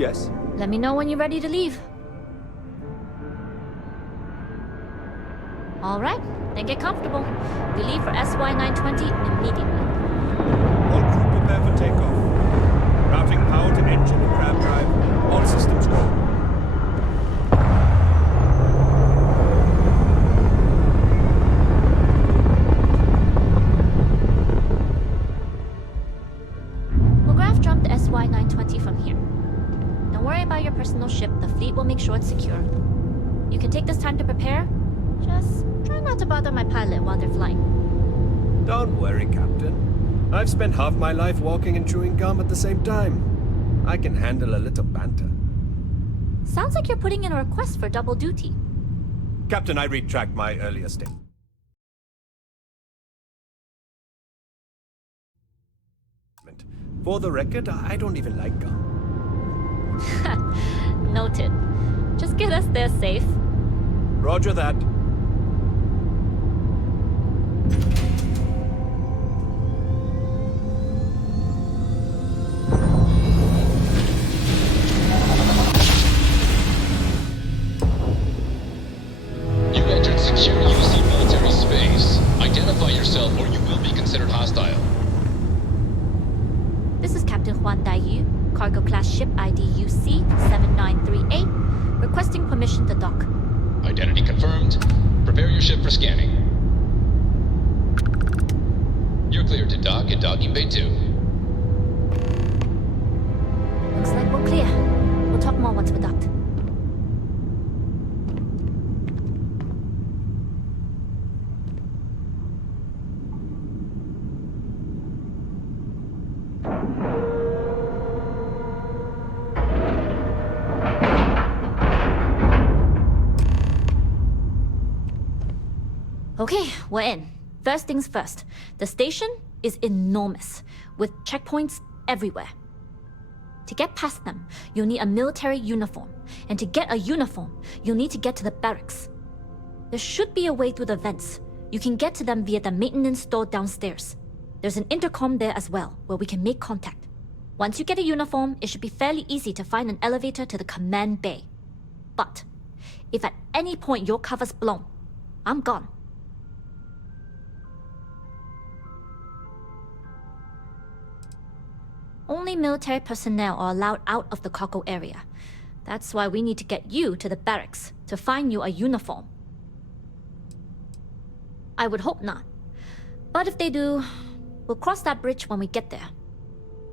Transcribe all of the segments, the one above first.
Yes? Let me know when you're ready to leave. Alright, then get comfortable. We leave for SY-920 immediately. All crew prepare for takeoff. Routing power to engine and crab drive. All systems go. We'll graph jump the SY-920 from here. Don't worry about your personal ship. The fleet will make sure it's secure. You can take this time to prepare. Just try not to bother my pilot while they're flying. Don't worry, Captain. I've spent half my life walking and chewing gum at the same time. I can handle a little banter. Sounds like you're putting in a request for double duty. Captain, I retract my earlier statement. For the record, I don't even like gum. Noted. Just get us there safe. Roger that. You entered secure UC military space. Identify yourself or you will be considered hostile. This is Captain Huan Daiyu, cargo class ship ID UC-7938, requesting permission to dock. Identity confirmed. Prepare your ship for scanning. You're cleared to dock at docking bay 2. Looks like we're clear. We'll talk more once we're docked. Okay, we're in. First things first. The station is enormous, with checkpoints everywhere. To get past them, you'll need a military uniform. And to get a uniform, you'll need to get to the barracks. There should be a way through the vents. You can get to them via the maintenance store downstairs. There's an intercom there as well, where we can make contact. Once you get a uniform, it should be fairly easy to find an elevator to the command bay. But if at any point your cover's blown, I'm gone. Only military personnel are allowed out of the cargo area. That's why we need to get you to the barracks to find you a uniform. I would hope not. But if they do, we'll cross that bridge when we get there.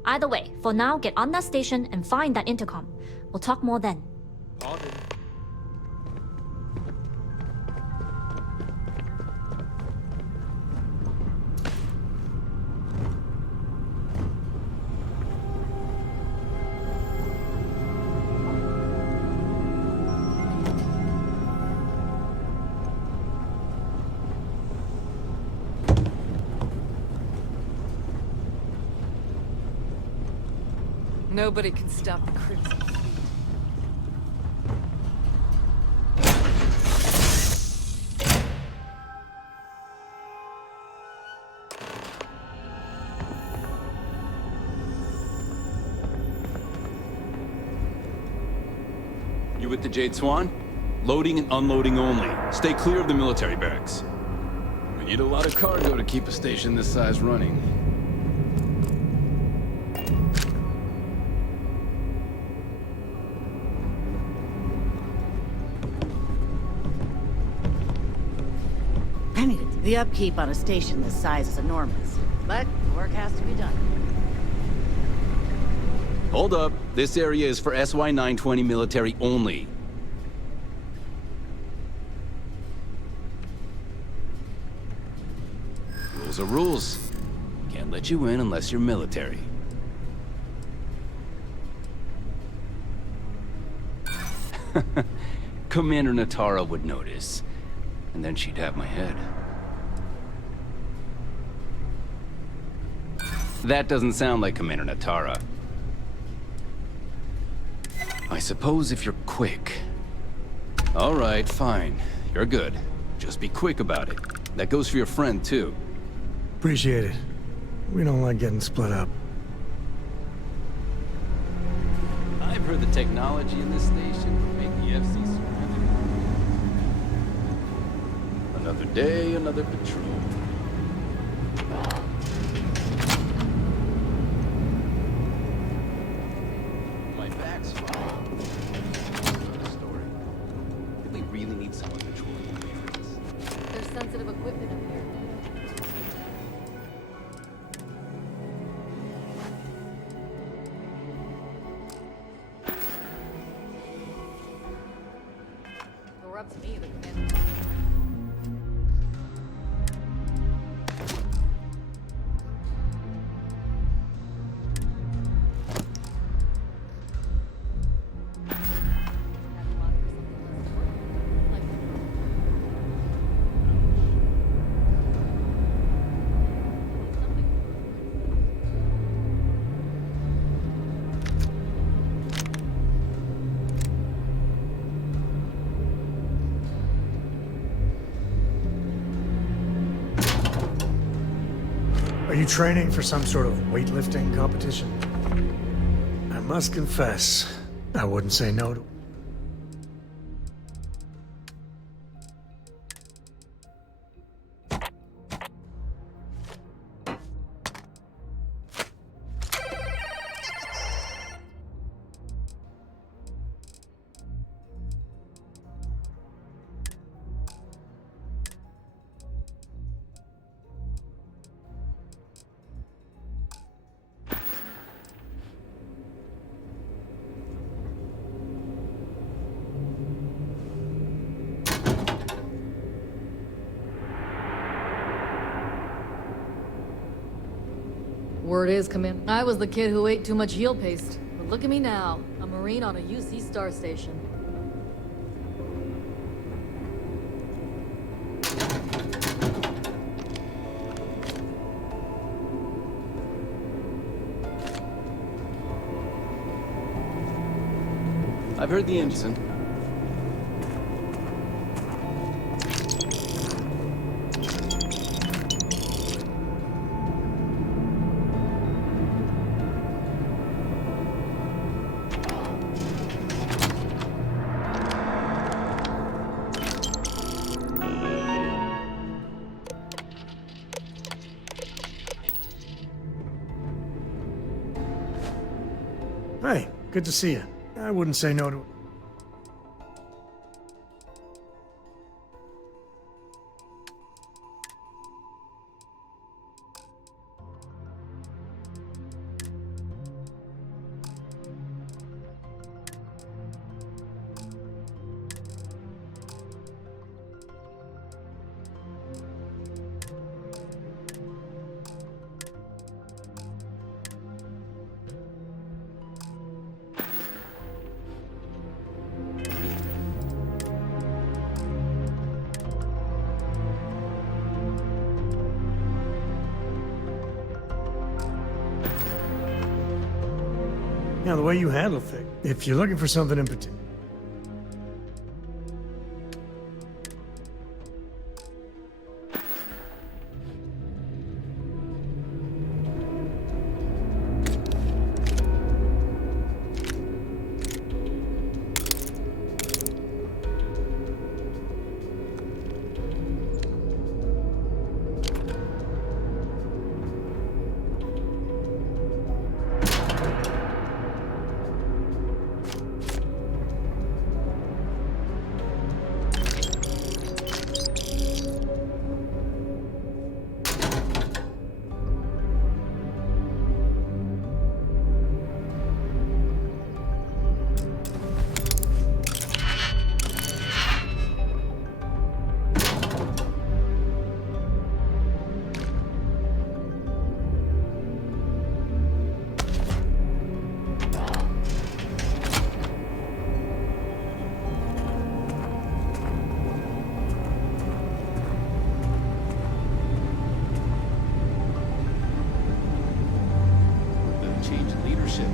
Either way, for now, get on that station and find that intercom. We'll talk more then. Pardon. Nobody can stop the Crimson Fleet. You with the Jade Swan? Loading and unloading only. Stay clear of the military barracks. We need a lot of cargo to keep a station this size running. The upkeep on a station this size is enormous, but work has to be done. Hold up. This area is for SY-920 military only. Rules are rules. Can't let you in unless you're military. Commander Natara would notice, and then she'd have my head. That doesn't sound like Commander Natara. I suppose if you're quick. All right, fine. You're good. Just be quick about it. That goes for your friend, too. Appreciate it. We don't like getting split up. I I've heard the technology in this station would make the FC surrounded. Another day, another patrol. My back's fine. Another story. Did we really need someone patrolling the matrix? There's sensitive equipment up here. You're up to me, the commander. Are you training for some sort of weightlifting competition? I must confess, I wouldn't say no to. Word is, Commander. I was the kid who ate too much heel paste. But look at me now. A Marine on a UC star station. I've heard the engine. Hey, good to see you. I wouldn't say no to it. Yeah, the way you handle things. If you're looking for something in particular.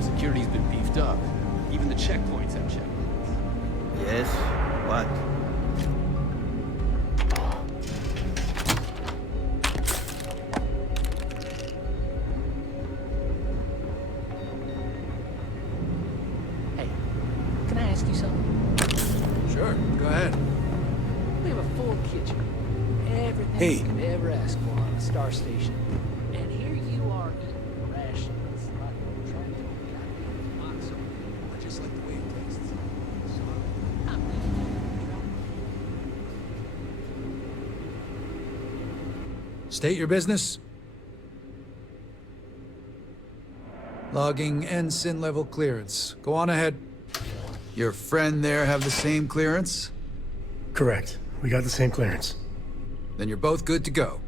Security's been beefed up. Even the checkpoints have checkpoints. Yes? What? Hey, ask you something? Sure, go ahead. We have a full kitchen. Everything Hey. you could ever ask for on a star station. And here you are eating rations like you're trying to get a goddamn box of I just like the way it tastes. State your business. Logging ensign level clearance. Go on ahead. Your friend there have the same clearance? Correct. We got the same clearance. Then you're both good to go.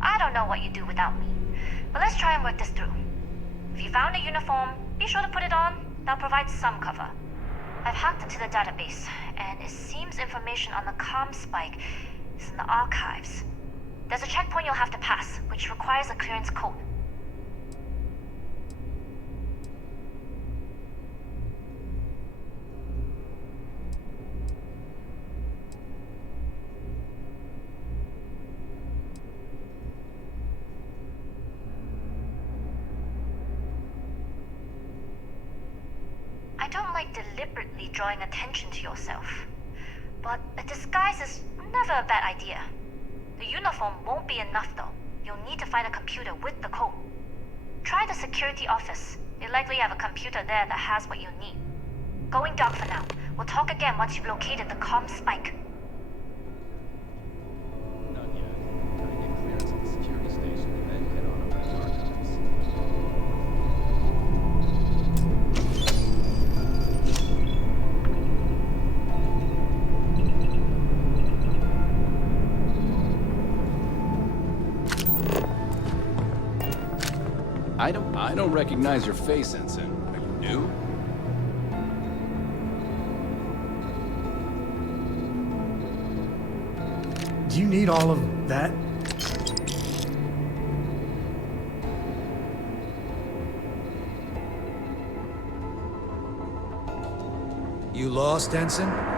I don't know what you do without me, but let's try and work this through. If you found a uniform, be sure to put it on. That'll provide some cover. I've hacked into the database, and it seems information on the comm spike is in the archives. There's a checkpoint you'll have to pass, which requires a clearance code. I don't like deliberately drawing attention to yourself, but a disguise is never a bad idea. The uniform won't be enough though. You'll need to find a computer with the code. Try the security office. They likely have a computer there that has what you need. Going dark for now. We'll talk again once you've located the comm spike. Not yet. Gotta get clearance at the security station and then head on over to archives. I don't recognize your face, Ensign. Are you new? Do you need all of that? You lost, Ensign?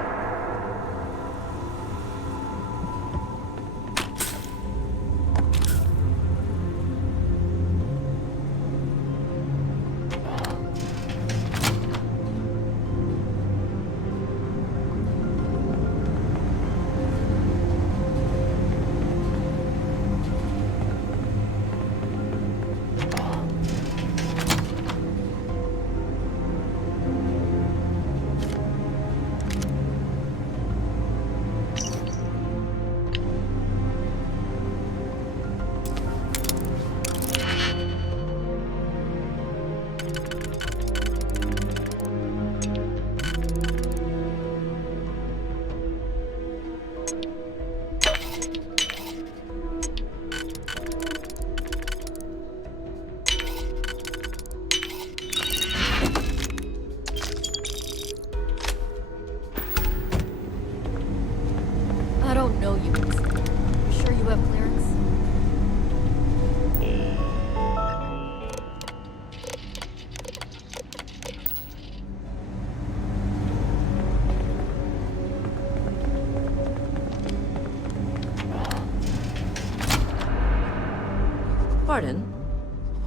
pardon?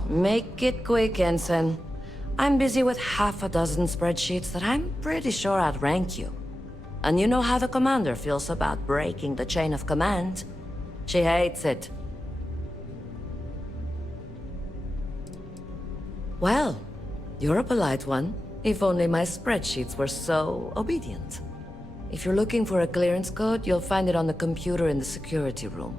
Make it quick, Ensign. I'm busy with half a dozen spreadsheets that I'm pretty sure outrank you. And you know how the commander feels about breaking the chain of command. She hates it. Well, you're a polite one. If only my spreadsheets were so obedient. If you're looking for a clearance code, you'll find it on the computer in the security room.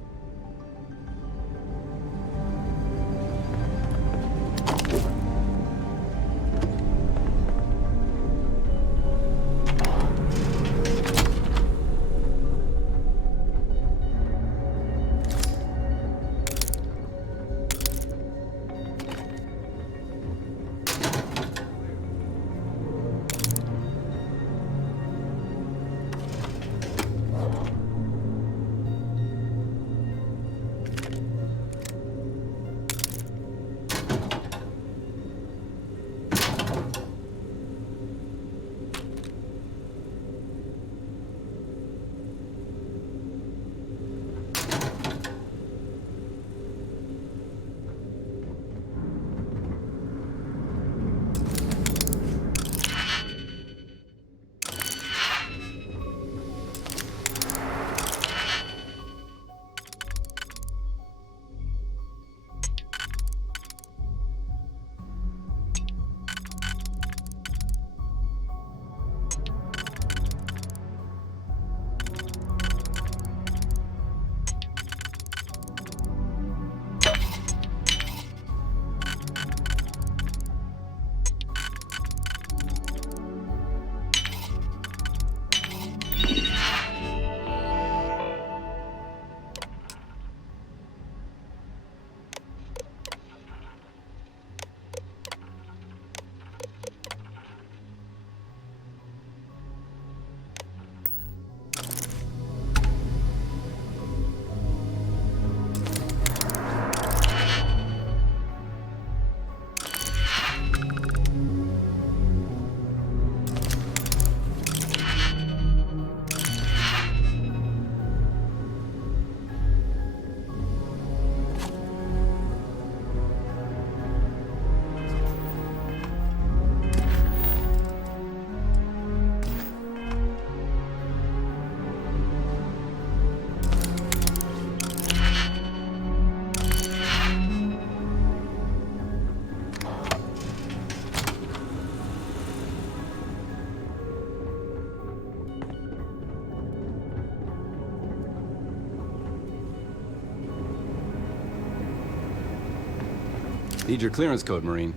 Need your clearance code, Marine.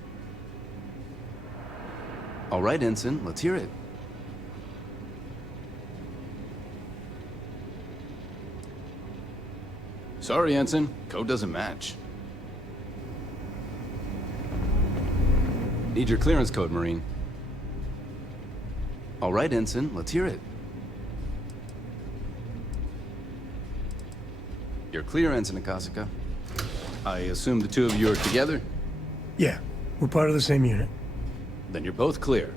All right, Ensign, let's hear it. Sorry, Ensign. Code doesn't match. Need your clearance code, Marine. All right, Ensign, let's hear it. You're clear, Ensign Akasaka. I assume the two of you are together? Yeah, we're part of the same unit. Then you're both clear.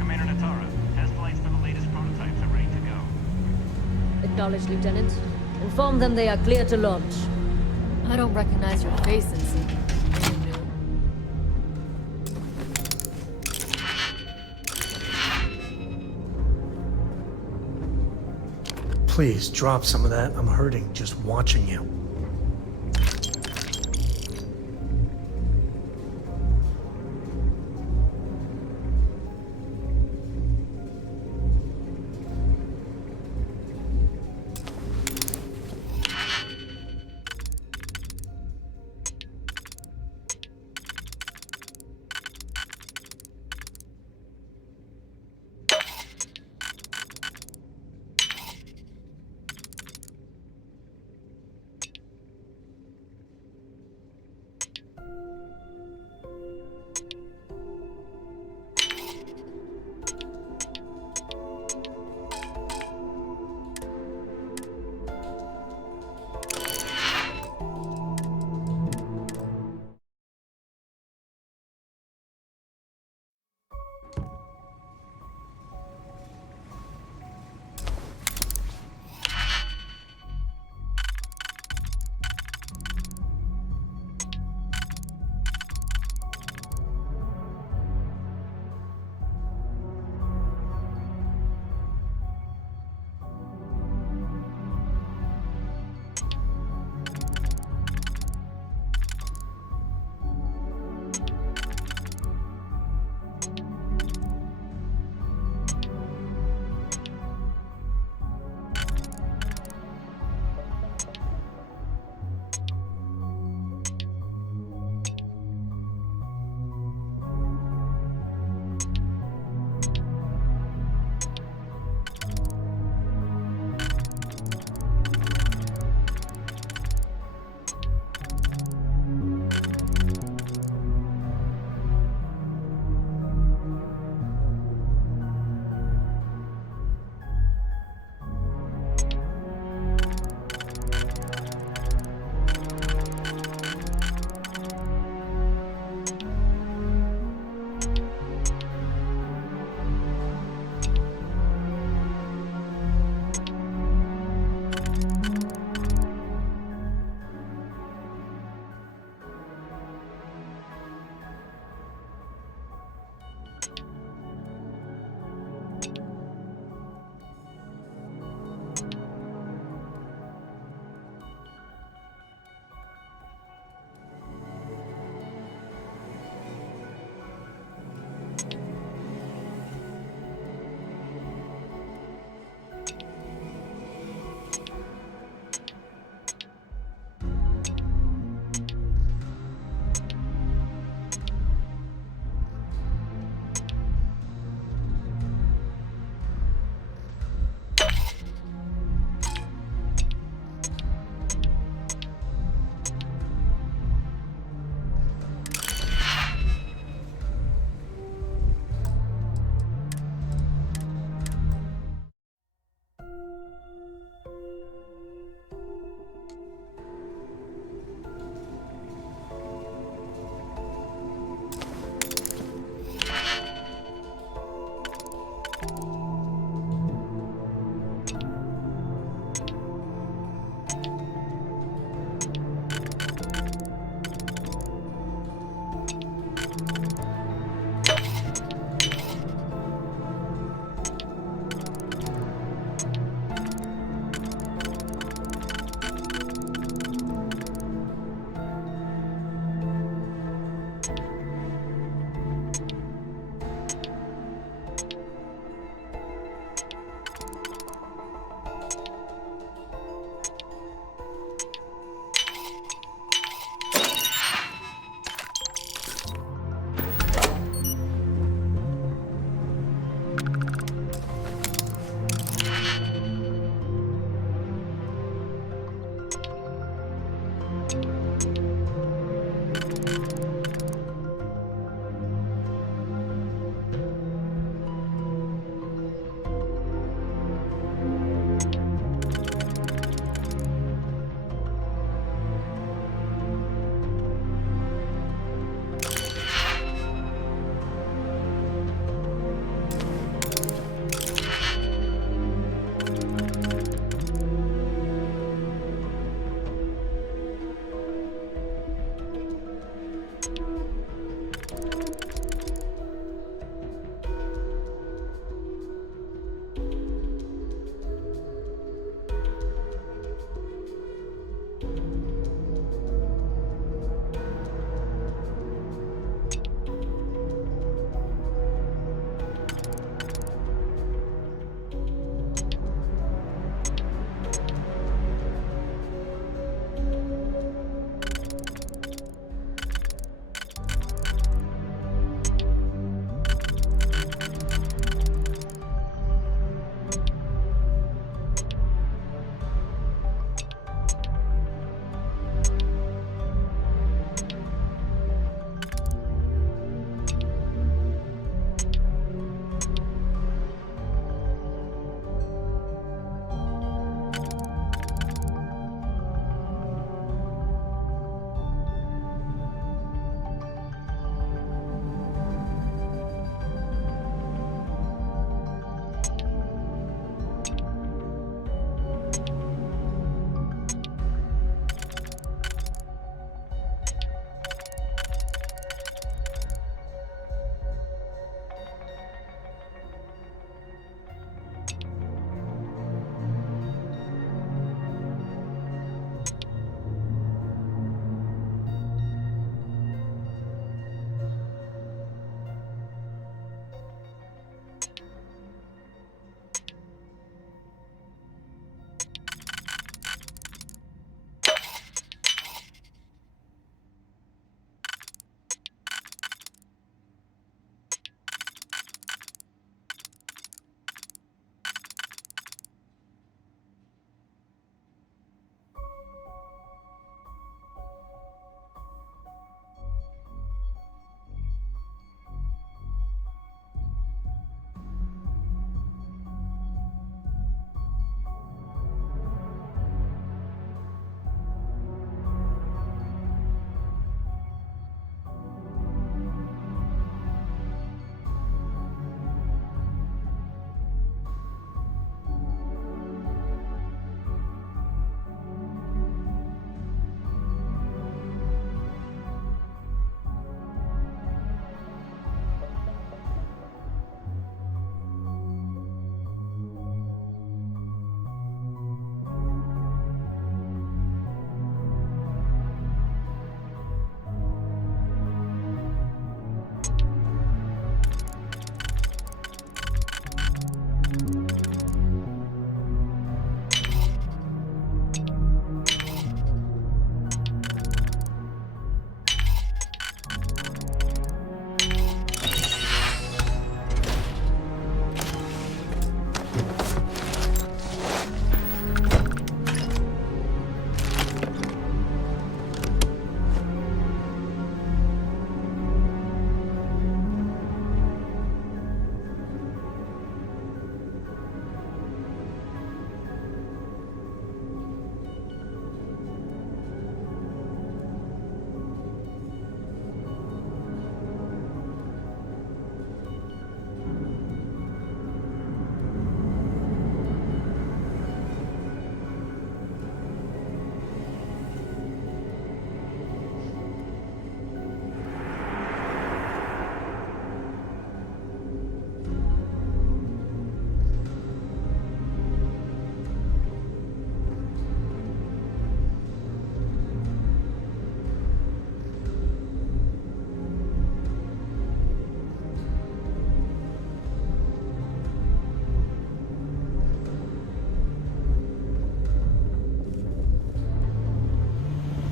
Commander Natara, test flights for the latest prototypes are ready to go. Acknowledged, Lieutenant. Inform them they are clear to launch. I don't recognize your face, Ensign. Please, drop some of that. I'm hurting just watching you.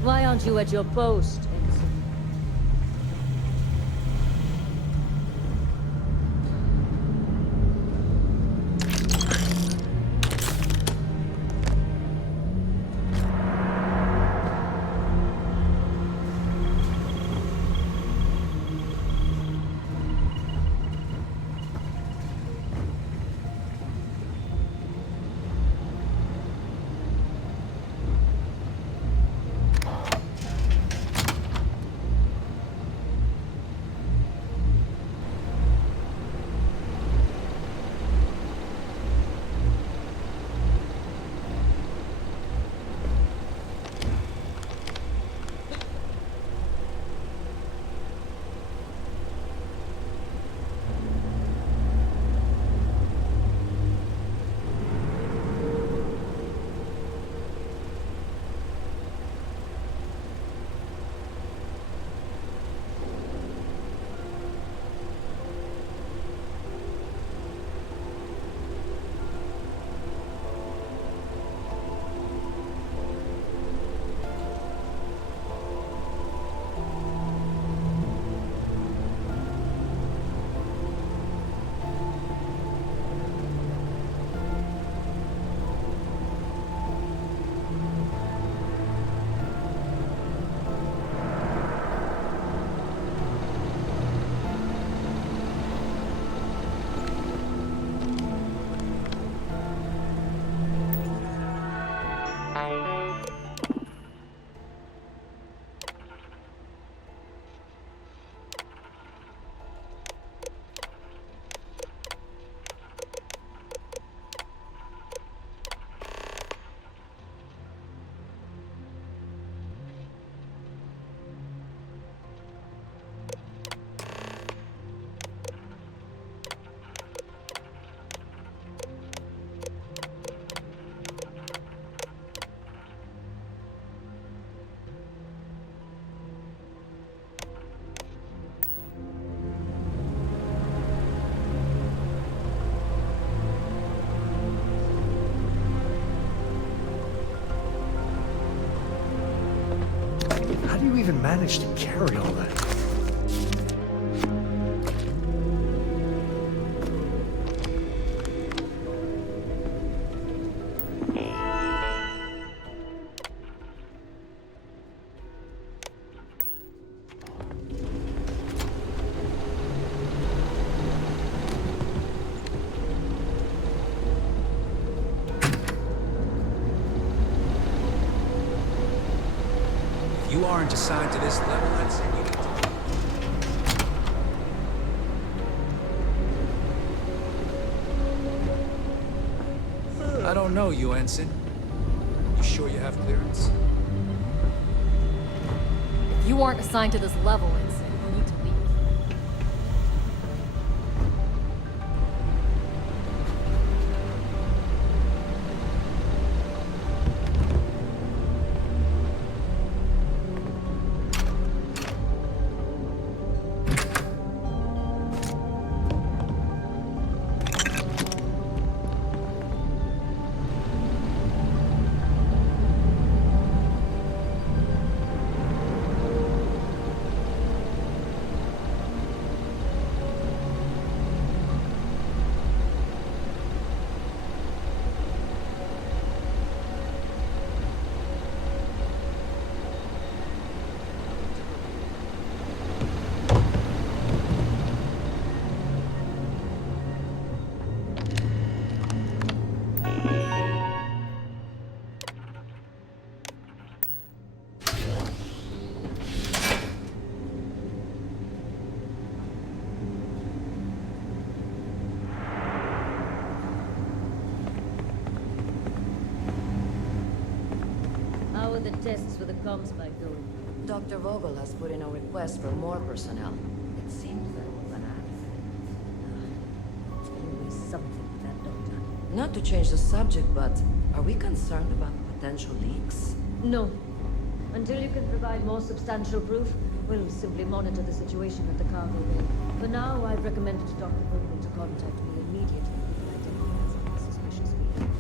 Why aren't you at your post? do you even manage to carry all that? If you aren't assigned to this level, that's it. You need to... I don't know you, Ensign. You sure you have clearance? If you aren't assigned to this level, Ensign, you need to leave. How are the tests for the comms spike going? Dr. Vogel has put in a request for more personnel. It seems that we're gonna have There's always something with that doctor. Not to change the subject, but are we concerned about potential leaks? No. Until you can provide more substantial proof, we'll simply monitor the situation at the cargo bay. For now, I've recommended to Dr. Vogel to contact me immediately if he identifies any suspicious behavior.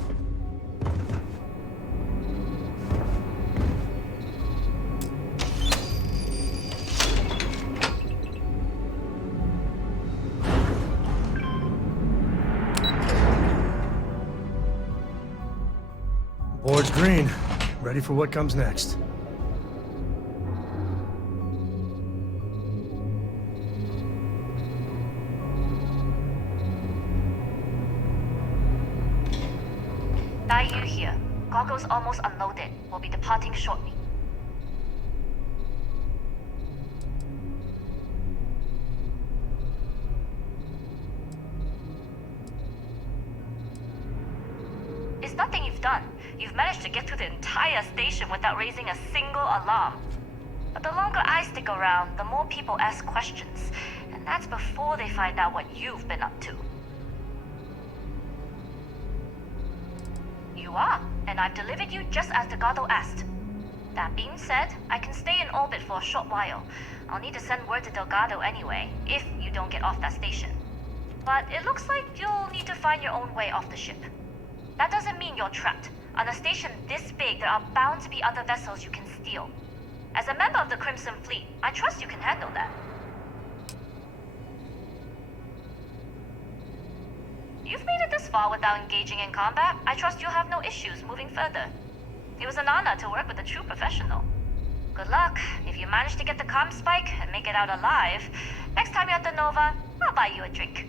Board's green. Ready for what comes next. Daiyu here. Cargo's almost unloaded. We'll be departing shortly. It's nothing you've done. You've managed to get through the entire station without raising a single alarm. But the longer I stick around, the more people ask questions. And that's before they find out what you've been up to. You are, and I've delivered you just as Delgado asked. That being said, I can stay in orbit for a short while. I'll need to send word to Delgado anyway, if you don't get off that station. But it looks like you'll need to find your own way off the ship. That doesn't mean you're trapped. On a station this big, there are bound to be other vessels you can steal. As a member of the Crimson Fleet, I trust you can handle that. You've made it this far without engaging in combat. I trust you'll have no issues moving further. It was an honor to work with a true professional. Good luck. If you manage to get the comm spike and make it out alive, next time you're at the Nova, I'll buy you a drink.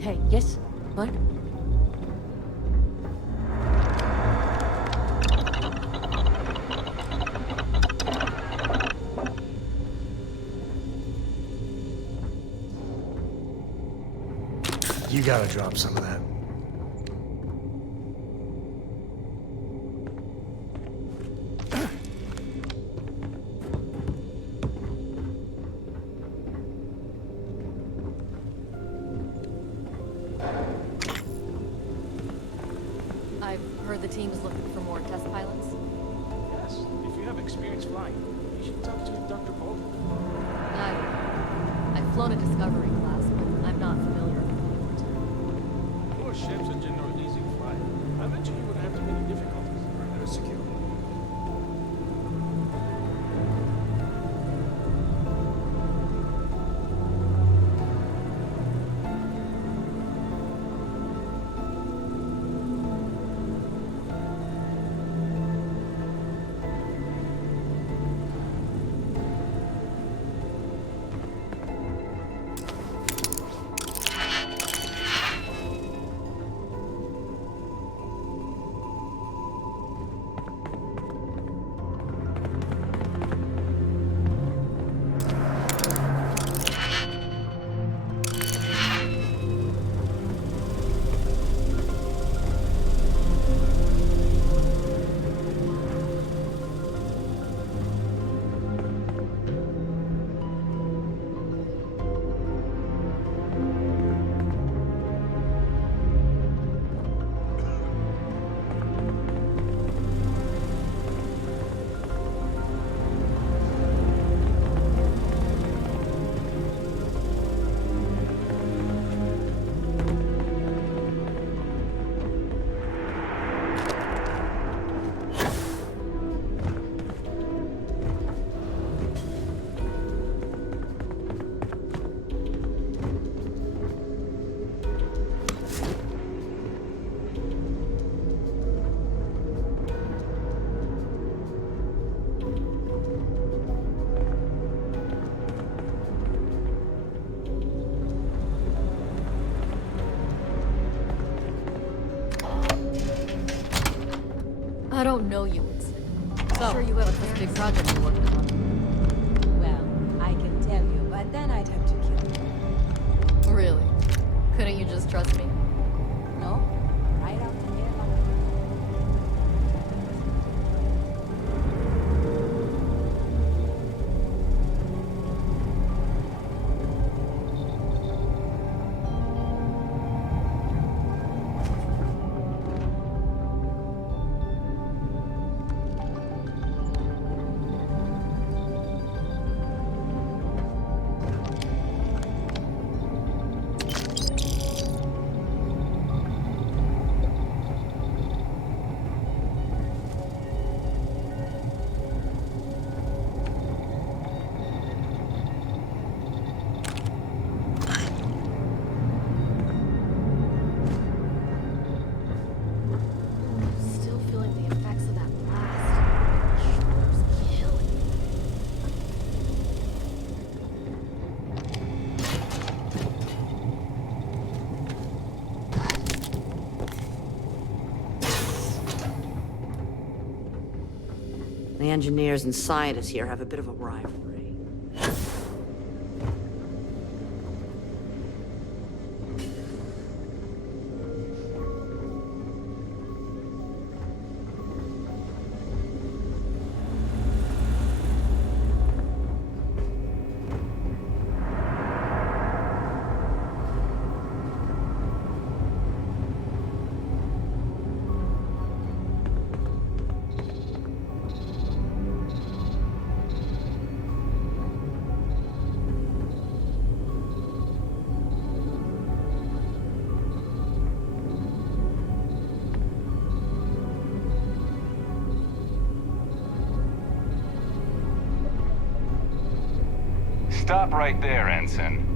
Hey, yes? What? You gotta drop some of that. I've heard the team's looking for more test pilots. Yes, if you have experience flying, you should talk to Dr. Pope. I've flown a Discovery class, but I'm not familiar with it. Your ships are generally easy to fly. I bet you wouldn't have too many difficulties. Perimeter secure. I don't know you, so sure you have this big project you're working on. Well, I can tell you, but then I'd have to kill you. Really? Couldn't you just trust me? No, right out the airlock. Still feeling the effects of that blast. Shure's killing me. The engineers and scientists here have a bit of a rivalry. Stop right there, Ensign.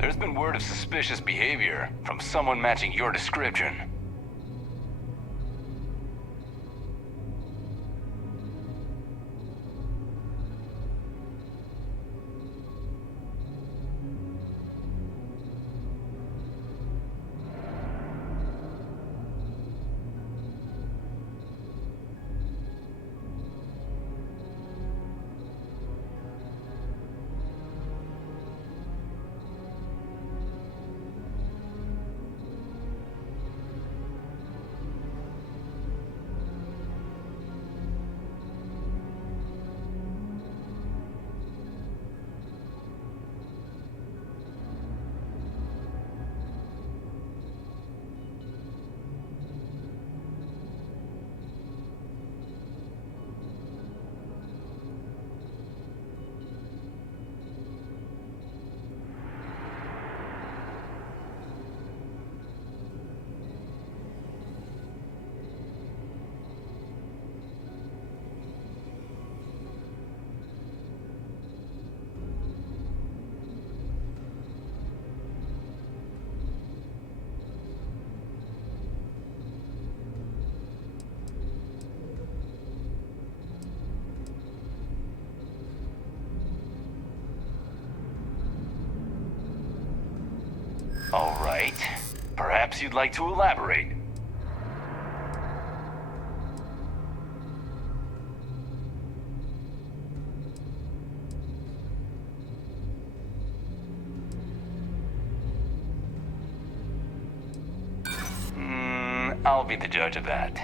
There's been word of suspicious behavior from someone matching your description. All right. Perhaps you'd like to elaborate. I'll be the judge of that.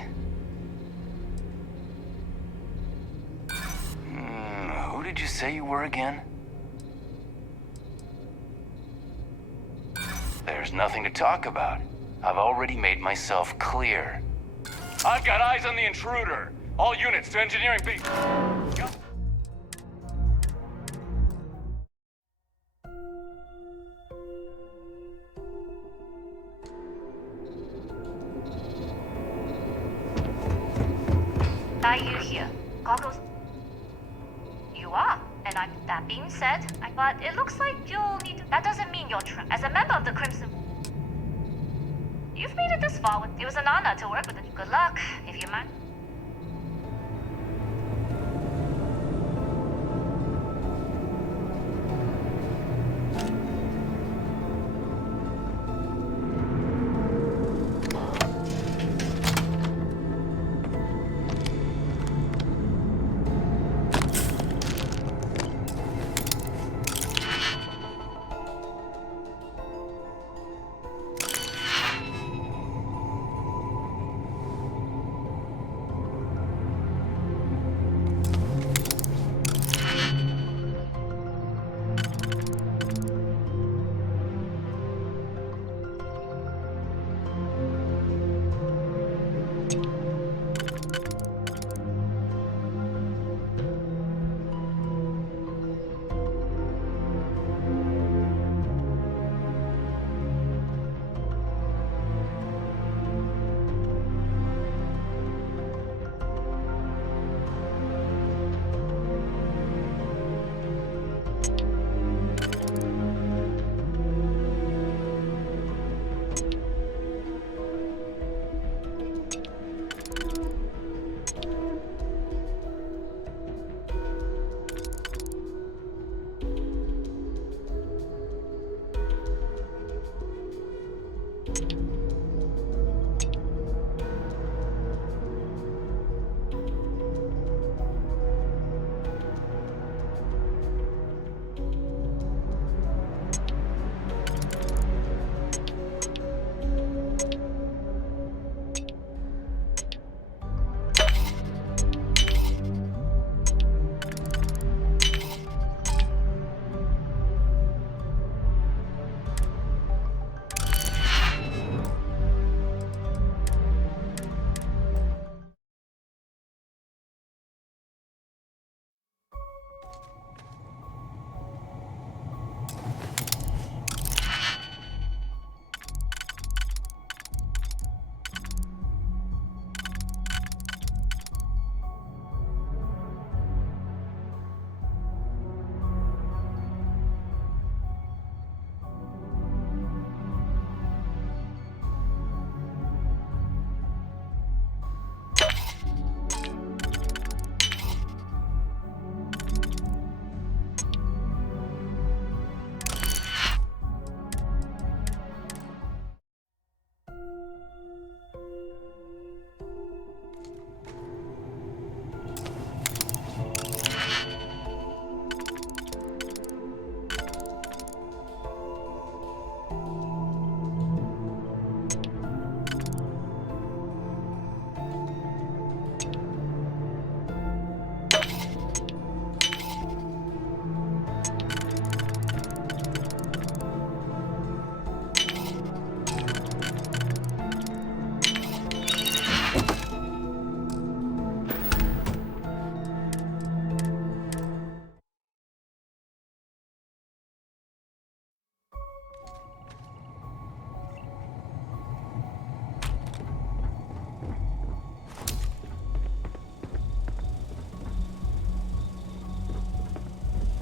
Who did you say you were again? There's nothing to talk about. I've already made myself clear. I've got eyes on the intruder. All units to engineering base. Are you here? Goggles? You are. And that being said, but it looks like you'll need to... That doesn't mean you're trapped. As a member of the Crimson... You've made it this far. It was an honor to work with you. Good luck, if you mind.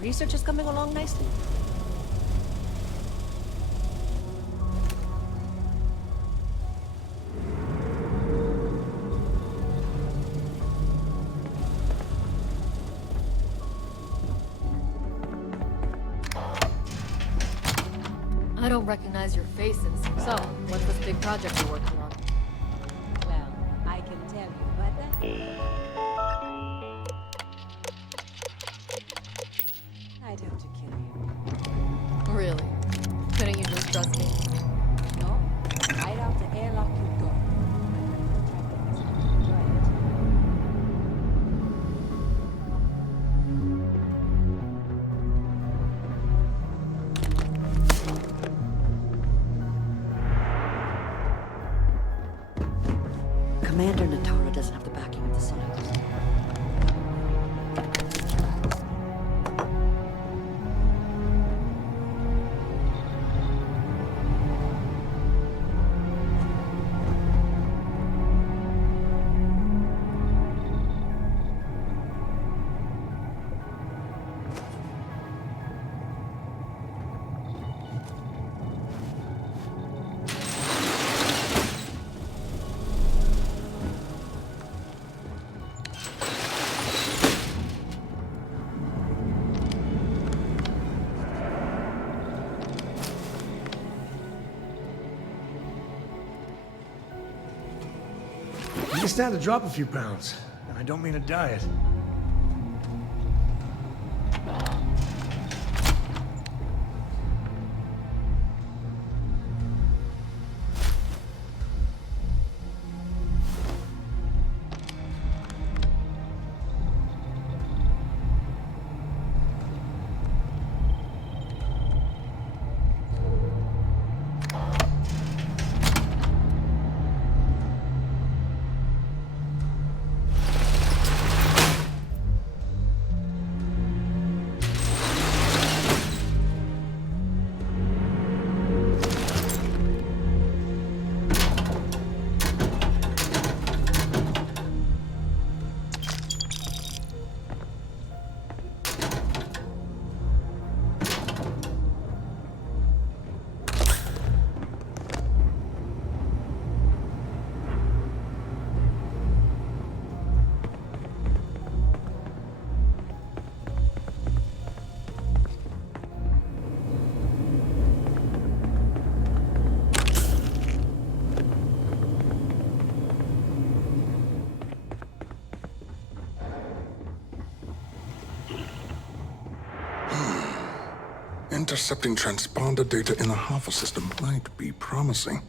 Research is coming along nicely. I don't recognize your face in some. So, what's this big project you're working on? Well, I can tell you, but I'd have to kill you. Really? Couldn't you just trust me? No, right out the airlock you go. Commander Natara doesn't have the backing of the scientists. You stand to drop a few pounds, and I don't mean a diet. Intercepting transponder data in the Alpha system might be promising.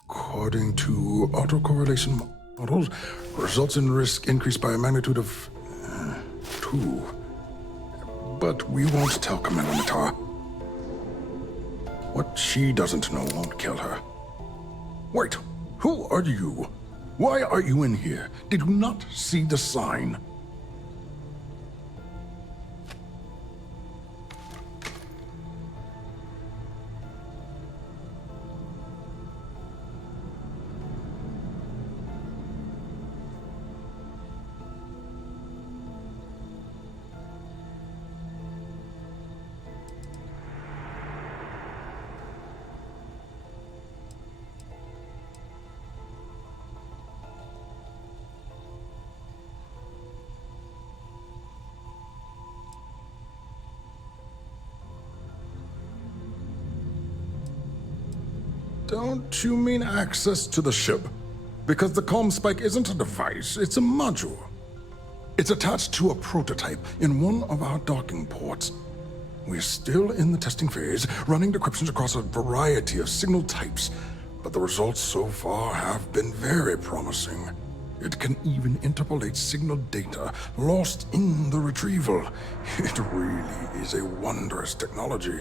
According to autocorrelation models, results in risk increased by a magnitude of 2. But we won't tell Commander Natara. What she doesn't know won't kill her. Wait, who are you? Why are you in here? Did you not see the sign? Don't you mean access to the ship? Because the comm spike isn't a device, it's a module. It's attached to a prototype in one of our docking ports. We're still in the testing phase, running decryptions across a variety of signal types, but the results so far have been very promising. It can even interpolate signal data lost in the retrieval. It really is a wondrous technology.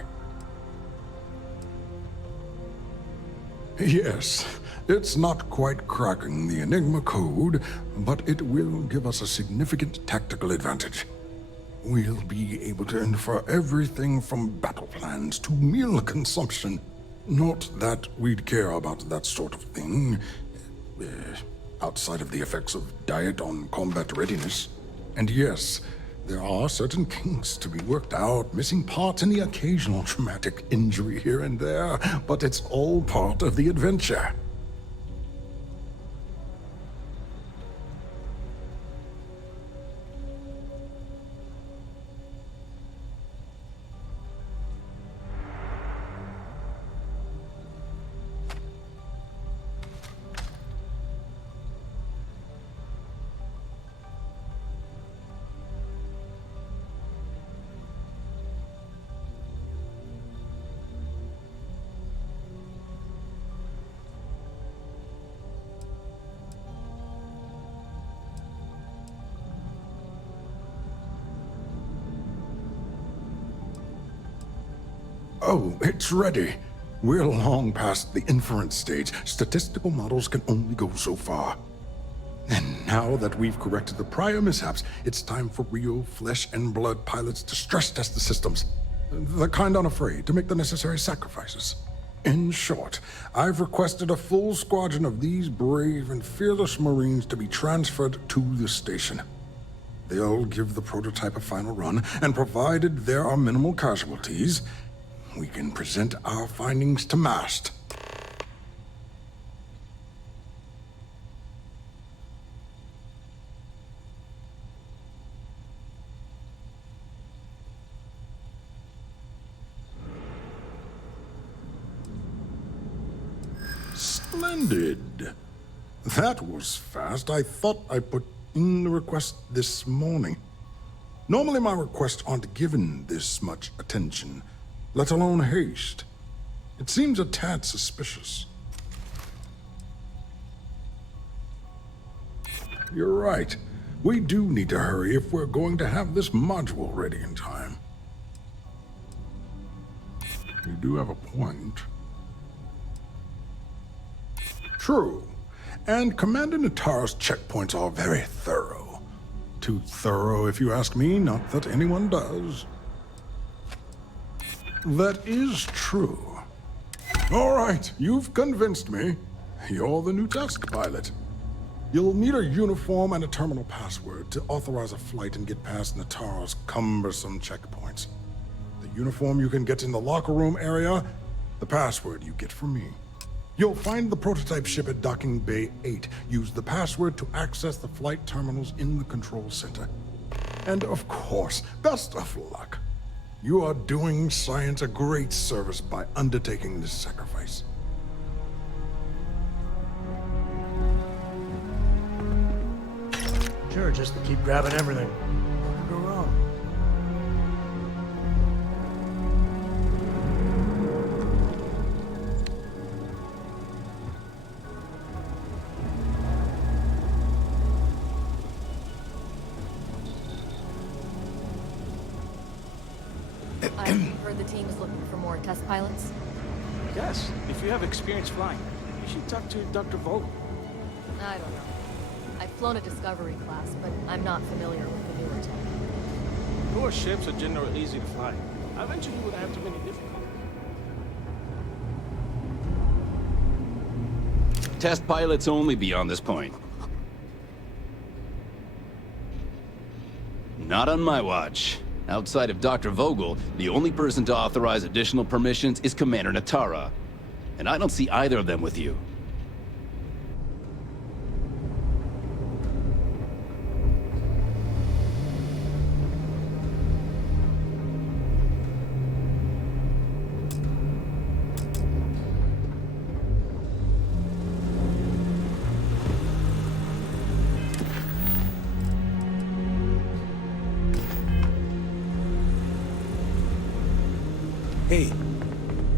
Yes, it's not quite cracking the Enigma code, but it will give us a significant tactical advantage. We'll be able to infer everything from battle plans to meal consumption. Not that we'd care about that sort of thing, outside of the effects of diet on combat readiness. And yes, there are certain kinks to be worked out, missing parts and the occasional traumatic injury here and there, but it's all part of the adventure. Oh, it's ready. We're long past the inference stage. Statistical models can only go so far. And now that we've corrected the prior mishaps, it's time for real flesh and blood pilots to stress test the systems. The kind unafraid to make the necessary sacrifices. In short, I've requested a full squadron of these brave and fearless Marines to be transferred to the station. They'll give the prototype a final run, and provided there are minimal casualties, we can present our findings to MAST. Splendid. That was fast. I thought I put in the request this morning. Normally my requests aren't given this much attention, let alone haste. It seems a tad suspicious. You're right. We do need to hurry if we're going to have this module ready in time. You do have a point. True. And Commander Natara's checkpoints are very thorough. Too thorough, if you ask me, not that anyone does. That is true. All right, you've convinced me. You're the new test pilot. You'll need a uniform and a terminal password to authorize a flight and get past Natara's cumbersome checkpoints. The uniform you can get in the locker room area, the password you get from me. You'll find the prototype ship at Docking Bay 8. Use the password to access the flight terminals in the control center. And of course, best of luck. You are doing science a great service by undertaking this sacrifice. Sure, just keep grabbing everything. What could go wrong? I heard the team is looking for more test pilots. Yes, if you have experience flying, you should talk to Dr. Vogel. I don't know. I've flown a Discovery class, but I'm not familiar with the newer tech. Newer ships are generally easy to fly. I venture you wouldn't have too many difficulties. Test pilots only beyond this point. Not on my watch. Outside of Dr. Vogel, the only person to authorize additional permissions is Commander Natara. And I don't see either of them with you. Hey,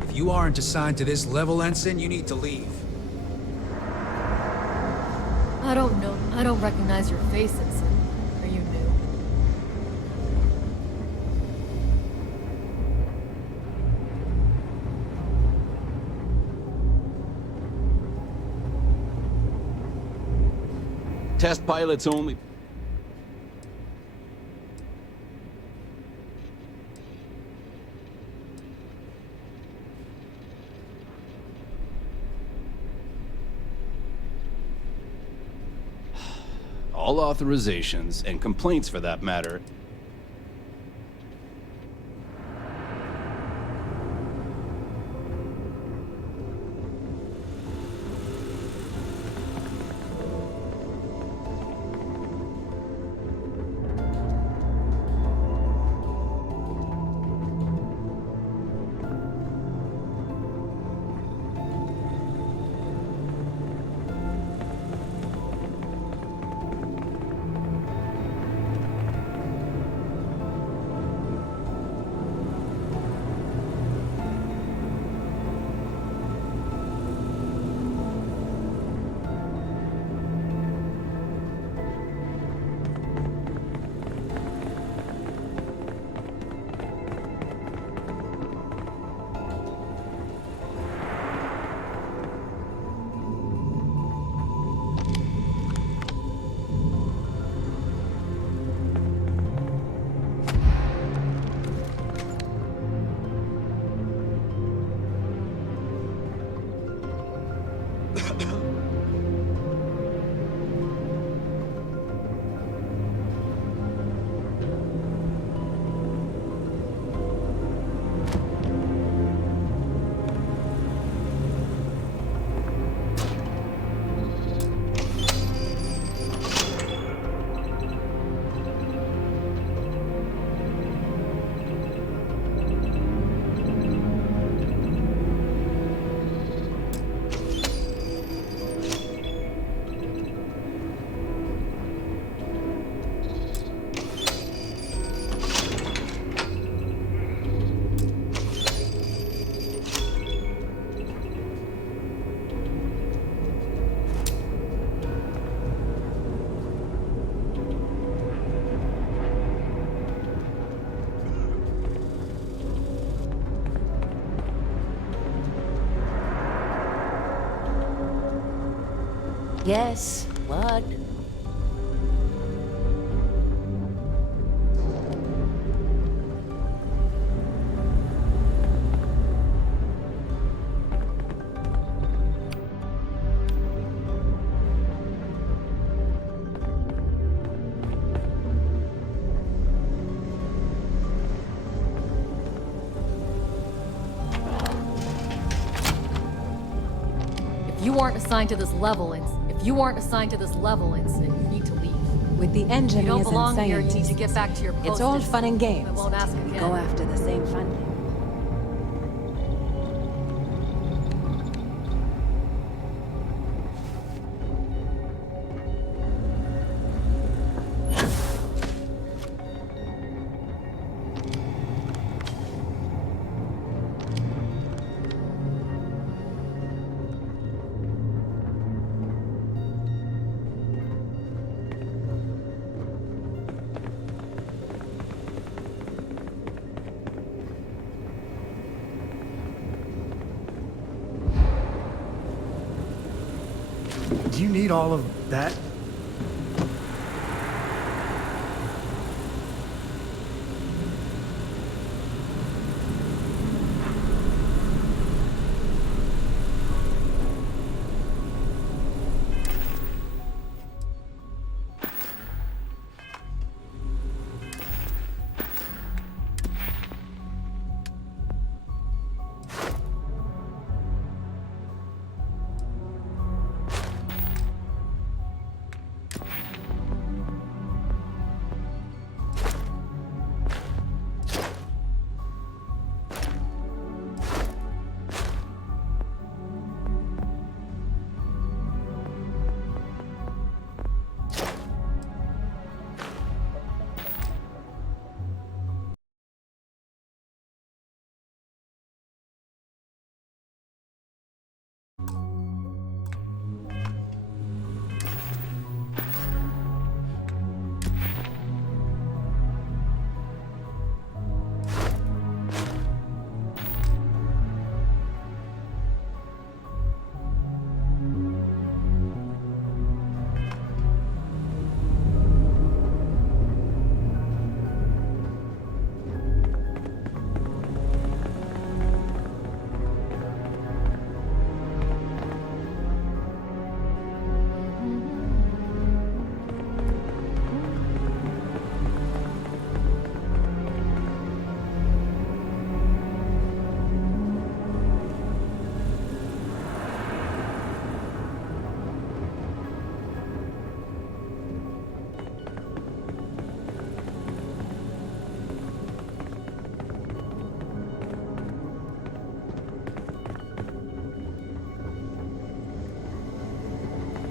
if you aren't assigned to this level, Ensign, you need to leave. I don't know. I don't recognize your face, Ensign. Are you new? Test pilots only. All authorizations, and complaints for that matter, Yes, what? If you aren't assigned to this level, Ensign, you need to leave. With the engine You don't is belong insane. here. You need to get back to your post. It's all fun and games. I won't ask again. Go after the same funding. Do you need all of that?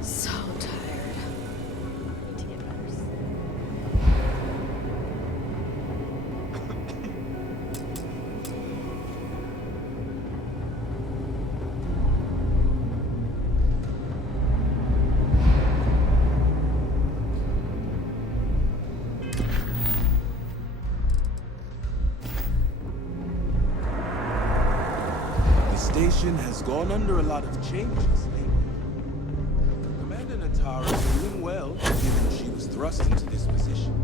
So tired. Need to get better sleep. The station has gone under a lot of changes lately. Commander Natara is doing well, given she was thrust into this position.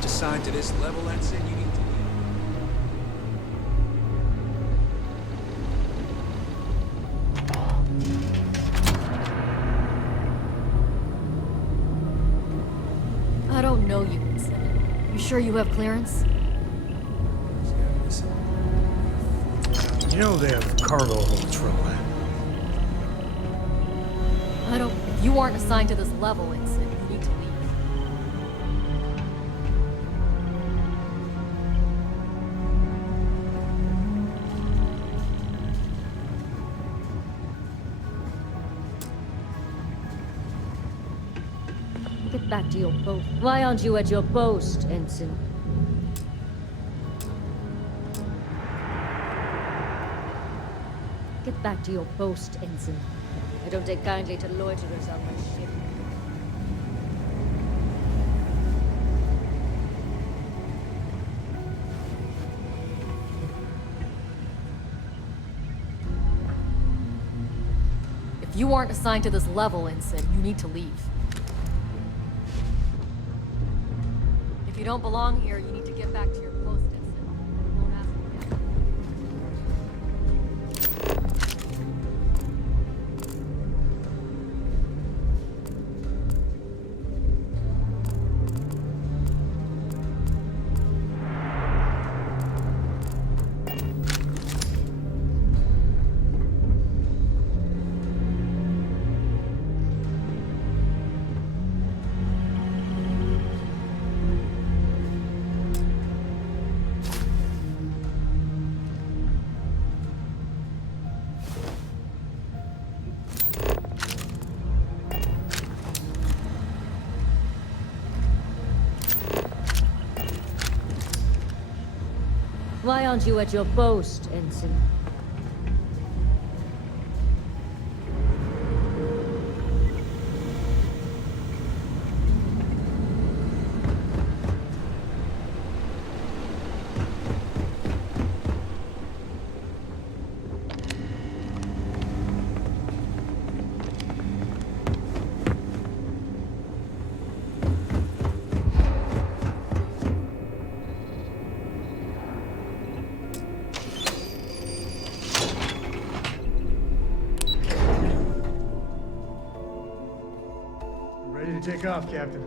aren't assigned to this level, Ensign, you need to I don't know you, Ensign. You sure you have clearance? You know they have cargo holds for a while. If you aren't assigned to this level, Ensign, you need to leave. Get back to your post. Why aren't you at your post, Ensign? Get back to your post, Ensign. I don't take kindly to loiterers on my ship. If you aren't assigned to this level, Ensign, you need to leave. If you don't belong here, you need to get back to your post, Ensign. We won't ask you again. Why aren't you at your post, Ensign? Ready to take off, Captain.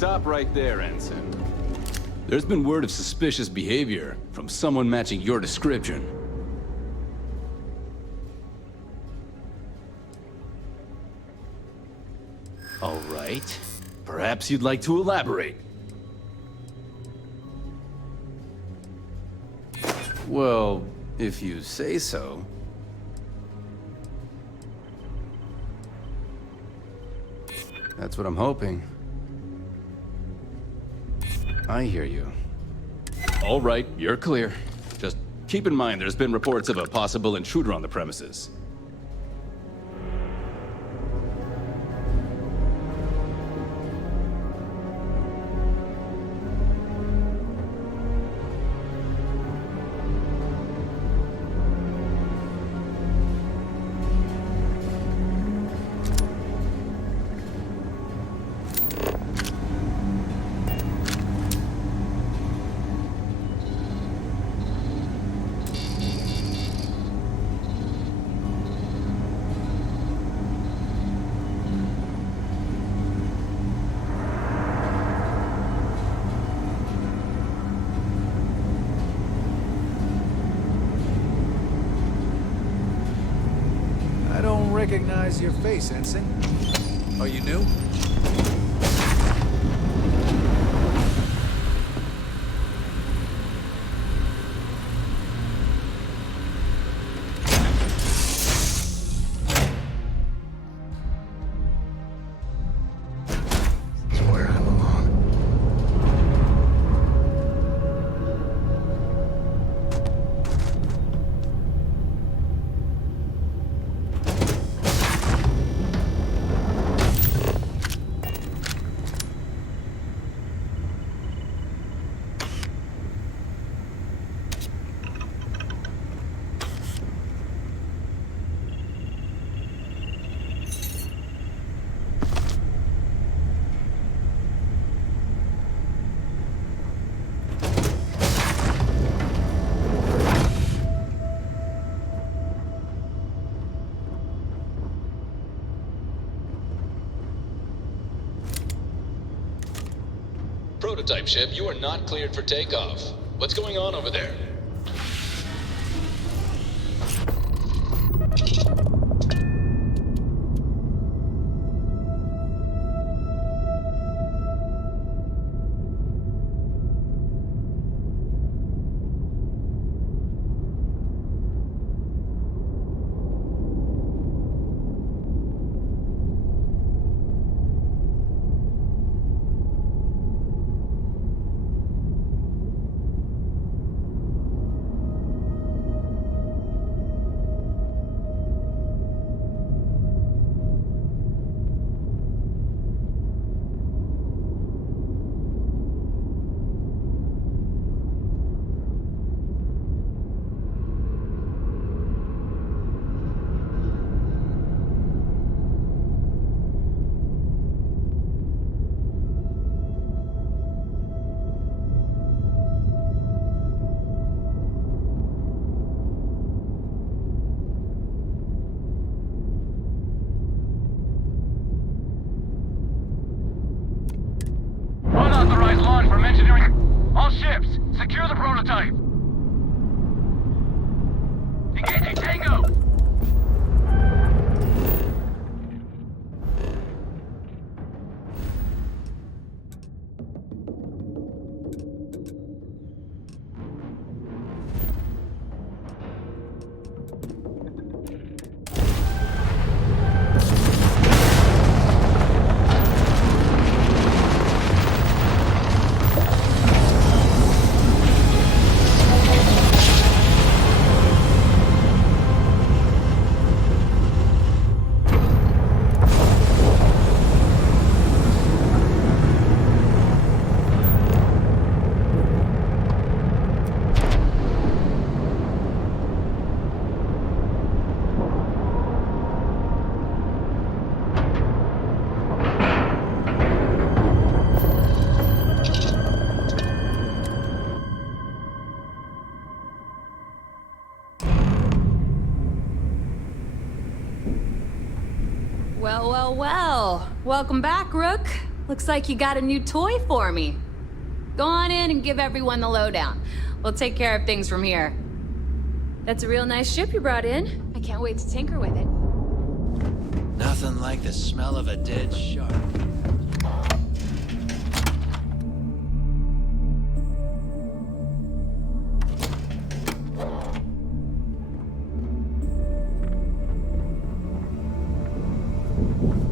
Stop right there, Ensign. There's been word of suspicious behavior from someone matching your description. All right. Perhaps you'd like to elaborate. Well, if you say so. That's what I'm hoping. I hear you. All right, you're clear. Just keep in mind there's been reports of a possible intruder on the premises. I don't recognize your face, Ensign. Are you new? It's where I belong. Prototype ship, you are not cleared for takeoff. What's going on over there? Unauthorized launch from engineering. All ships, secure the prototype. Engaging Tango. Well, well, well. Welcome back, Rook. Looks like you got a new toy for me. Go on in and give everyone the lowdown. We'll take care of things from here. That's a real nice ship you brought in. I can't wait to tinker with it. Nothing like the smell of a dead shark.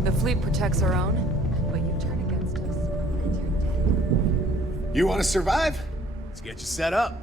The fleet protects our own, but you turn against us, and you're dead. You want to survive? Let's get you set up.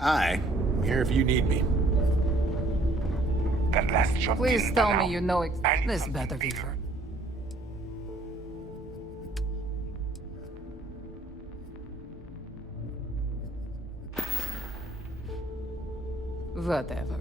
Hi, I'm here if you need me. Please tell me you know this better, Beaver. Whatever.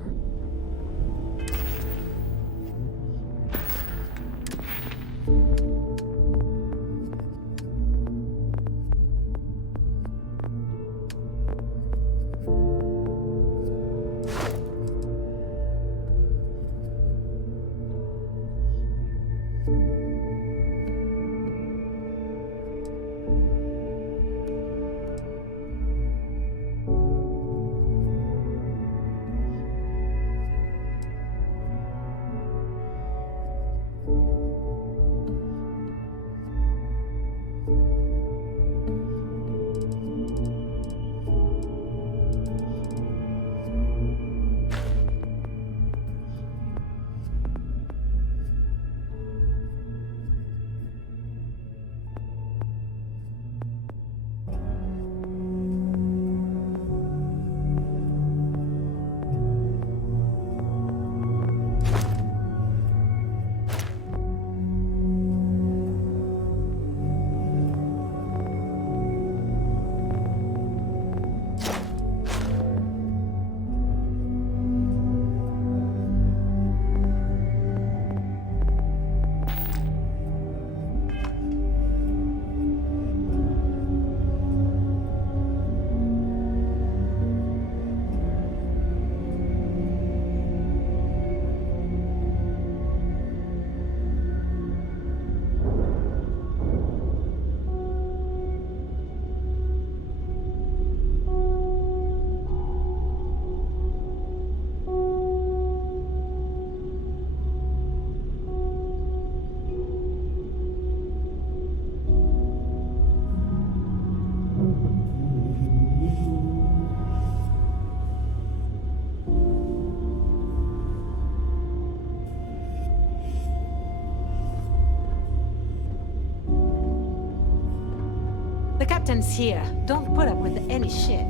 Captain's here. Don't put up with any shit.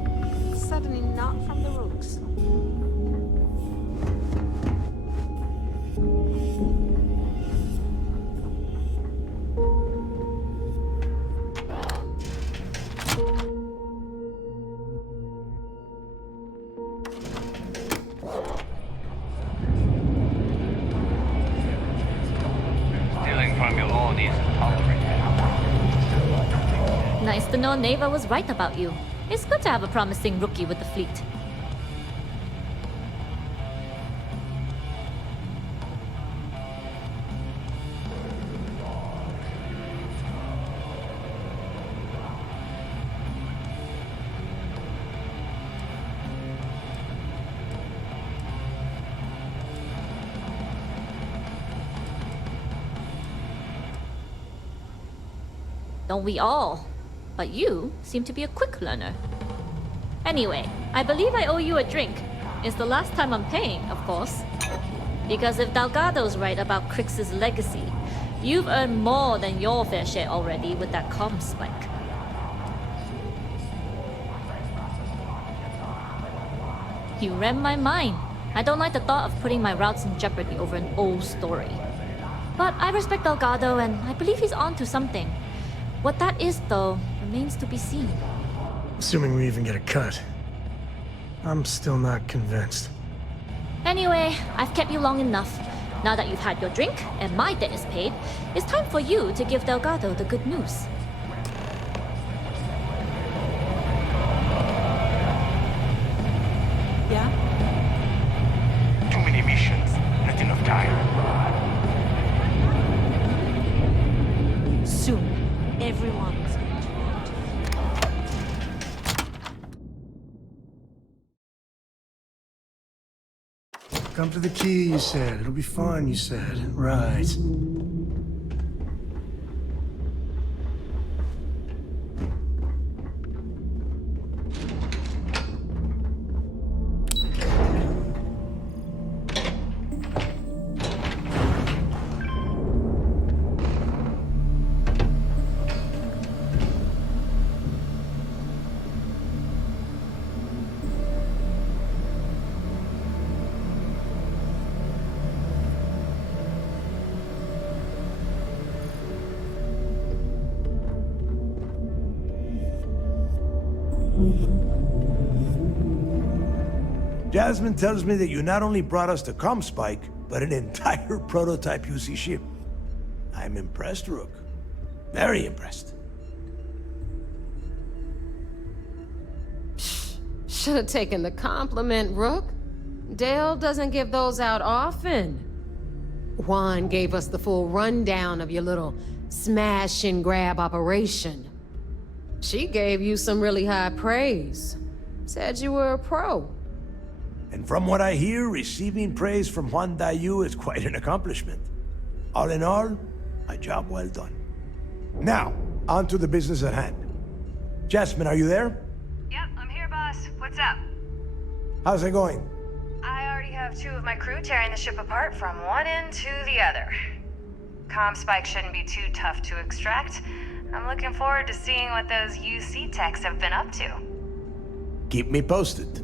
Certainly not from the rooks. Stealing from you all these Nice to know Neva was right about you. It's good to have a promising rookie with the fleet. Don't we all? But you seem to be a quick learner. Anyway, I believe I owe you a drink. It's the last time I'm paying, of course. Because if Delgado's right about Crix's legacy, you've earned more than your fair share already with that comm spike. You read my mind. I don't like the thought of putting my routes in jeopardy over an old story. But I respect Delgado and I believe he's onto something. What that is, though, remains to be seen. Assuming we even get a cut. I'm still not convinced. Anyway, I've kept you long enough. Now that you've had your drink and my debt is paid, it's time for you to give Delgado the good news. Yeah? Too many missions, not enough time. Soon, everyone's Come to the key, you said. It'll be fun, you said. Right. Jasmine tells me that you not only brought us the comm spike, but an entire prototype UC ship. I'm impressed, Rook. Very impressed. should have taken the compliment, Rook. Dale doesn't give those out often. Juan gave us the full rundown of your little smash and grab operation. She gave you some really high praise. Said you were a pro. And from what I hear, receiving praise from Juan Dayu is quite an accomplishment. All in all, a job well done. Now, on to the business at hand. Jasmine, are you there? Yep, I'm here, boss. What's up? How's it going? I already have 2 of my crew tearing the ship apart from one end to the other. Comm spike shouldn't be too tough to extract. I'm looking forward to seeing what those UC techs have been up to. Keep me posted.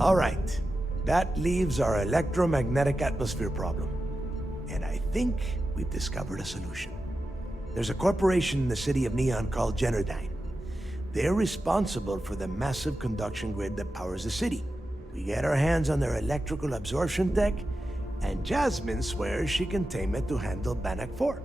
All right. That leaves our electromagnetic atmosphere problem. And I think we've discovered a solution. There's a corporation in the city of Neon called Generdyne. They're responsible for the massive conduction grid that powers the city. We get our hands on their electrical absorption tech, and Jasmine swears she can tame it to handle Bannock 4.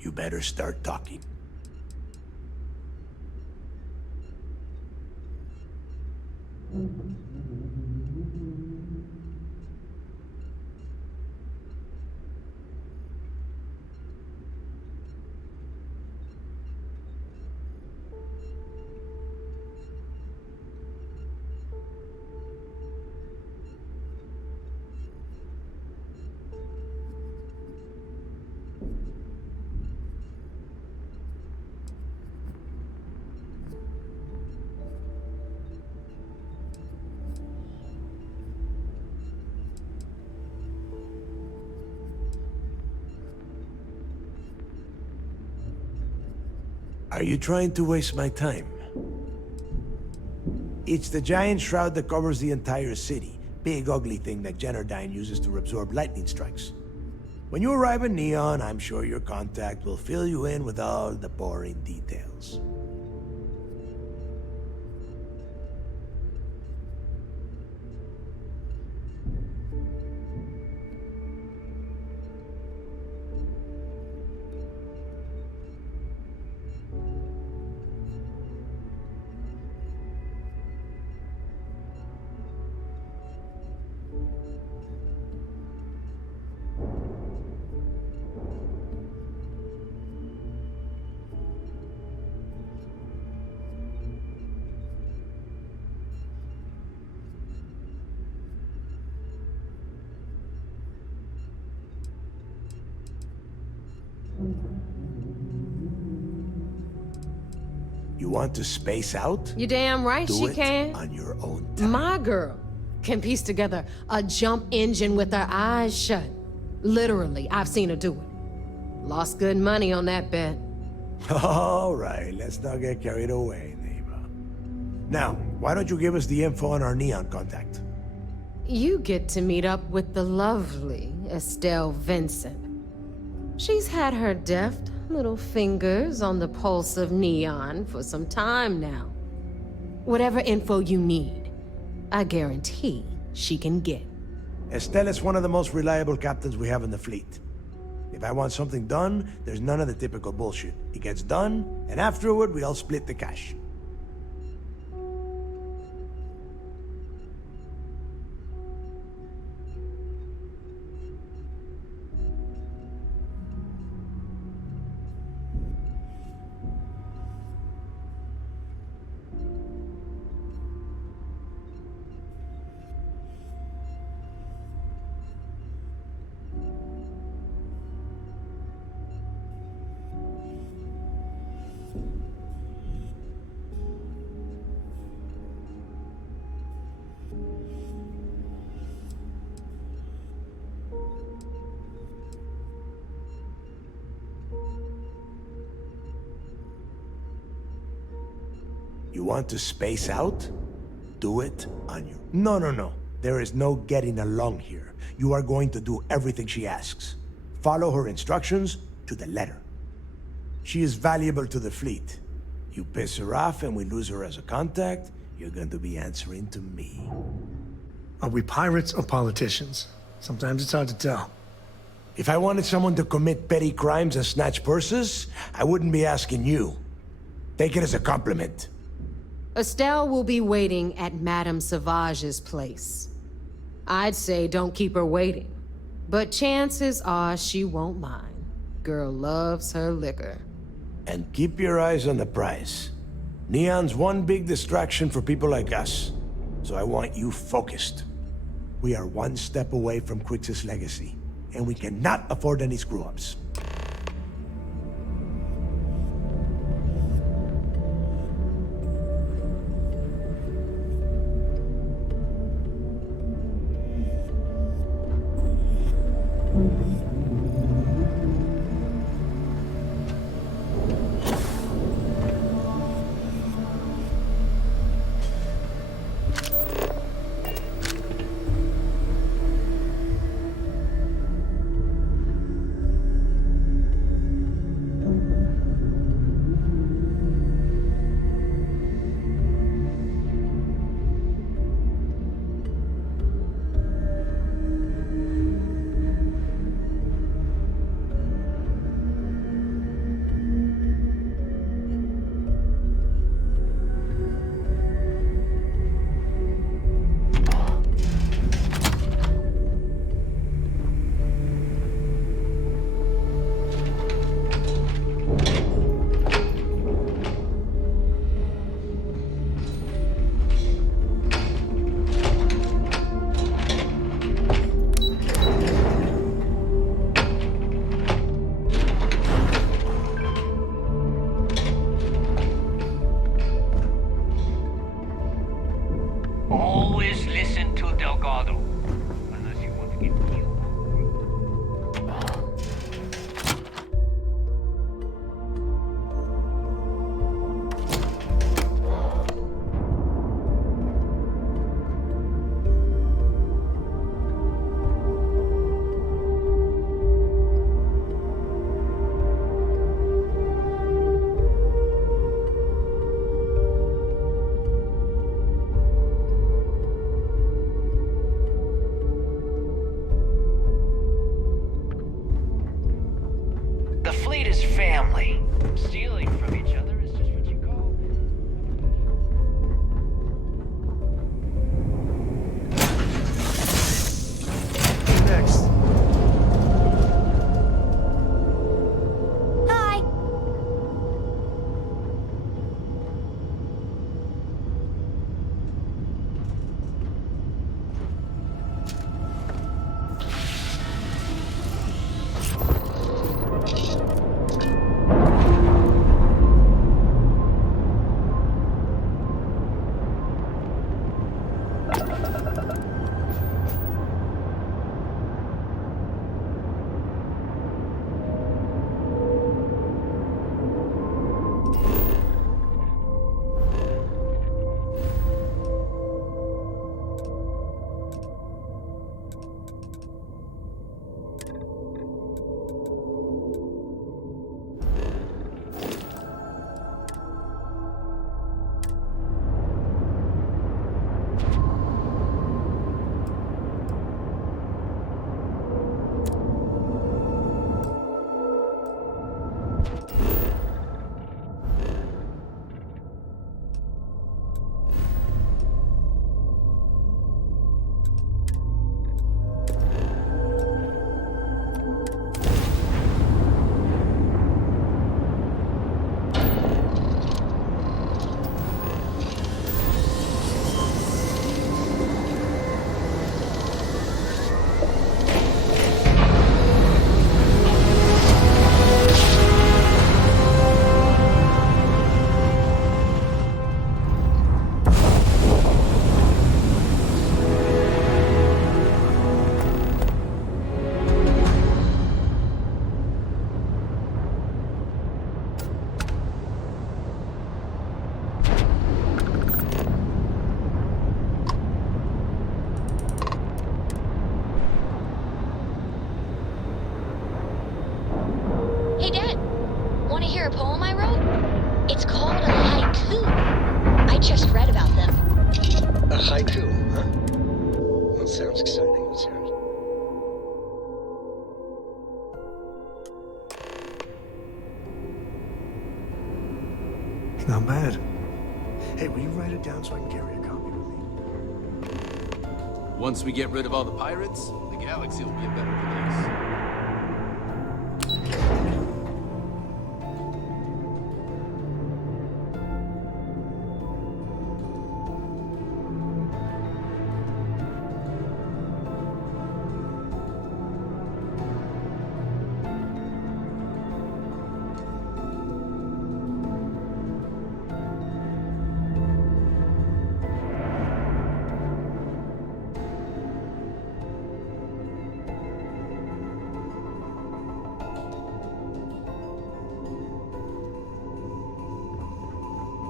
You better start talking. Are you trying to waste my time? It's the giant shroud that covers the entire city. Big ugly thing that Generdyne uses to absorb lightning strikes. When you arrive in Neon, I'm sure your contact will fill you in with all the boring details. You want to space out? You damn right Do she it can. on your own. My girl can piece together a jump engine with her eyes shut. Literally, I've seen her do it. Lost good money on that bet. All right, let's not get carried away, neighbor. Now, why don't you give us the info on our Neon contact? You get to meet up with the lovely Estelle Vincent. She's had her deft little fingers on the pulse of Neon for some time now. Whatever info you need, I guarantee she can get. Estelle is one of the most reliable captains we have in the fleet. If I want something done, there's none of the typical bullshit. It gets done, and afterward, we all split the cash. You want to space out? Do it on your... No. There is no getting along here. You are going to do everything she asks. Follow her instructions to the letter. She is valuable to the fleet. You piss her off and we lose her as a contact, you're going to be answering to me. Are we pirates or politicians? Sometimes it's hard to tell. If I wanted someone to commit petty crimes and snatch purses, I wouldn't be asking you. Take it as a compliment. Estelle will be waiting at Madame Sauvage's place. I'd say don't keep her waiting, but chances are she won't mind. Girl loves her liquor. And keep your eyes on the prize. Neon's one big distraction for people like us, so I want you focused. We are one step away from Quix's legacy, and we cannot afford any screw-ups. family. Stealing from each other is just what you call... Next. Hi. Hey, Dad. Want to hear a poem I wrote? It's called a haiku. I just read about them. A haiku, huh? Well, sounds exciting. Let's hear it. Not bad. Hey, will you write it down so I can carry a copy with me? Once we get rid of all the pirates, the galaxy will be a better place.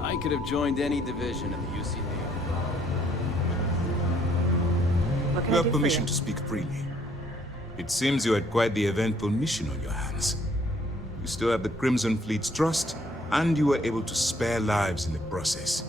I could have joined any division of the UCD. You have permission to speak freely. It seems you had quite the eventful mission on your hands. You still have the Crimson Fleet's trust, and you were able to spare lives in the process.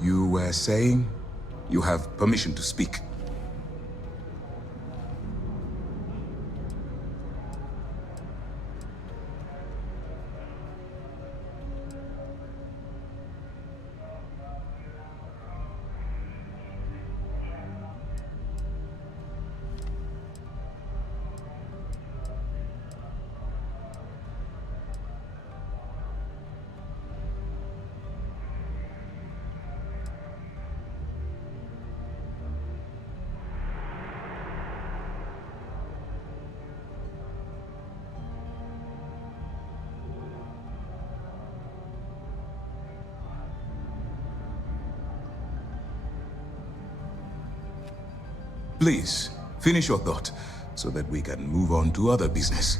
You were saying you have permission to speak. Please, finish your thought, so that we can move on to other business.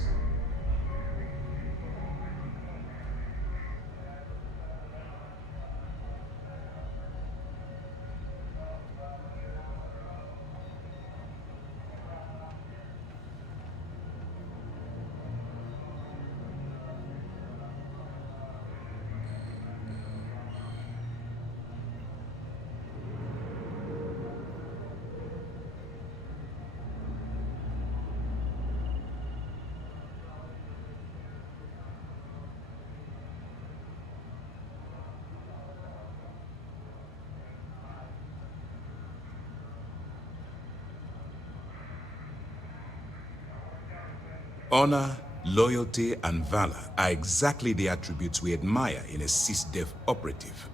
Honor, loyalty, and valor are exactly the attributes we admire in a SysDev operative.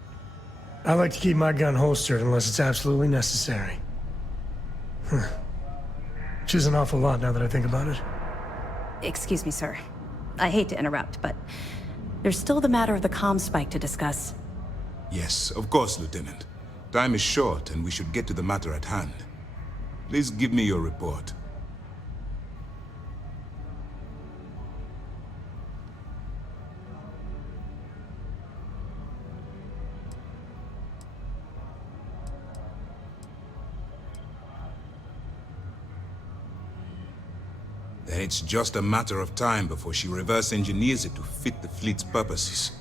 I like to keep my gun holstered unless it's absolutely necessary. Which is an awful lot now that I think about it. Excuse me, sir. I hate to interrupt, but there's still the matter of the comm spike to discuss. Yes, of course, Lieutenant. Time is short, and we should get to the matter at hand. Please give me your report. Then it's just a matter of time before she reverse engineers it to fit the fleet's purposes.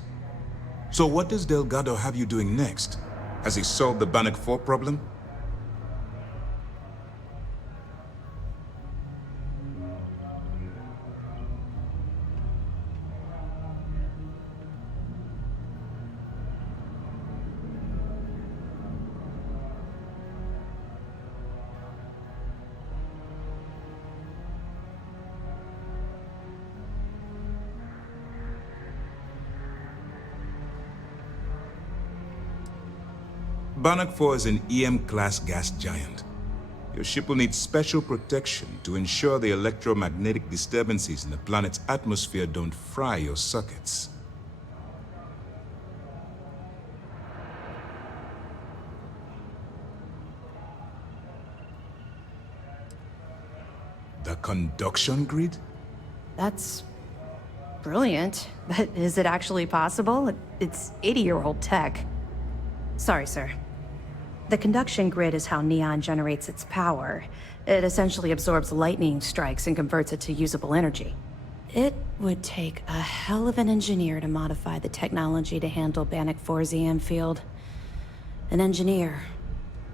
So what does Delgado have you doing next? Has he solved the Bannock 4 problem? Bannock 4 is an EM-class gas giant. Your ship will need special protection to ensure the electromagnetic disturbances in the planet's atmosphere don't fry your sockets. The conduction grid? That's brilliant, but is it actually possible? It's 80-year-old tech. Sorry, sir. The conduction grid is how Neon generates its power. It essentially absorbs lightning strikes and converts it to usable energy. It would take a hell of an engineer to modify the technology to handle Bannock 4's EM field. An engineer,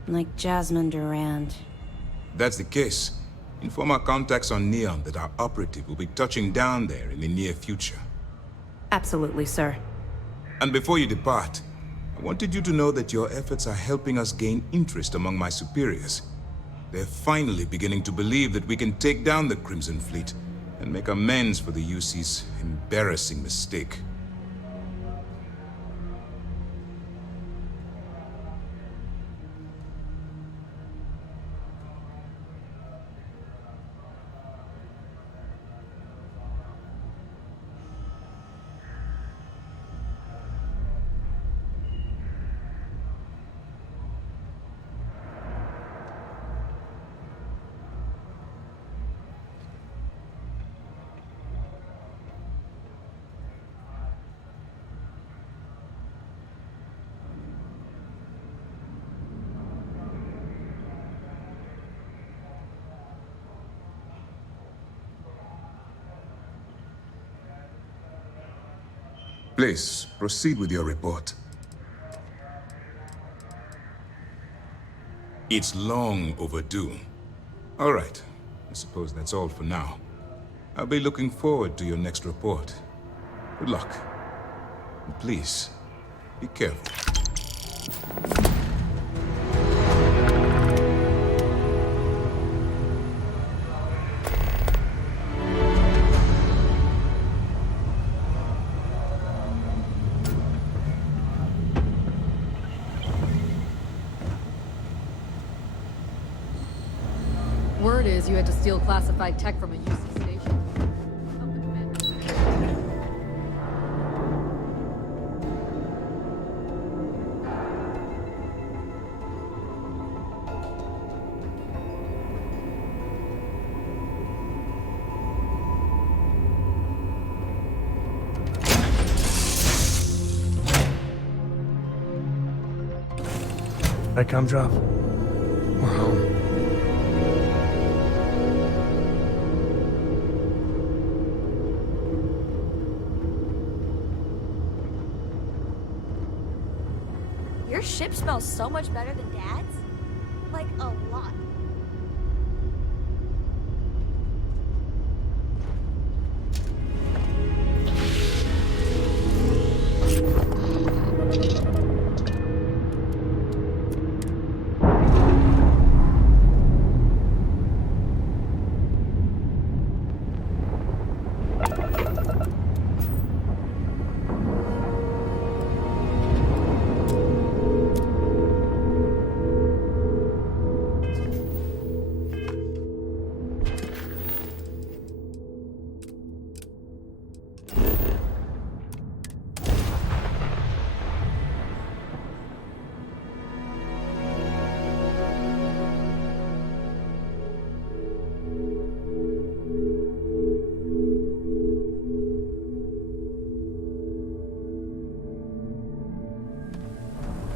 like Jasmine Durand. That's the case. Inform our contacts on Neon that our operative will be touching down there in the near future. Absolutely, sir. And before you depart, I wanted you to know that your efforts are helping us gain interest among my superiors. They're finally beginning to believe that we can take down the Crimson Fleet and make amends for the UC's embarrassing mistake. Please, proceed with your report. It's long overdue. All right, I suppose that's all for now. I'll be looking forward to your next report. Good luck. And please, be careful. Word is you had to steal classified tech from a UC station. Right, come drop? We're home. Your ship smells so much better than Dad's? Like, a lot.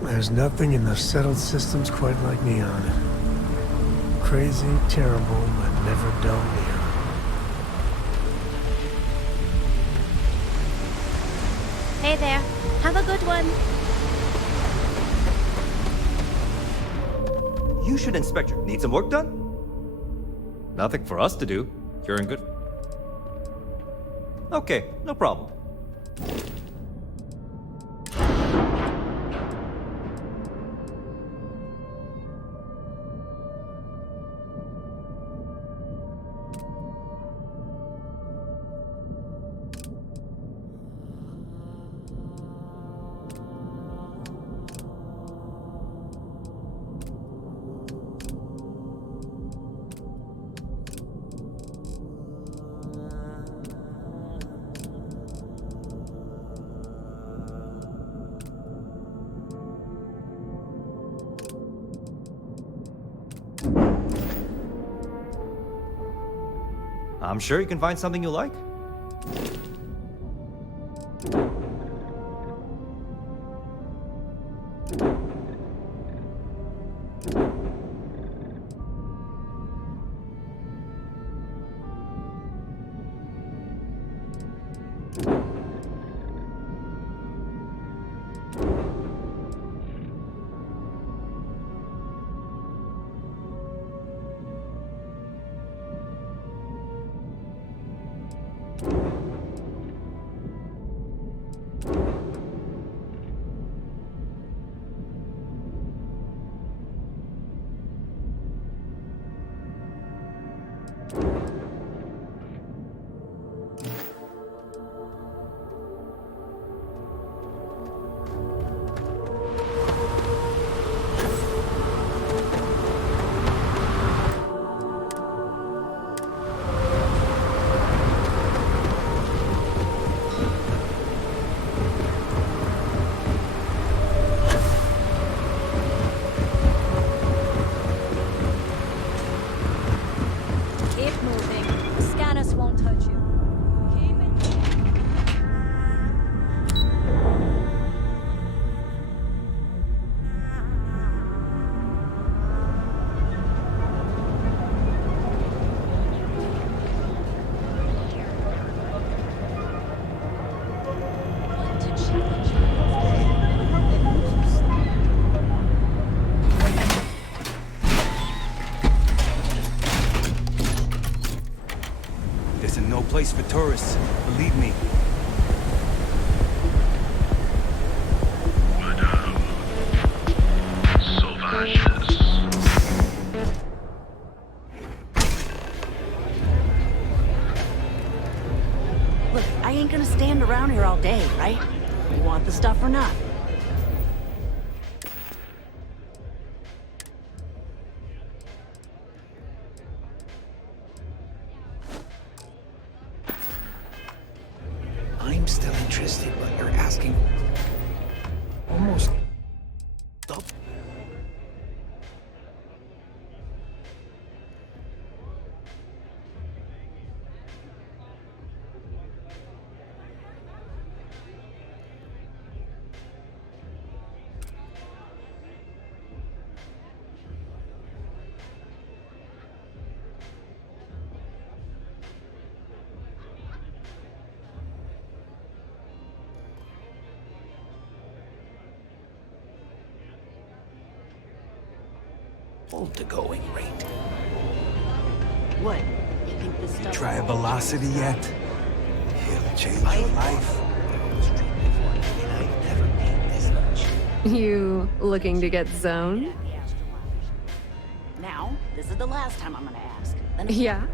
There's nothing in the settled systems quite like Neon. Crazy, terrible, but never dull Neon. Hey there. Have a good one. You should inspect your... Need some work done? Nothing for us to do. You're in good... Okay, no problem. I'm sure you can find something you like. This is no place for tourists, believe me. Look, I ain't gonna stand around here all day, right? You want the stuff or not? I'm still interested, but you're asking almost double. Hold the going rate. What? You think this stuff... Try a velocity yet? It'll change your life. And I've never paid this much. You looking to get zoned? Now, this is the last time I'm gonna ask. Then Yeah?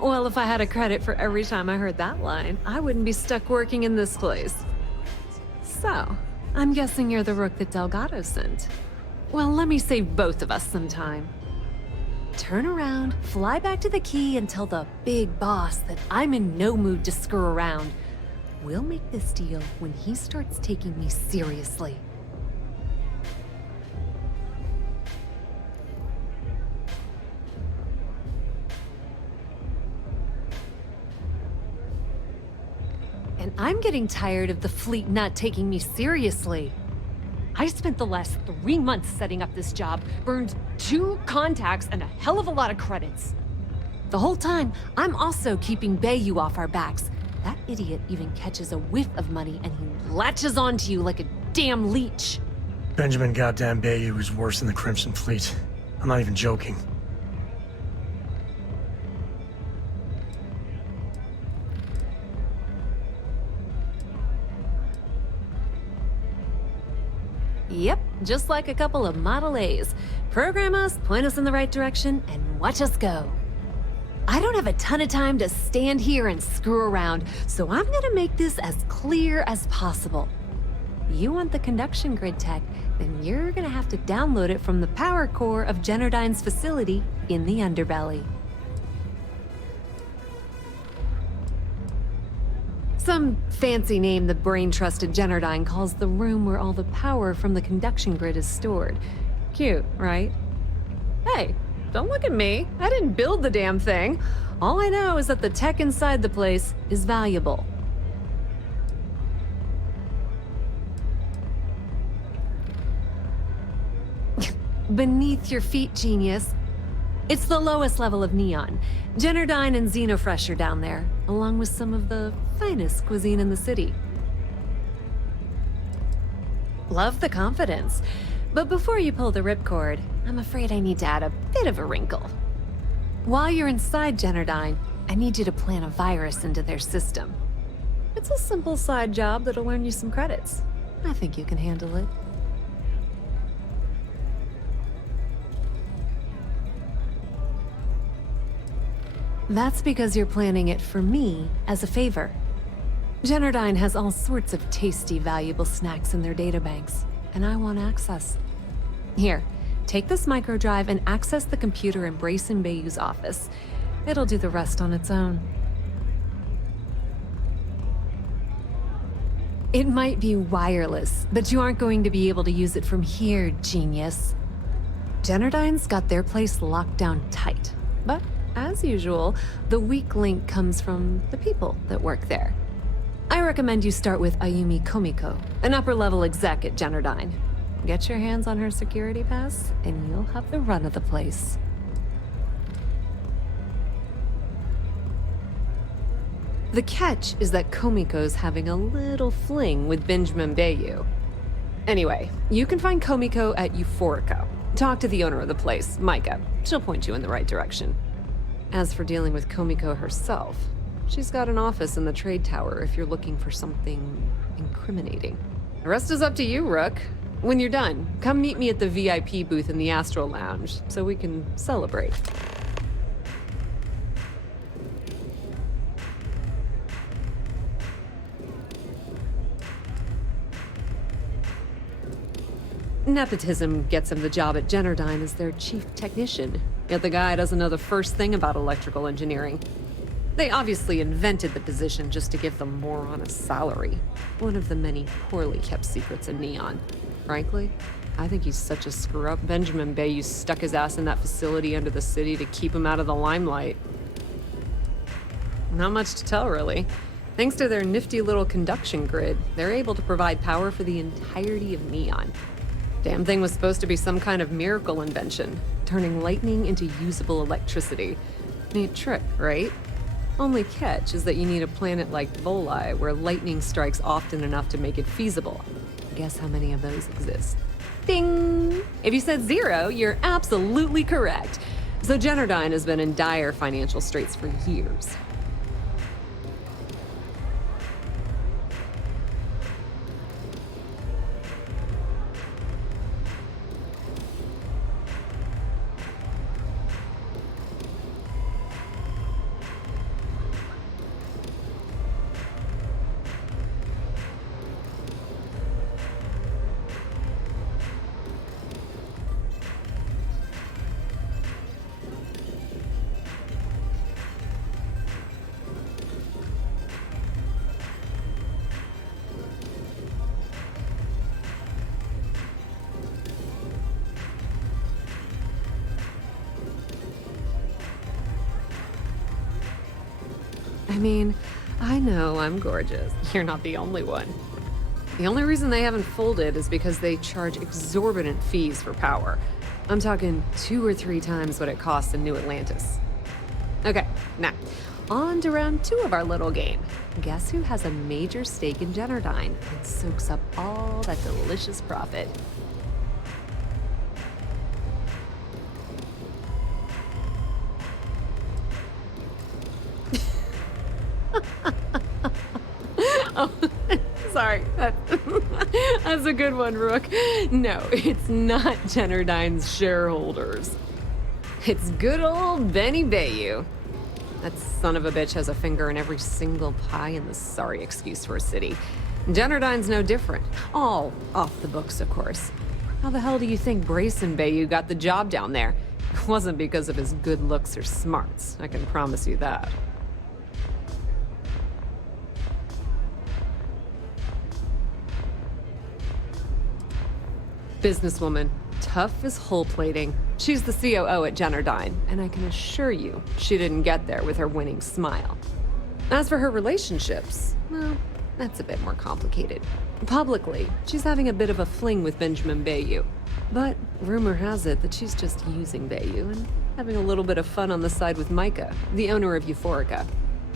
Well, if I had a credit for every time I heard that line, I wouldn't be stuck working in this place. So, I'm guessing you're the rook that Delgado sent. Well, let me save both of us some time. Turn around, fly back to the key, and tell the big boss that I'm in no mood to screw around. We'll make this deal when he starts taking me seriously. And I'm getting tired of the fleet not taking me seriously. I spent the last 3 months setting up this job, burned 2 contacts and a hell of a lot of credits. The whole time, I'm also keeping Bayou off our backs. That idiot even catches a whiff of money and he latches onto you like a damn leech. Benjamin goddamn Bayou is worse than the Crimson Fleet. I'm not even joking. Yep, just like a couple of Model A's. Program us, point us in the right direction, and watch us go. I don't have a ton of time to stand here and screw around, so I'm gonna make this as clear as possible. You want the conduction grid tech, then you're gonna have to download it from the power core of Generdyne's facility in the underbelly. Some fancy name the brain-trusted Generdyne calls the room where all the power from the conduction grid is stored. Cute, right? Hey, don't look at me. I didn't build the damn thing. All I know is that the tech inside the place is valuable. Beneath your feet, genius. It's the lowest level of Neon. Generdyne and Xenofresh are down there, along with some of the finest cuisine in the city. Love the confidence. But before you pull the ripcord, I'm afraid I need to add a bit of a wrinkle. While you're inside Generdyne, I need you to plant a virus into their system. It's a simple side job that'll earn you some credits. I think you can handle it. That's because you're planning it for me as a favor. Generdyne has all sorts of tasty, valuable snacks in their databanks, and I want access. Here, take this microdrive and access the computer in Brace and Bayou's office. It'll do the rest on its own. It might be wireless, but you aren't going to be able to use it from here, genius. Generdyne's got their place locked down tight, but as usual, the weak link comes from the people that work there. I recommend you start with Ayumi Komiko, an upper-level exec at Generdyne. Get your hands on her security pass, and you'll have the run of the place. The catch is that Komiko's having a little fling with Benjamin Bayou. Anyway, you can find Komiko at Euphorica. Talk to the owner of the place, Micah. She'll point you in the right direction. As for dealing with Komiko herself, she's got an office in the trade tower if you're looking for something incriminating. The rest is up to you, Rook. When you're done, come meet me at the VIP booth in the Astral Lounge so we can celebrate. Nepotism gets him the job at Generdyne as their chief technician, yet the guy doesn't know the first thing about electrical engineering. They obviously invented the position just to give them more on a salary. One of the many poorly kept secrets in Neon. Frankly, I think he's such a screw-up. Benjamin Bayou stuck his ass in that facility under the city to keep him out of the limelight. Not much to tell, really. Thanks to their nifty little conduction grid, they're able to provide power for the entirety of Neon. Damn thing was supposed to be some kind of miracle invention, turning lightning into usable electricity. Neat trick, right? Only catch is that you need a planet like Voli, where lightning strikes often enough to make it feasible. Guess how many of those exist? Ding! If you said 0, you're absolutely correct. So Generdyne has been in dire financial straits for years. I mean, I know I'm gorgeous. You're not the only one. The only reason they haven't folded is because they charge exorbitant fees for power. I'm talking 2 or 3 times what it costs in New Atlantis. Okay, now, on to round 2 of our little game. Guess who has a major stake in Generdyne and soaks up all that delicious profit? Oh, sorry. That's a good one, Rook. No, it's not Generdyne's shareholders. It's good old Benny Bayou. That son of a bitch has a finger in every single pie in the sorry excuse for a city. Generdyne's no different. All off the books, of course. How the hell do you think Brayson Bayou got the job down there? It wasn't because of his good looks or smarts, I can promise you that. Businesswoman, tough as hull plating. She's the COO at Generdyne, and I can assure you she didn't get there with her winning smile. As for her relationships, well, that's a bit more complicated. Publicly, she's having a bit of a fling with Benjamin Bayou, but rumor has it that she's just using Bayou and having a little bit of fun on the side with Micah, the owner of Euphorica.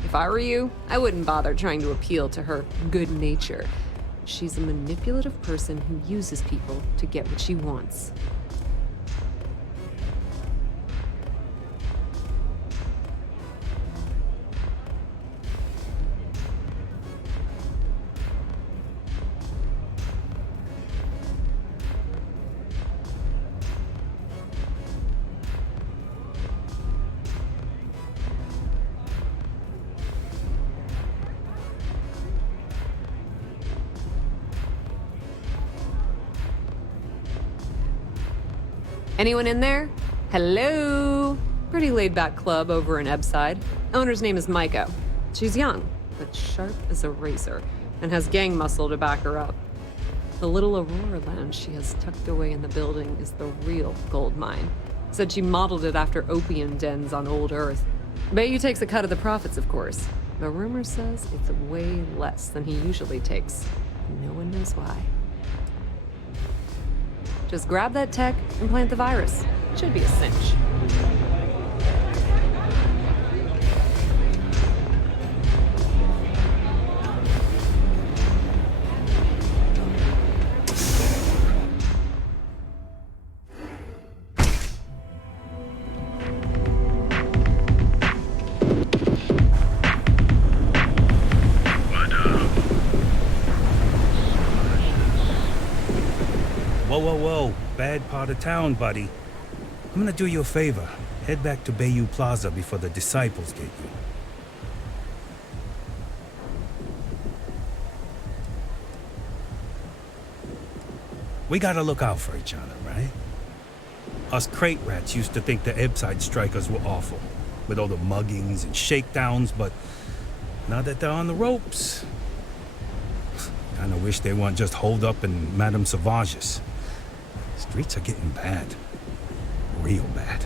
If I were you, I wouldn't bother trying to appeal to her good nature. She's a manipulative person who uses people to get what she wants. Anyone in there? Hello? Pretty laid-back club over in Ebbside. Owner's name is Micah. She's young, but sharp as a razor, and has gang muscle to back her up. The little Aurora lounge she has tucked away in the building is the real gold mine. Said she modeled it after opium dens on old Earth. Bayou takes a cut of the profits, of course, but rumor says it's way less than he usually takes. No one knows why. Just grab that tech and plant the virus. Should be a cinch. Whoa. Bad part of town, buddy. I'm gonna do you a favor. Head back to Bayou Plaza before the disciples get you. We gotta look out for each other, right? Us crate rats used to think the Ebbside strikers were awful, with all the muggings and shakedowns, but now that they're on the ropes, kinda wish they weren't just holed up in Madame Sauvage's. Streets are getting bad. Real bad.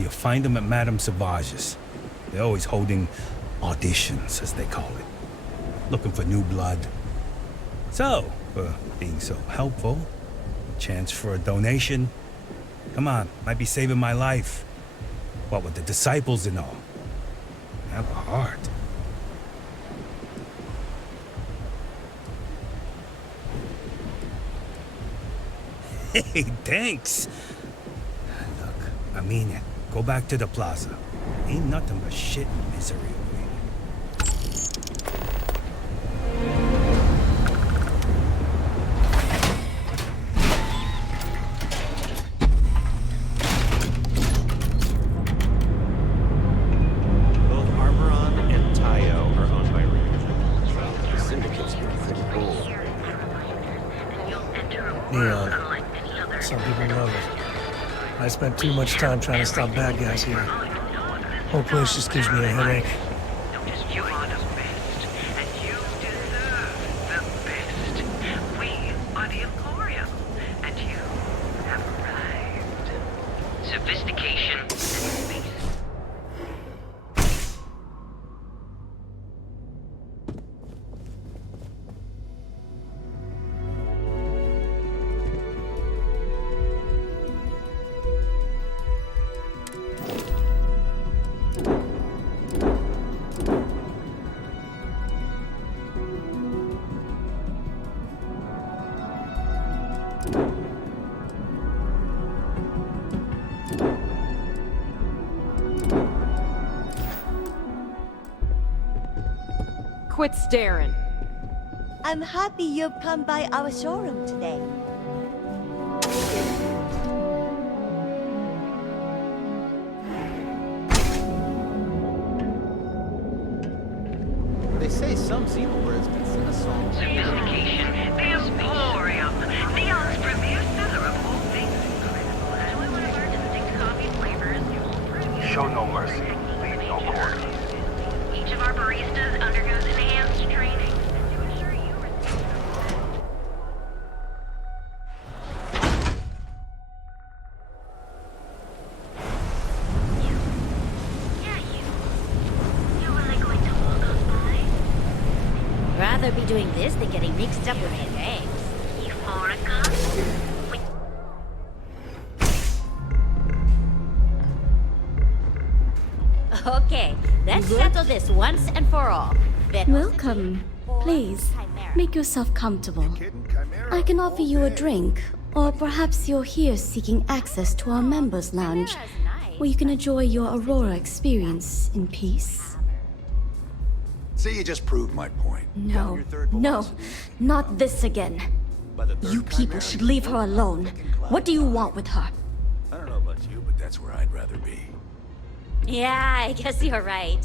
you'll find them at Madame Sauvage's. They're always holding auditions, as they call it. Looking for new blood. So, for being so helpful, a chance for a donation. Come on, might be saving my life. What with the disciples and all. Have a heart. Hey, thanks. Look, I mean it. Go back to the plaza. Ain't nothing but shit and misery over here. Both Armoron and Tayo are owned by Rouge. The syndicate's been pretty cool. Neon. Some people love it. I spent too much time trying to stop bad guys here. Whole place just gives me a headache. You are the best, and you deserve the best. We are the Emporium, and you have arrived. Sophistication and space. Quit staring. I'm happy you've come by our showroom today. They say some Xenoblades can sing a song. Sophistication, the Emporium, Neon's premier seller of all things incredible. Enjoy one of our distinct coffee flavors, cold brew. Show no mercy, leave no quarter. Each of our baristas undergoes enhanced training to ensure you receive Rather be doing this than getting mixed up with your eggs. Okay, let's settle this once and for all. Welcome. Please, make yourself comfortable. I can offer you a drink, or perhaps you're here seeking access to our members' lounge, where you can enjoy your Aurora experience in peace. See, you just proved my point. No, no, not this again. You people should leave her alone. What do you want with her? I don't know about you, but that's where I'd rather be. Yeah, I guess you're right.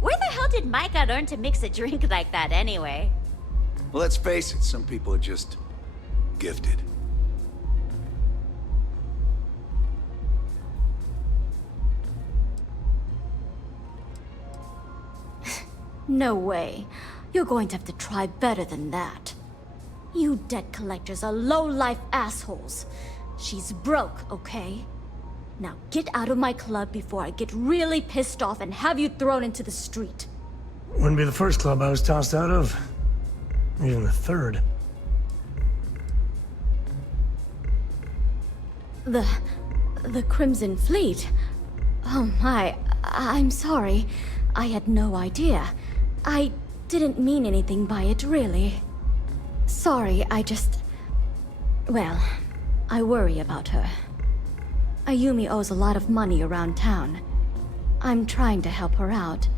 Where the hell did Micah learn to mix a drink like that anyway? Well, let's face it, some people are just gifted. No way. You're going to have to try better than that. You debt collectors are low-life assholes. She's broke, okay? Now get out of my club before I get really pissed off and have you thrown into the street. Wouldn't be the first club I was tossed out of. Even the third. The Crimson Fleet? Oh my, I'm sorry. I had no idea. I didn't mean anything by it, really. Sorry, well, I worry about her. Ayumi owes a lot of money around town. I'm trying to help her out,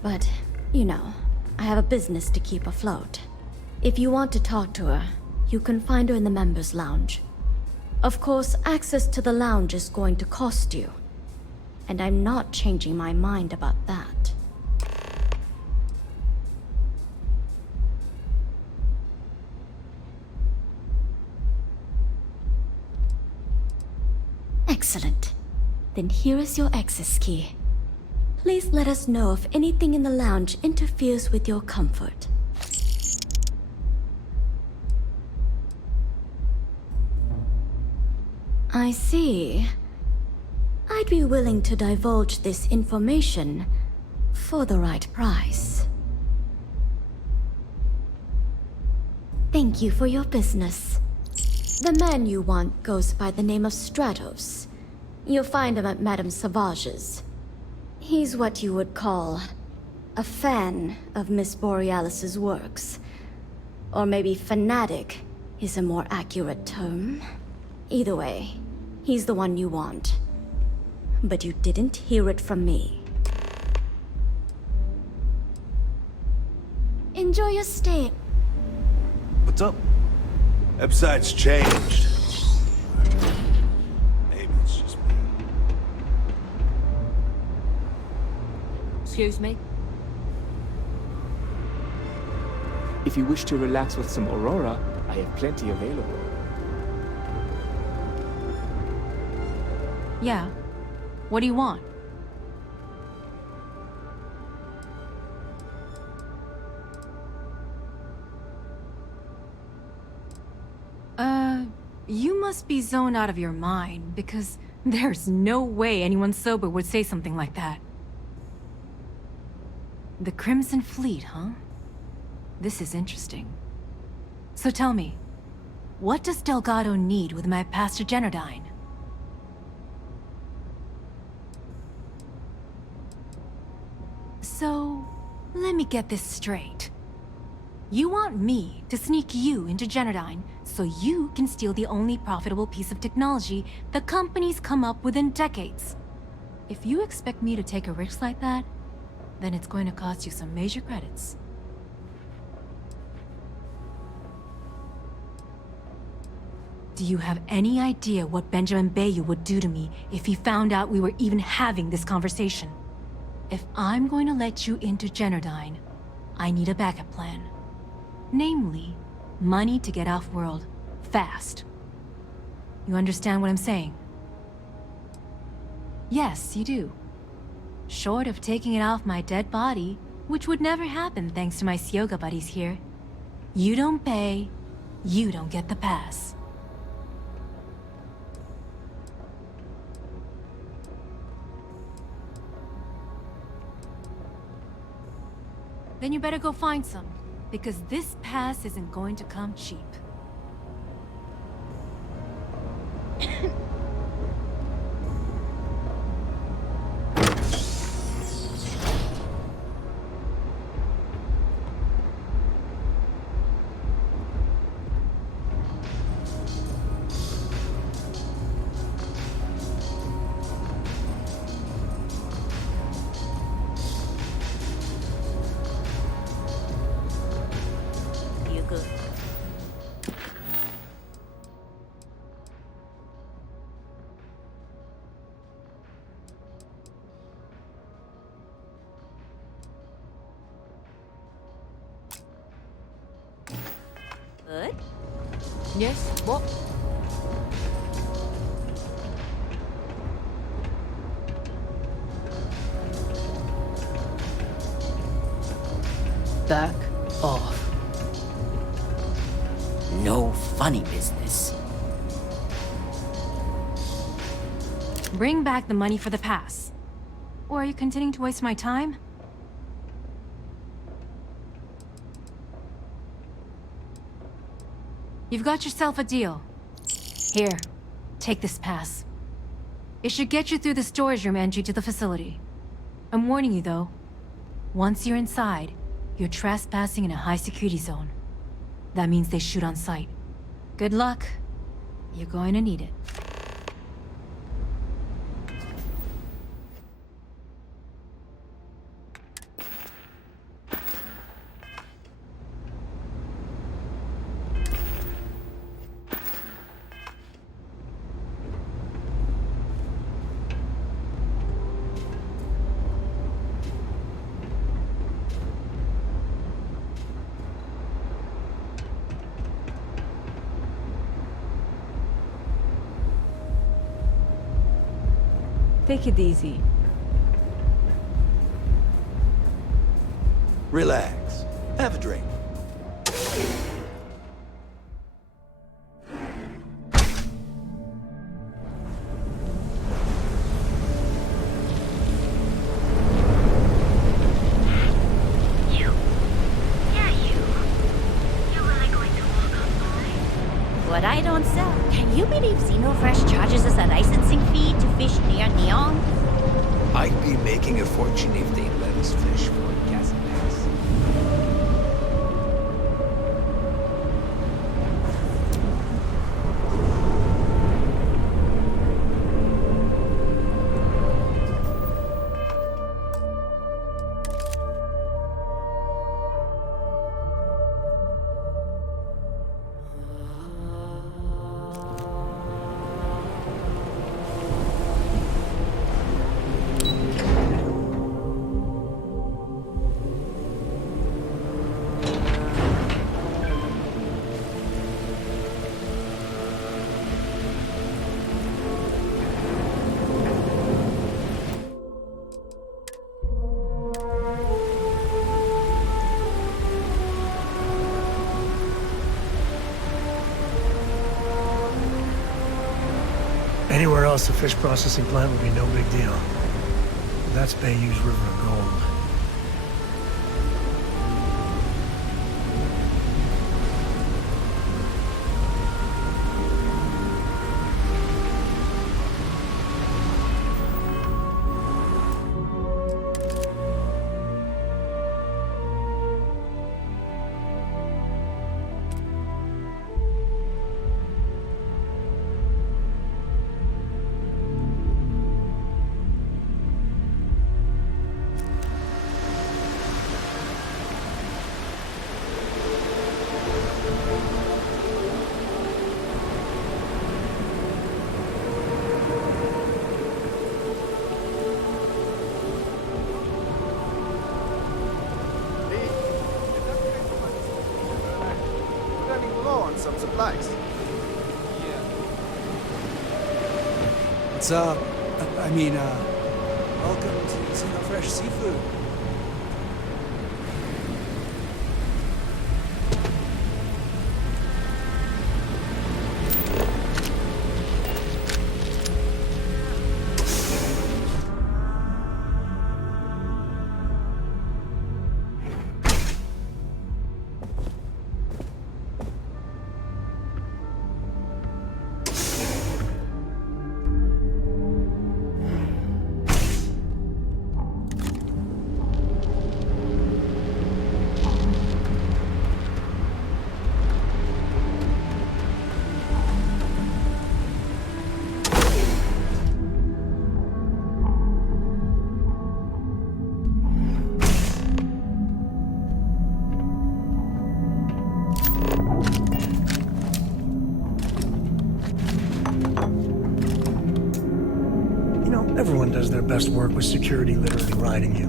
but, you know, I have a business to keep afloat. If you want to talk to her, you can find her in the members' lounge. Of course, access to the lounge is going to cost you, and I'm not changing my mind about that. Excellent. Then here is your access key. Please let us know if anything in the lounge interferes with your comfort. I see. I I'd be willing to divulge this information for the right price. Thank you for your business. The man you want goes by the name of Stratos. You'll find him at Madame Sauvage's. He's what you would call a fan of Miss Borealis's works. Or maybe fanatic is a more accurate term. Either way, he's the one you want. But you didn't hear it from me. Enjoy your stay. What's up? Website's changed. Maybe it's just me. Excuse me? If you wish to relax with some Aurora, I have plenty available. Yeah. What do you want? You must be zoned out of your mind, because there's no way anyone sober would say something like that. The Crimson Fleet, huh? This is interesting. So tell me, what does Delgado need with my Pastor Genardine? So, let me get this straight. You want me to sneak you into Genardine so you can steal the only profitable piece of technology the company's come up with in decades. If you expect me to take a risk like that, then it's going to cost you some major credits. Do you have any idea what Benjamin Bayou would do to me if he found out we were even having this conversation? If I'm going to let you into Genardine, I need a backup plan. Namely, money to get off-world, fast. You understand what I'm saying? Yes, you do. Short of taking it off my dead body, which would never happen thanks to my Syoga buddies here. You don't pay, you don't get the pass. Then you better go find some, because this pass isn't going to come cheap. Good? Yes, what? Back off. No funny business. Bring back the money for the pass. Or are you continuing to waste my time? You've got yourself a deal. Here, take this pass. It should get you through the storage room entry to the facility. I'm warning you though, once you're inside, you're trespassing in a high-security zone. That means they shoot on sight. Good luck. You're going to need it. Take it easy. Relax. Have a drink. but I don't sell. Can you believe Xenofresh charges us a licensing fee to fish near Neon? I'd be making a fortune if they'd let us fish for gas and bags. Anywhere else, a fish processing plant would be no big deal. But that's Bayou's River of Gold. Some supplies. What's up? Welcome to Xenofresh Seafood. Everyone does their best work with security literally riding you.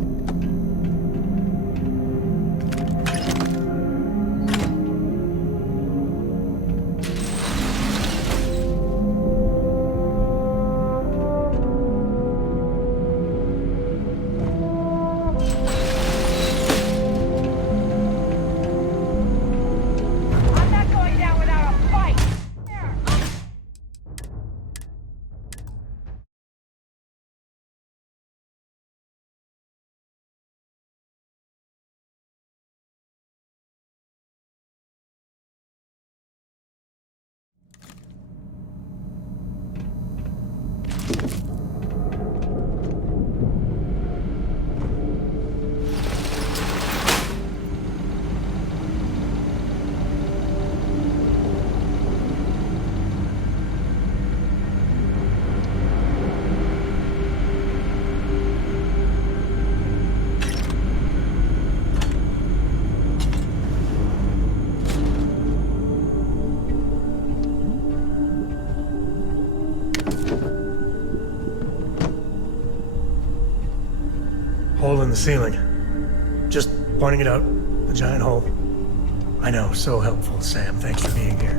Hole in the ceiling. Just pointing it out. The giant hole. I know, so helpful, Sam. Thanks for being here.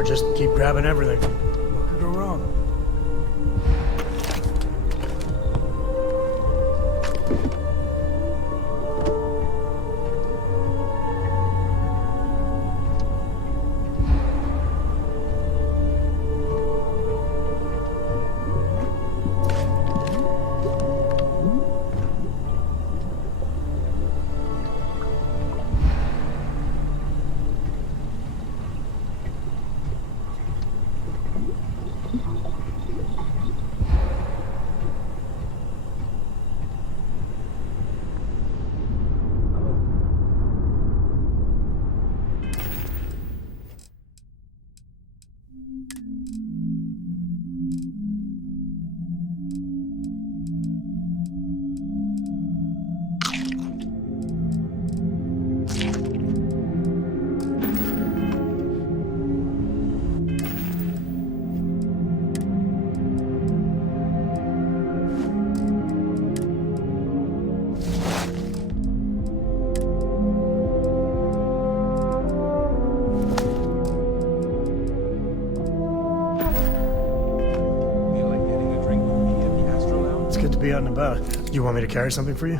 Sure, just keep grabbing everything. What could go wrong? Good to be out and about. Do you want me to carry something for you?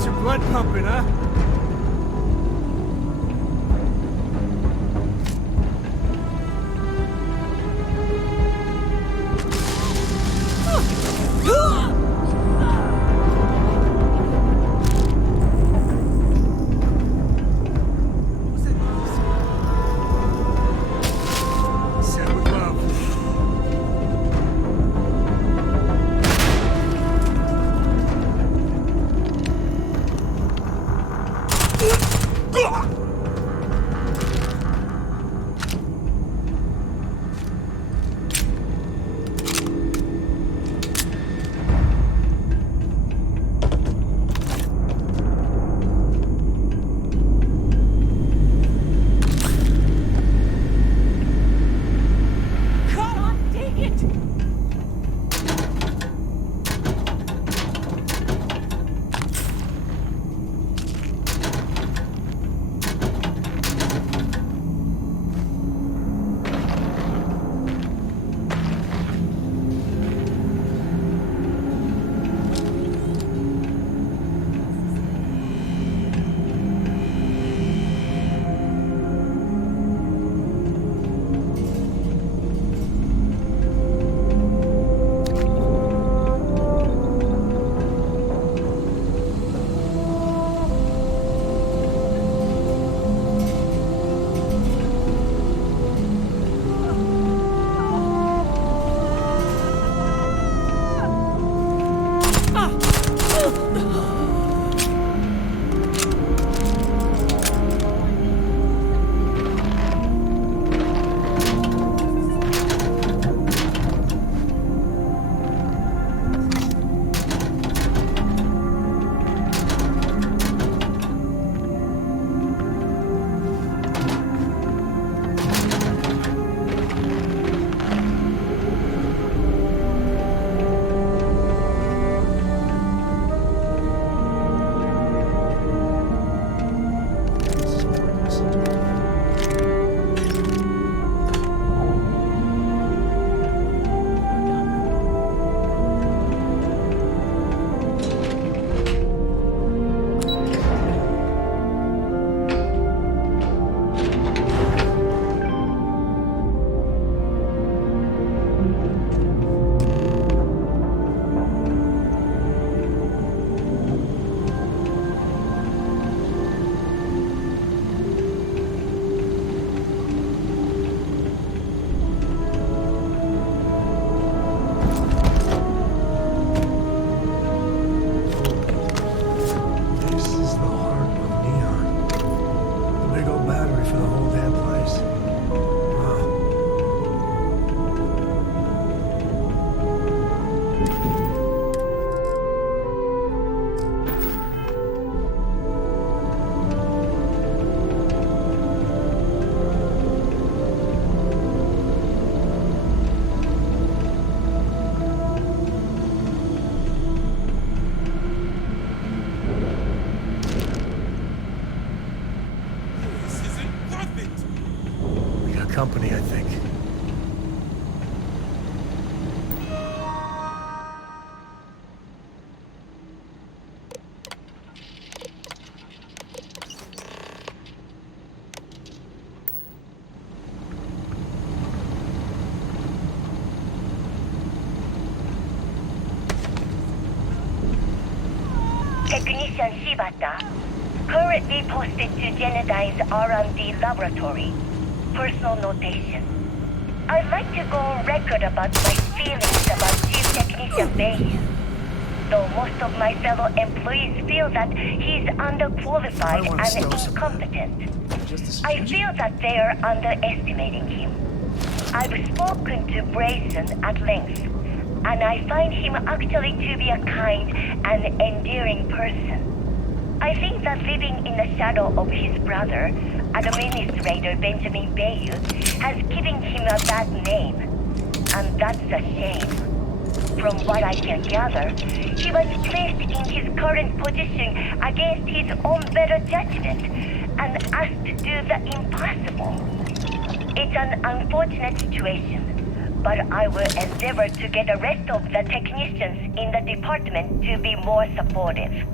Get your blood pumping, huh? Said with love. Come on, take it! This is the heart of Neon. The big old battery for the whole damn place. Wow. This isn't perfect. We got company, I think. Technician Shibata, currently posted to Genodyne's R&D laboratory. Personal notation. I'd like to go on record about my feelings about Chief Technician Bayou. Though most of my fellow employees feel that he's underqualified and incompetent. I feel that they are underestimating him. I've spoken to Brayson at length, and I find him actually to be a kind and endearing person. I think that living in the shadow of his brother, Administrator Benjamin Bayou, has given him a bad name, and that's a shame. From what I can gather, he was placed in his current position against his own better judgment and asked to do the impossible. It's an unfortunate situation, but I will endeavor to get the rest of the technicians in the department to be more supportive.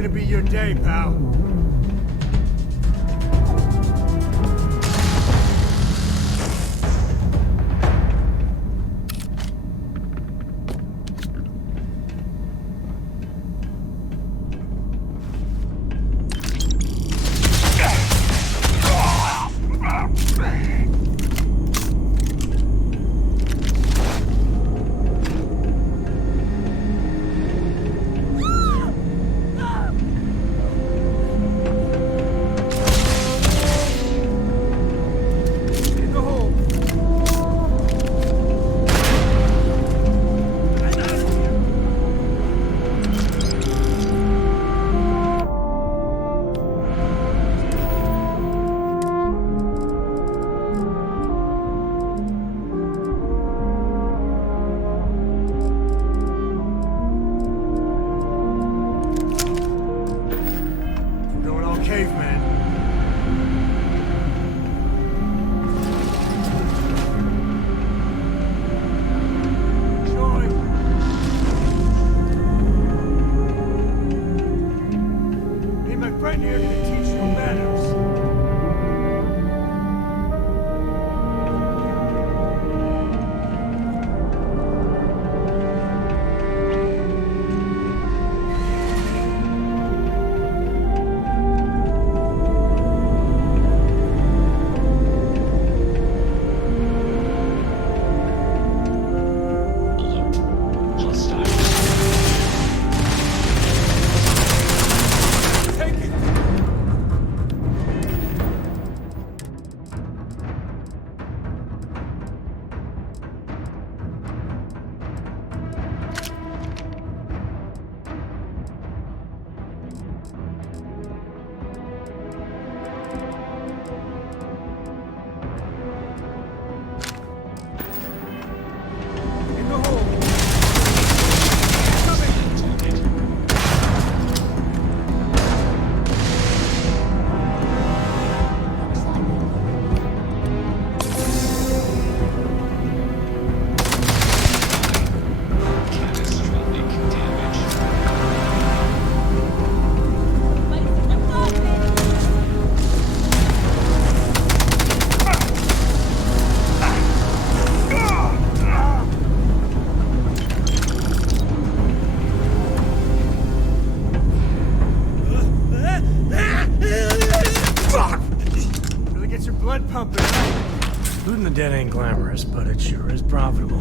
gonna be your day, pal. Looting the dead ain't glamorous, but it sure is profitable.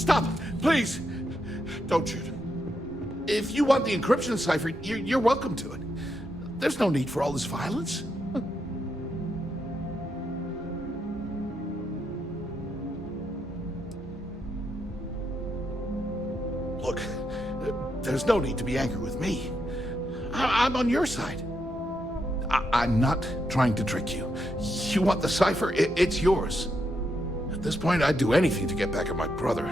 Stop! Please! Don't shoot. If you want the encryption cipher, you're welcome to it. There's no need for all this violence. Look, there's no need to be angry with me. I'm on your side. I'm not trying to trick you. You want the cipher? It's yours. At this point, I'd do anything to get back at my brother.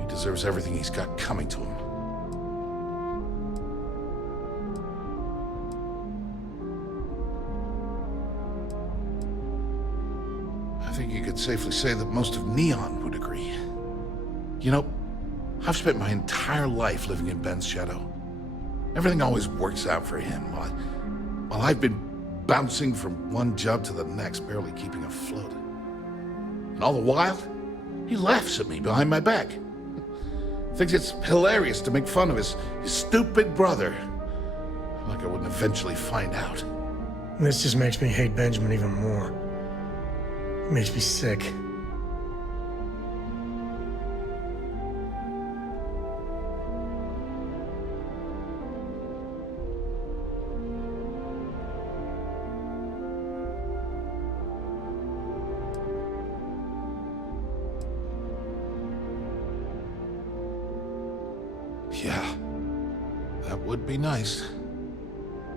He deserves everything he's got coming to him. I think you could safely say that most of Neon would agree. You know, I've spent my entire life living in Ben's shadow. Everything always works out for him, while I've been bouncing from one job to the next, barely keeping afloat. And all the while, he laughs at me behind my back. Thinks it's hilarious to make fun of his stupid brother. Like I wouldn't eventually find out. This just makes me hate Benjamin even more. It makes me sick. Yeah, that would be nice.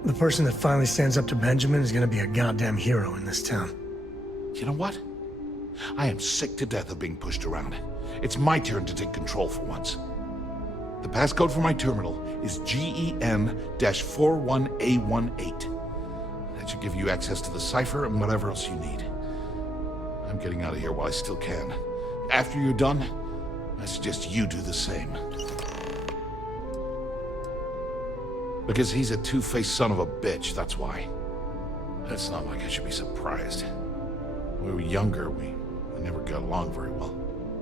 The person that finally stands up to Benjamin is gonna be a goddamn hero in this town. You know what? I am sick to death of being pushed around. It's my turn to take control for once. The passcode for my terminal is GEN-41A18. That should give you access to the cipher and whatever else you need. I'm getting out of here while I still can. After you're done, I suggest you do the same. Because he's a two-faced son of a bitch, that's why. It's not like I should be surprised. When we were younger, we never got along very well.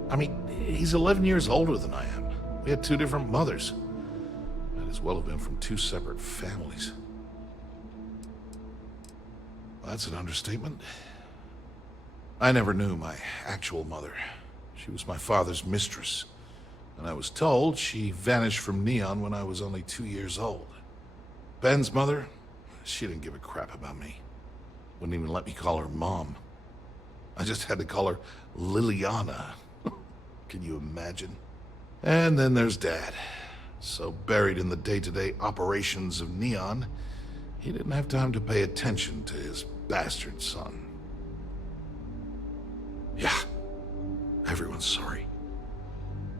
I mean, he's 11 years older than I am. We had two different mothers. Might as well have been from two separate families. Well, that's an understatement. I never knew my actual mother. She was my father's mistress. And I was told she vanished from Neon when I was only 2 years old. Ben's mother, she didn't give a crap about me. Wouldn't even let me call her Mom. I just had to call her Liliana. Can you imagine? And then there's Dad. So buried in the day-to-day operations of Neon, he didn't have time to pay attention to his bastard son. Yeah, everyone's sorry.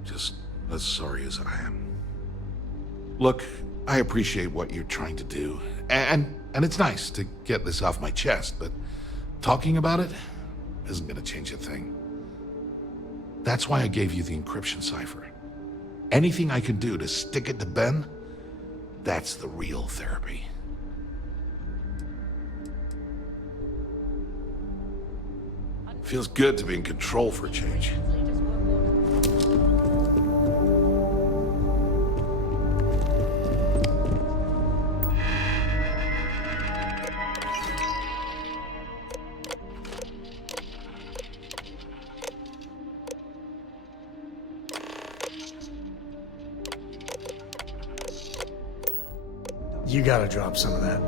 Just as sorry as I am. Look, I appreciate what you're trying to do, and it's nice to get this off my chest, but talking about it isn't gonna change a thing. That's why I gave you the encryption cipher. Anything I can do to stick it to Ben, that's the real therapy. Feels good to be in control for a change. You gotta drop some of that.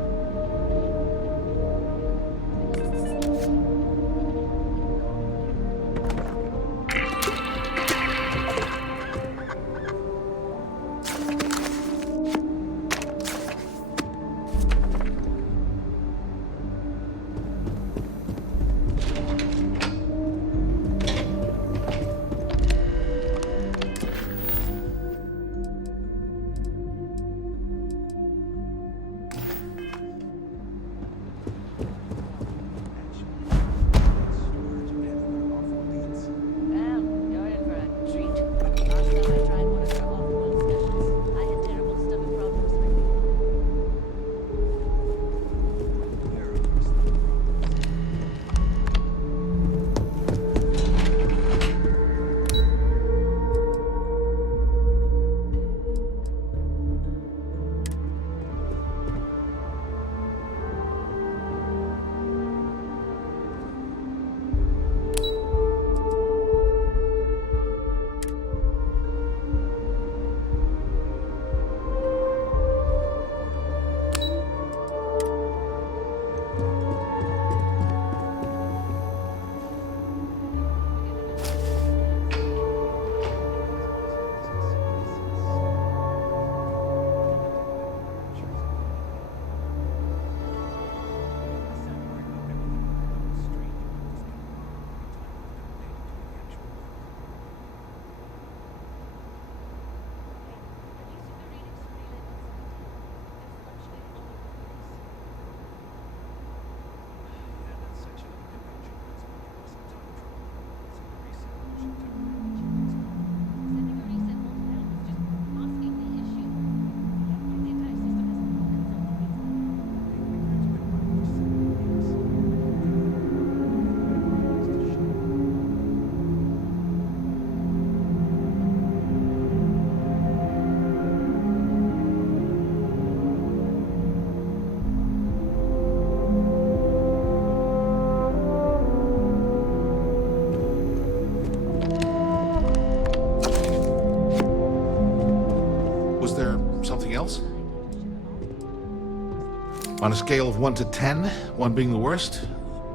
On a scale of 1 to 10, 1 being the worst,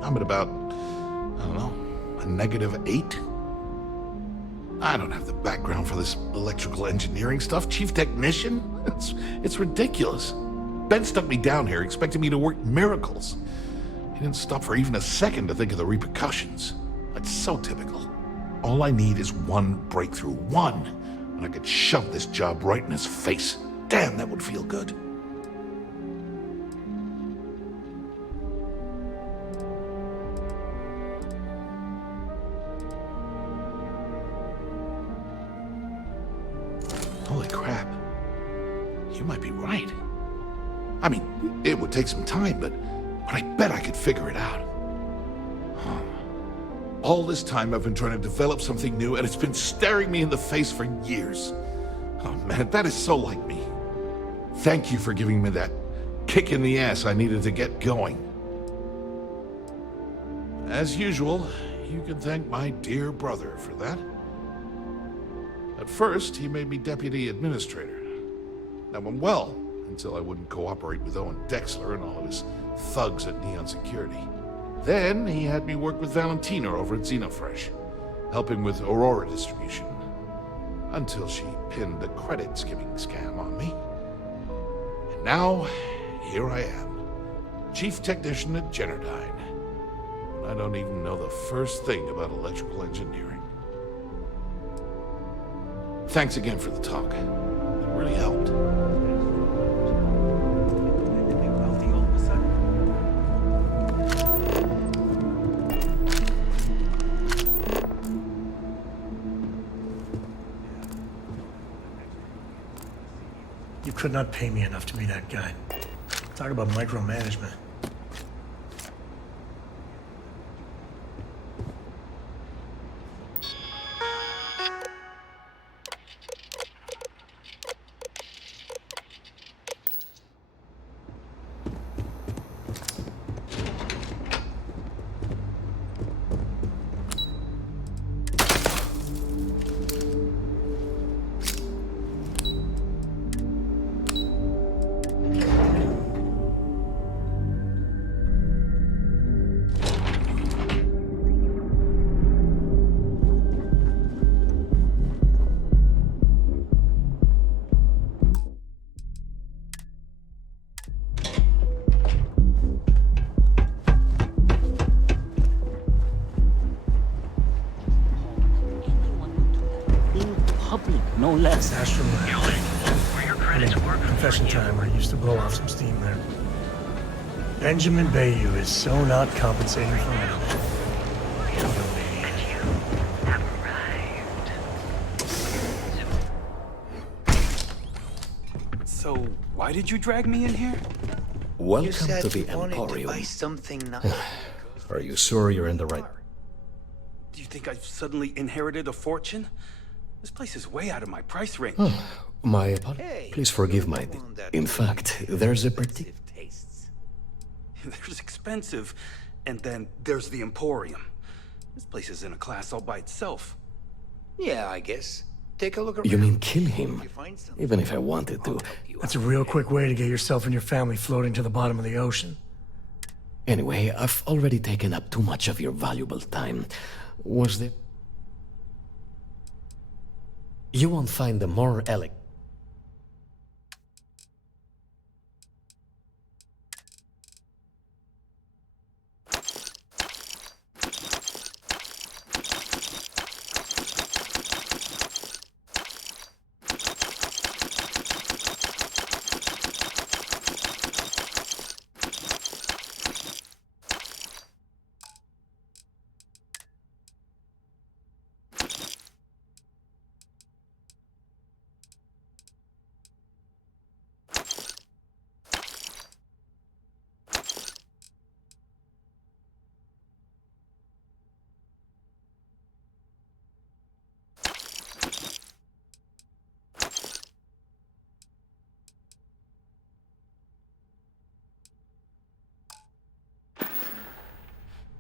I'm at about, I don't know, a -8. I don't have the background for this electrical engineering stuff. Chief technician? It's ridiculous. Ben stuck me down here expecting me to work miracles. He didn't stop for even a second to think of the repercussions. That's so typical. All I need is one breakthrough. One. And I could shove this job right in his face. Damn, that would feel good. Holy crap. You might be right. I mean, it would take some time, but I bet I could figure it out. All this time I've been trying to develop something new, and it's been staring me in the face for years. Oh man, that is so like me. Thank you for giving me that kick in the ass I needed to get going. As usual, you can thank my dear brother for that. At first, he made me deputy administrator. That went well, until I wouldn't cooperate with Owen Dexler and all of his thugs at Neon Security. Then he had me work with Valentina over at Xenofresh, helping with Aurora distribution, until she pinned a credit skimming scam on me. And now, here I am, chief technician at Generdyne. I don't even know the first thing about electrical engineering. Thanks again for the talk. It really helped. You could not pay me enough to be that guy. Talk about micromanagement. No less. Astral confession time. I used to blow off some steam there. Benjamin Bayou is so not compensating for anything. So, why did you drag me in here? Welcome to the Emporium. Are you sure you're in the right? Do you think I've suddenly inherited a fortune? This place is way out of my price range. My apologies. Please forgive my... In fact, there's a particular... There's expensive, and then there's the Emporium. This place is in a class all by itself. Yeah, I guess. Take a look around. You mean kill him? Even if I wanted to. That's a real quick way to get yourself and your family floating to the bottom of the ocean. Anyway, I've already taken up too much of your valuable time. Was there... You won't find a more elegant...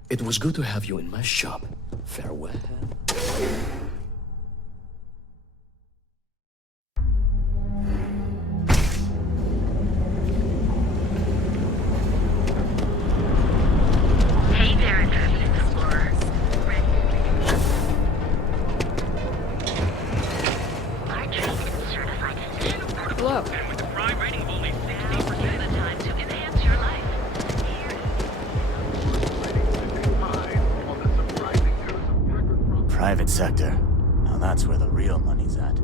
It was good to have you in my shop. Farewell. Private sector. Now that's where the real money's at.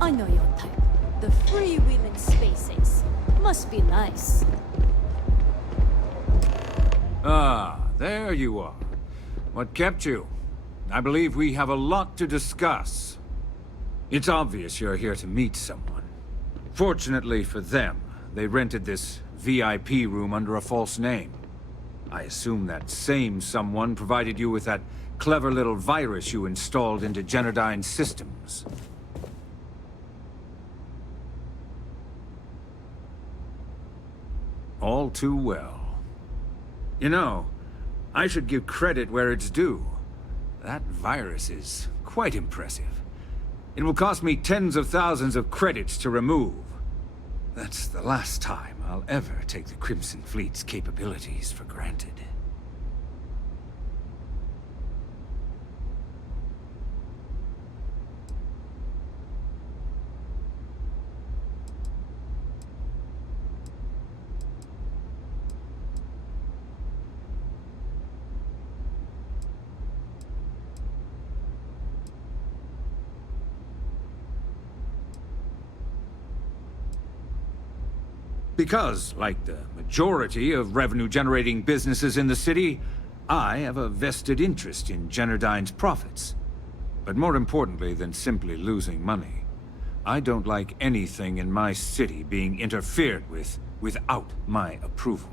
I know your type. The freewheeling space ace. Must be nice. Ah, there you are. What kept you? I believe we have a lot to discuss. It's obvious you're here to meet someone. Fortunately for them, they rented this VIP room under a false name. I assume that same someone provided you with that clever little virus you installed into Generdyne's systems. All too well. You know, I should give credit where it's due. That virus is quite impressive. It will cost me tens of thousands of credits to remove. That's the last time I'll ever take the Crimson Fleet's capabilities for granted. Because, like the majority of revenue-generating businesses in the city, I have a vested interest in Generdyne's profits. But more importantly than simply losing money, I don't like anything in my city being interfered with without my approval.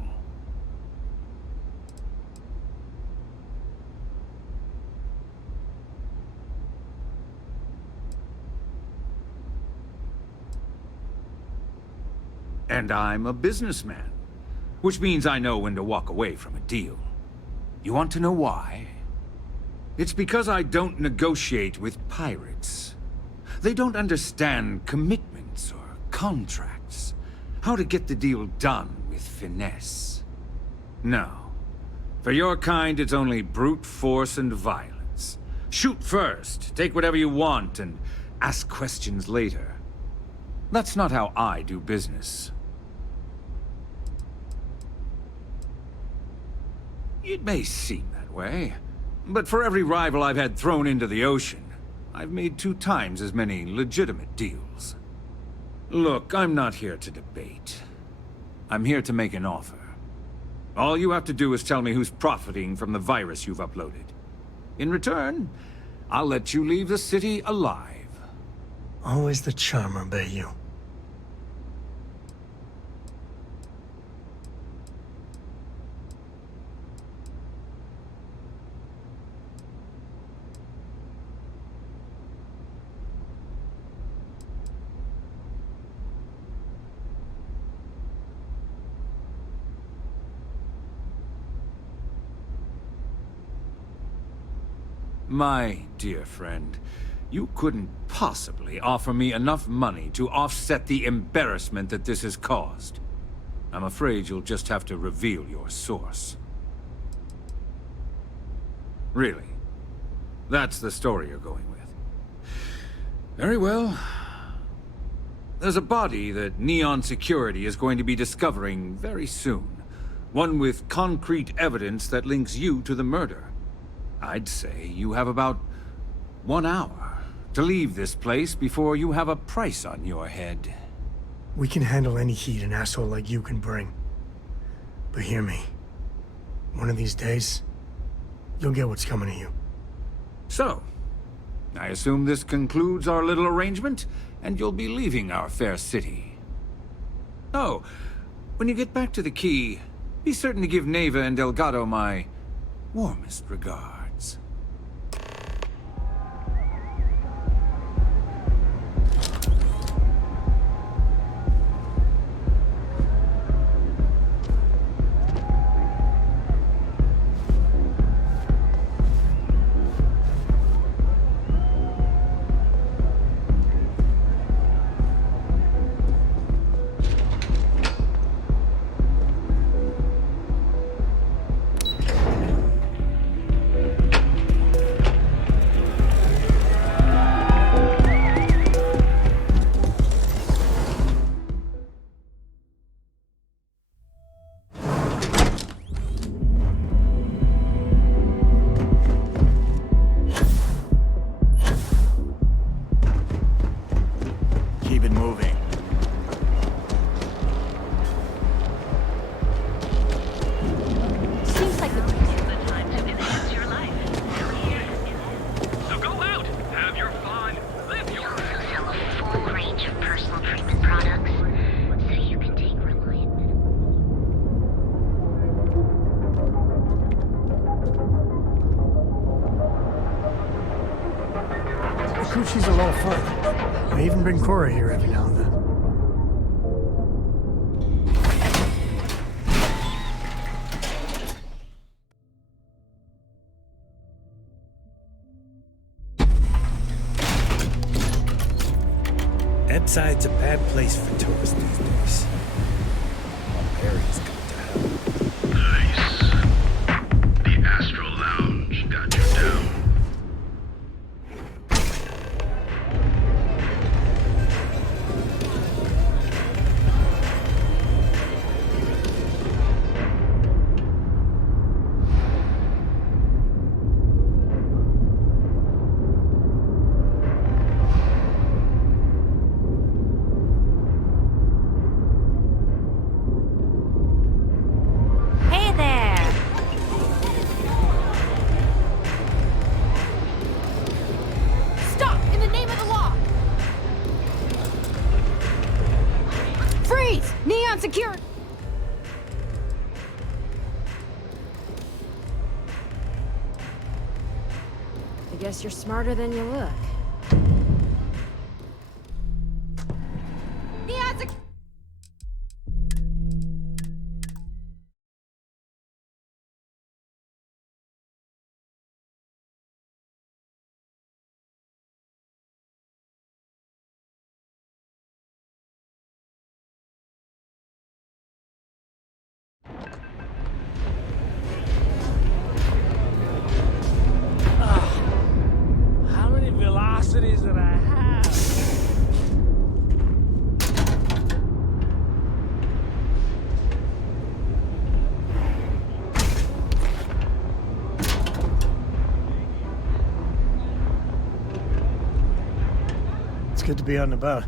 And I'm a businessman, which means I know when to walk away from a deal. You want to know why? It's because I don't negotiate with pirates. They don't understand commitments or contracts, how to get the deal done with finesse. No. For your kind, it's only brute force and violence. Shoot first, take whatever you want, and ask questions later. That's not how I do business. It may seem that way, but for every rival I've had thrown into the ocean, I've made 2 times as many legitimate deals. Look, I'm not here to debate. I'm here to make an offer. All you have to do is tell me who's profiting from the virus you've uploaded. In return, I'll let you leave the city alive. Always the charmer, Bayou. My dear friend, you couldn't possibly offer me enough money to offset the embarrassment that this has caused. I'm afraid you'll just have to reveal your source. Really? That's the story you're going with. Very well. There's a body that Neon Security is going to be discovering very soon. One with concrete evidence that links you to the murder. I'd say you have about 1 hour to leave this place before you have a price on your head. We can handle any heat an asshole like you can bring. But hear me. One of these days, you'll get what's coming to you. So, I assume this concludes our little arrangement, and you'll be leaving our fair city. Oh, when you get back to the key, be certain to give Neva and Delgado my warmest regards. fun. I even bring Cora here every now and then. Edside's a bad place for tourists these days. All areas come to hell. Nice. The Astral Lounge got you down. Hey there! Stop! In the name of the law! Freeze! Neon secure! I guess you're smarter than you look. Neon secure! How many velocities did I have? It's good to be out and about.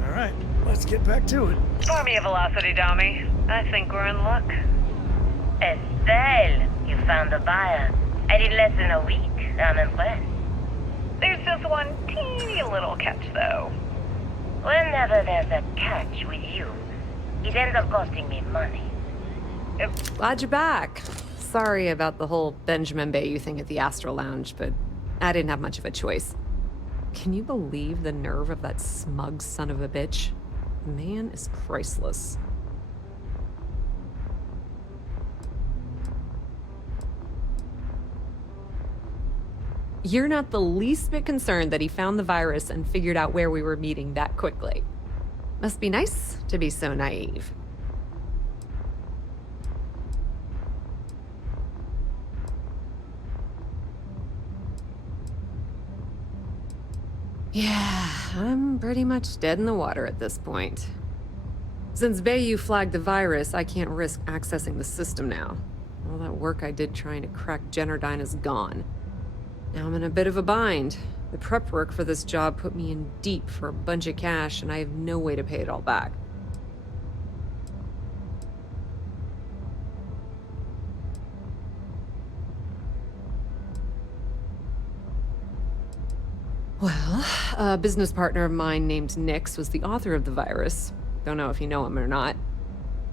All right, let's get back to it. Pour me a velocity, Dommy. I think we're in luck. Estelle, you found a buyer. And in less than a week. I'm impressed. There's just one teeny little catch, though. Whenever there's a catch with you, it ends up costing me money. Glad you're back. Sorry about the whole Benjamin Bayou thing at the Astral Lounge, but I didn't have much of a choice. Can you believe the nerve of that smug son of a bitch? The man is priceless. You're not the least bit concerned that he found the virus and figured out where we were meeting that quickly. Must be nice to be so naive. Yeah, I'm pretty much dead in the water at this point. Since Bayou flagged the virus, I can't risk accessing the system now. All that work I did trying to crack Generdyne is gone. Now I'm in a bit of a bind. The prep work for this job put me in deep for a bunch of cash, and I have no way to pay it all back. Well, a business partner of mine named Nix was the author of the virus. Don't know if you know him or not.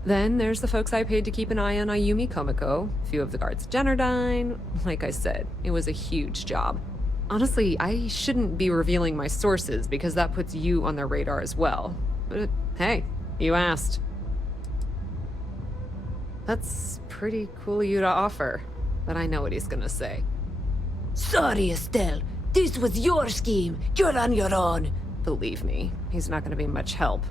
Then there's the folks I paid to keep an eye on Ayumi Komiko, a few of the guards at Generdyne. Like I said, it was a huge job. Honestly, I shouldn't be revealing my sources because that puts you on their radar as well. But hey, you asked. That's pretty cool of you to offer, but I know what he's gonna say. Sorry, Estelle. This was your scheme. You're on your own. Believe me, he's not gonna be much help.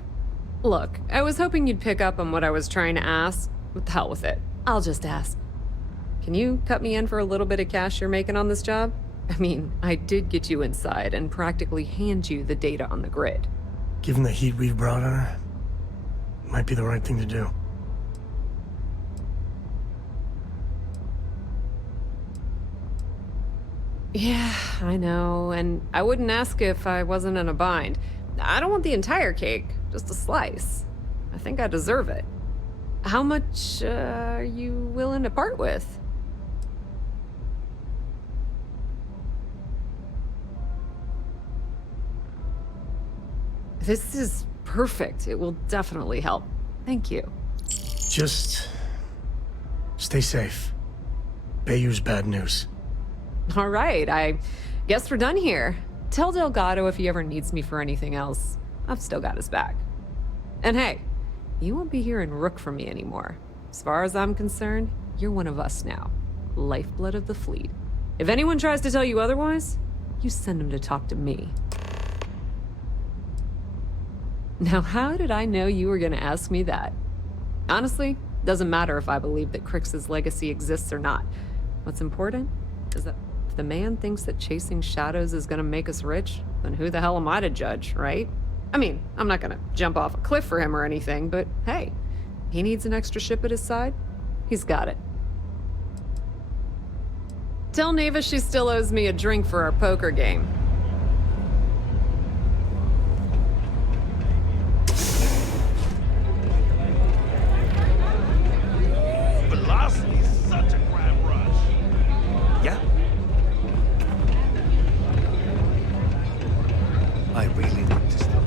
Look, I was hoping you'd pick up on what I was trying to ask. What the hell with it? I'll just ask. Can you cut me in for a little bit of cash you're making on this job? I mean, I did get you inside and practically hand you the data on the grid. Given the heat we've brought on her, might be the right thing to do. Yeah, I know, and I wouldn't ask if I wasn't in a bind. I don't want the entire cake, just a slice. I think I deserve it. How much are you willing to part with? This is perfect. It will definitely help. Thank you. Just stay safe. Bayou's bad news. All right, I guess we're done here. Tell Delgado if he ever needs me for anything else. I've still got his back. And hey, you won't be hearing Rook from me anymore. As far as I'm concerned, you're one of us now. Lifeblood of the fleet. If anyone tries to tell you otherwise, you send them to talk to me. Now, how did I know you were gonna ask me that? Honestly, doesn't matter if I believe that Crix's legacy exists or not. What's important is that if the man thinks that chasing shadows is gonna make us rich, then who the hell am I to judge, right? I mean, I'm not gonna jump off a cliff for him or anything, but hey, he needs an extra ship at his side, he's got it. Tell Neva she still owes me a drink for our poker game. Velocity's such a crime rush. Yeah? I really need to stop.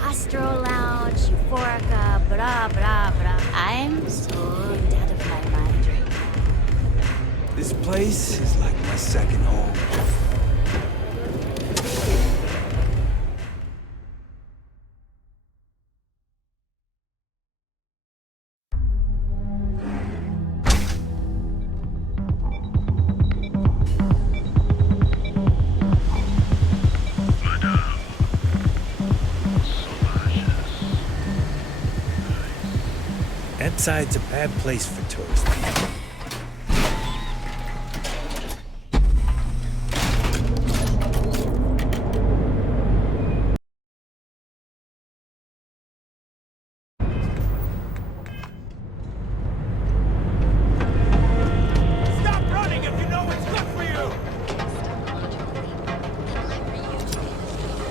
Astro Lounge, Euphorica, blah, blah, blah. I'm so out of my mind right now. This place is like my second home. That side's a bad place for tourists. Stop running if you know what's good for you!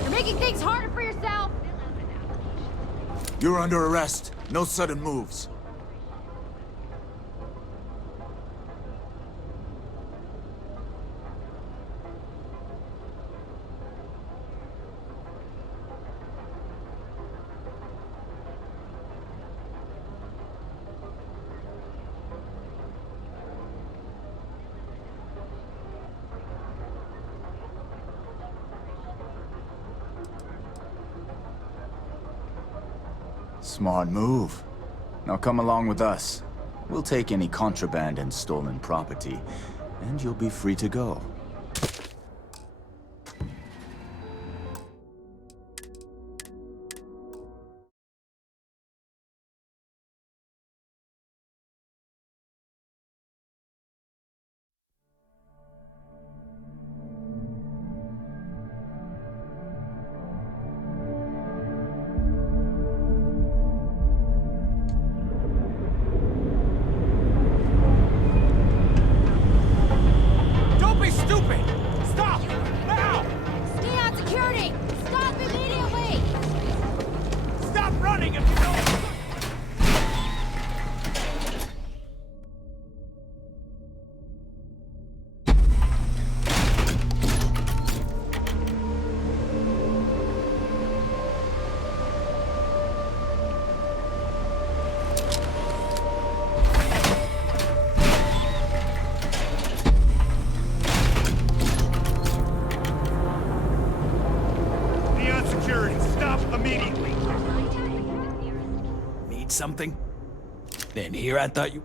You're making things harder for yourself! You're under arrest. No sudden moves. Smart move. Now come along with us. We'll take any contraband and stolen property, and you'll be free to go. Don't be stupid! Stop! Now! Stay on security! Stop immediately! Stop running if you know what's good! Neon security, stop immediately! Need something? Then here I thought you...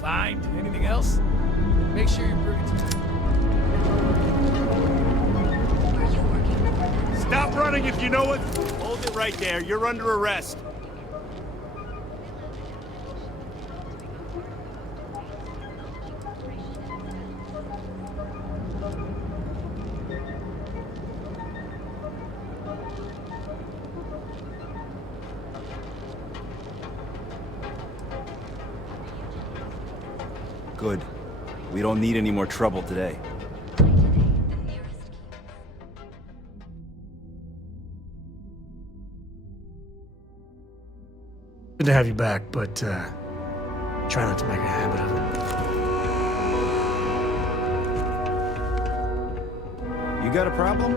Fine. Anything else? Make sure you bring it to me. Stop running if you know it! Hold it right there. You're under arrest. Good. We don't need any more trouble today. Good to have you back, but try not to make a habit of it. You got a problem?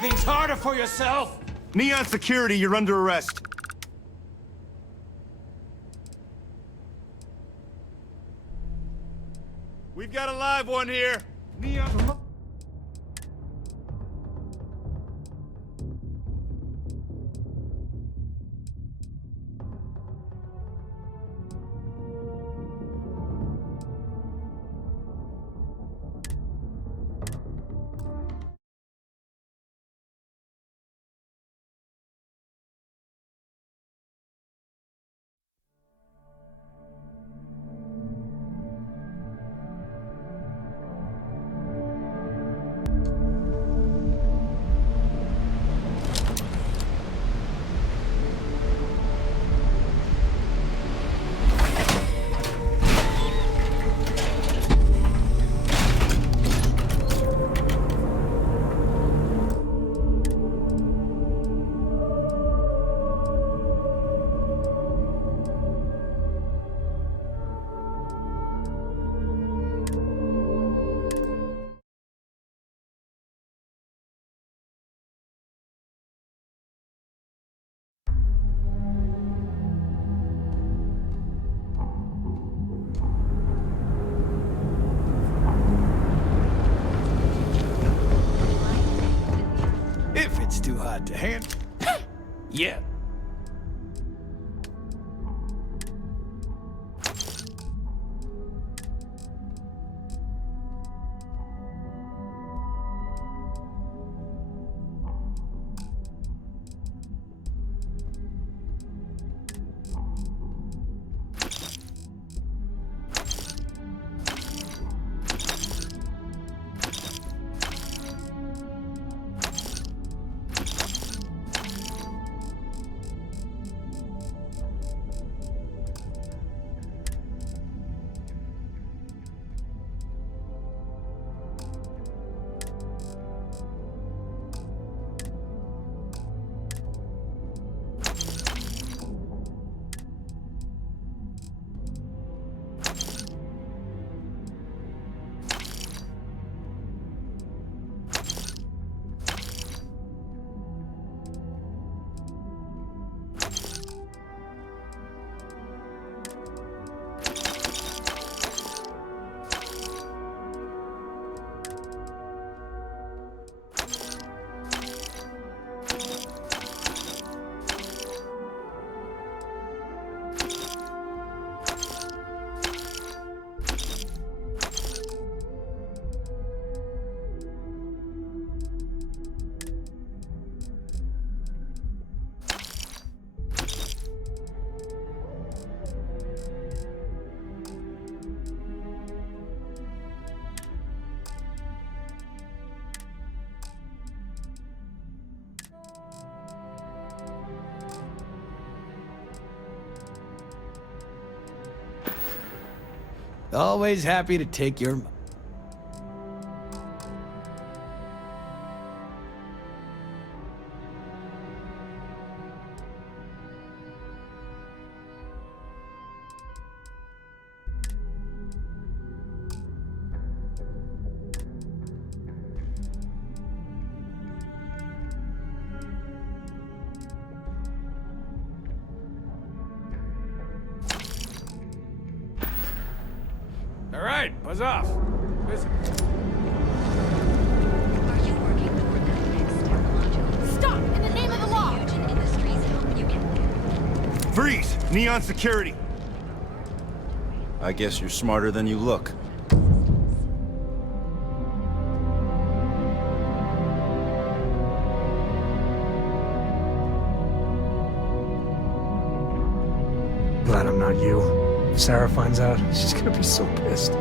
Things harder for yourself! Neon Security, you're under arrest. We've got a live one here. Neon... If it's too hard to handle. Yeah. Always happy to take your... All right, buzz off. Listen. Stop! In the name of the law! Freeze! Neon security! I guess you're smarter than you look. Glad I'm not you. If Sarah finds out, she's gonna be so pissed.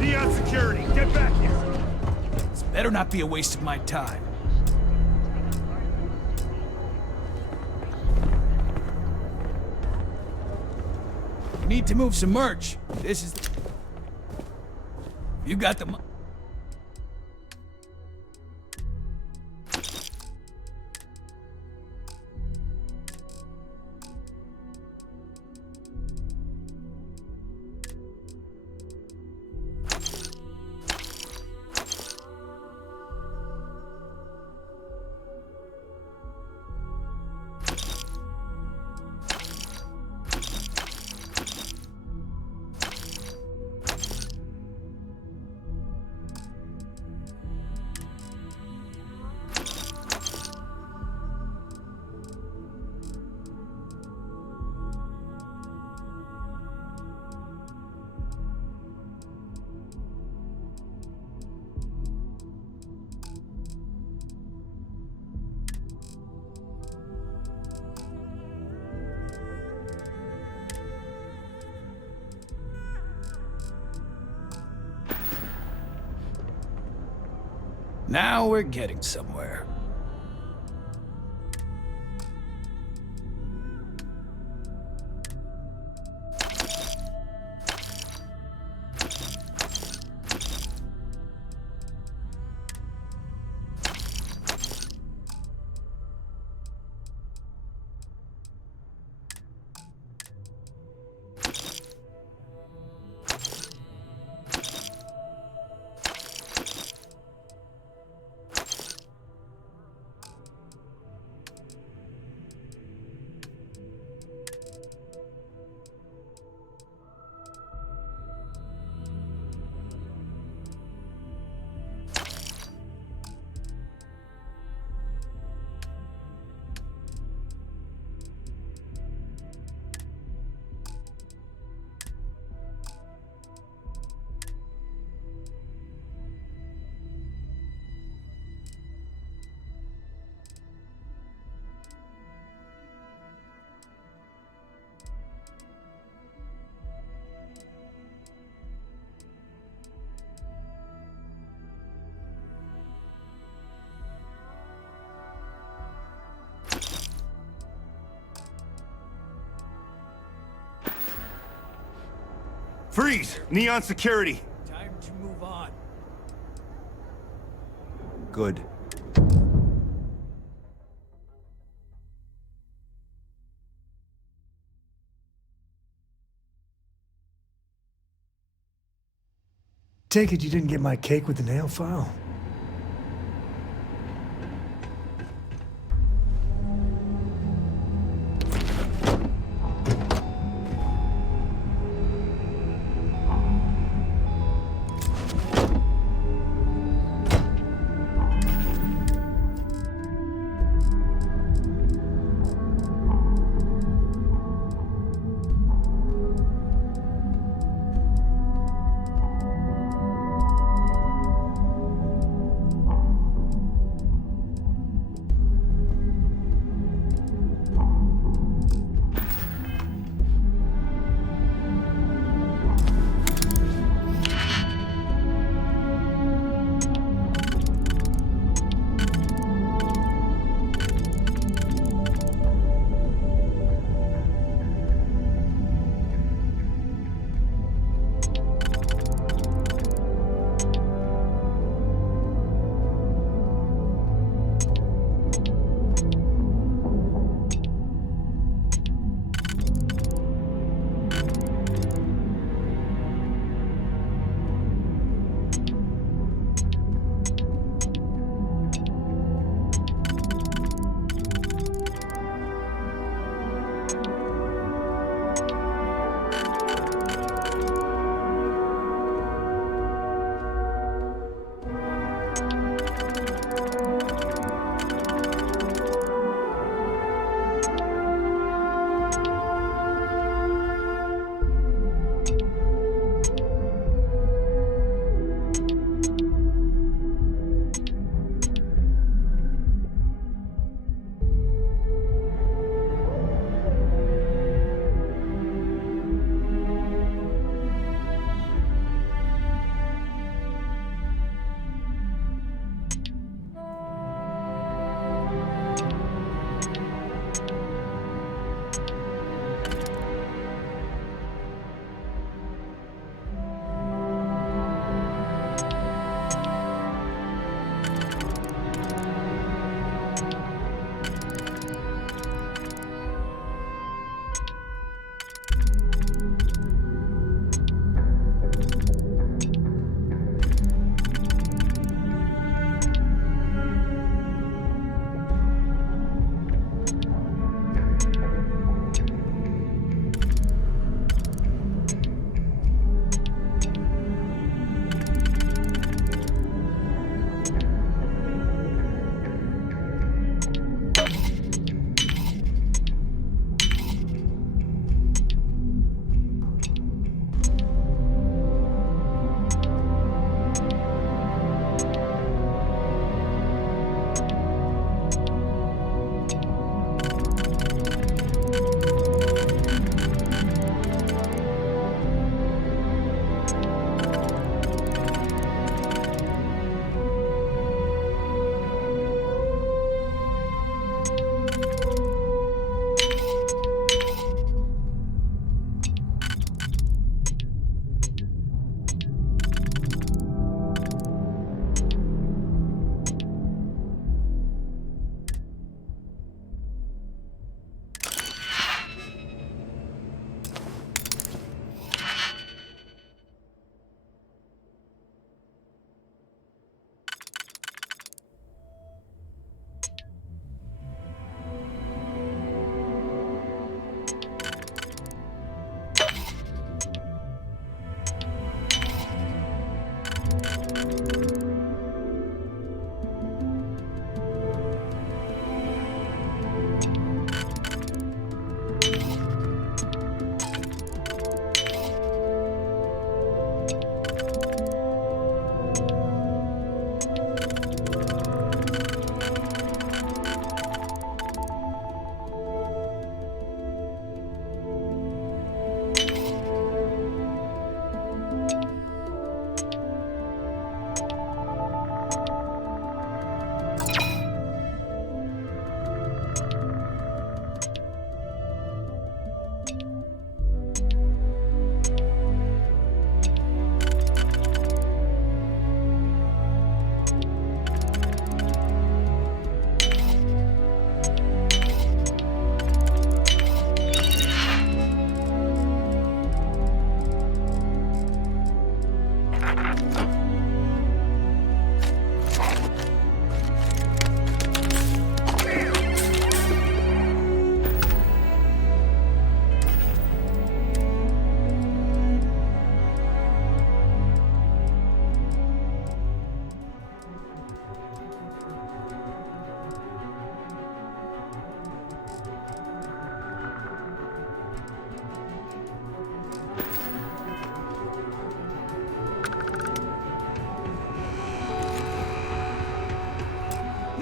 Neon security, get back here! This better not be a waste of my time. We need to move some merch. This is... You got the... Now we're getting somewhere. Freeze! Neon security! Time to move on. Good. Take it you didn't get my cake with the nail file?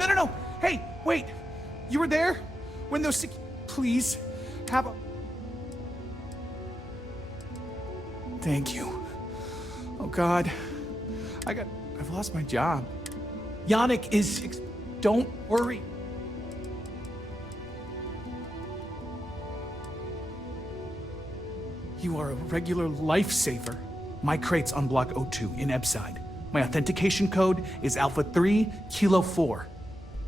No. Hey, wait. You were there when those Please, have a... Thank you. Oh, God. I've lost my job. Yannick is... Don't worry. You are a regular lifesaver. My crate's on Block 02 in Ebside. My authentication code is Alpha 3 Kilo 4.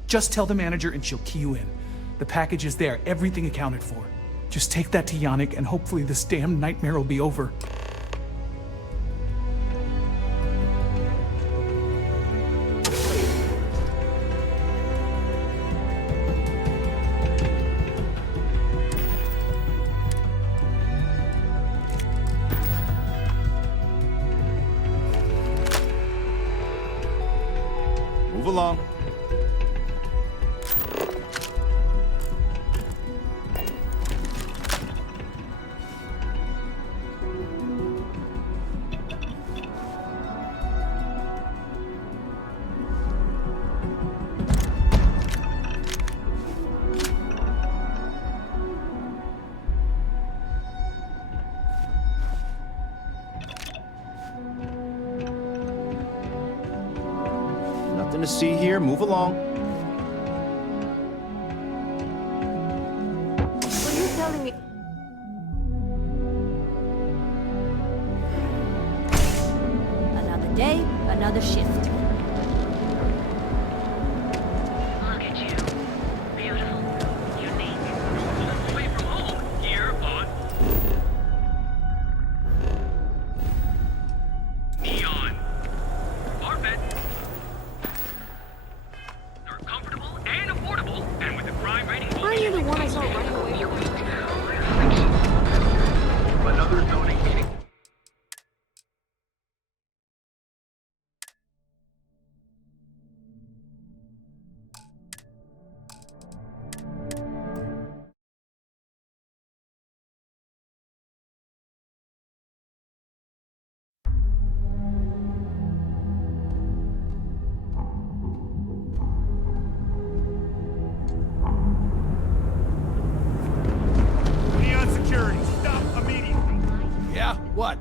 Just tell the manager and she'll key you in. The package is there, everything accounted for. Just take that to Yannick and hopefully this damn nightmare will be over. Move along. Nothing to see here. Move along. Were you telling me? Another day, another shift. Look at you. Beautiful. Unique. Away from home. Here on Neon. Our bed. They're comfortable and affordable, and with a crime rating. Are you the one I saw running away from? Another zoning meeting. Neon security, stop immediately. Yeah, what?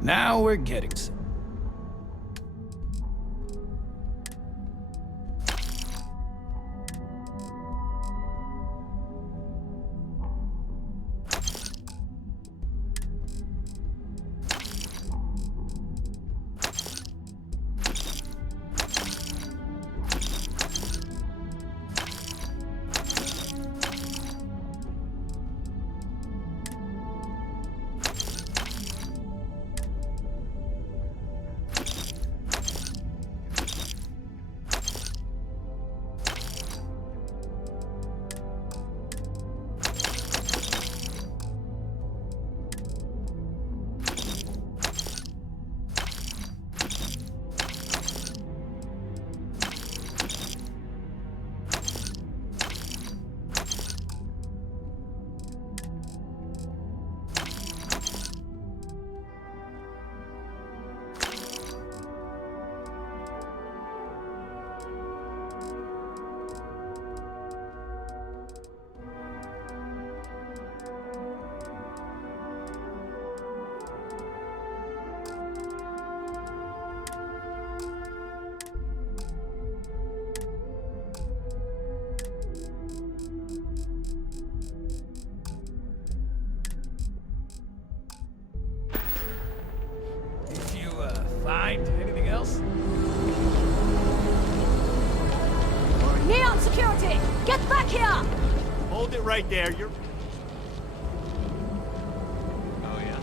Now we're getting... Did you, find anything else? Neon security! Get back here! Hold it right there, you're... Oh, yeah?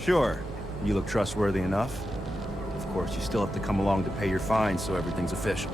Sure. You look trustworthy enough. Of course, you still have to come along to pay your fine, so everything's official.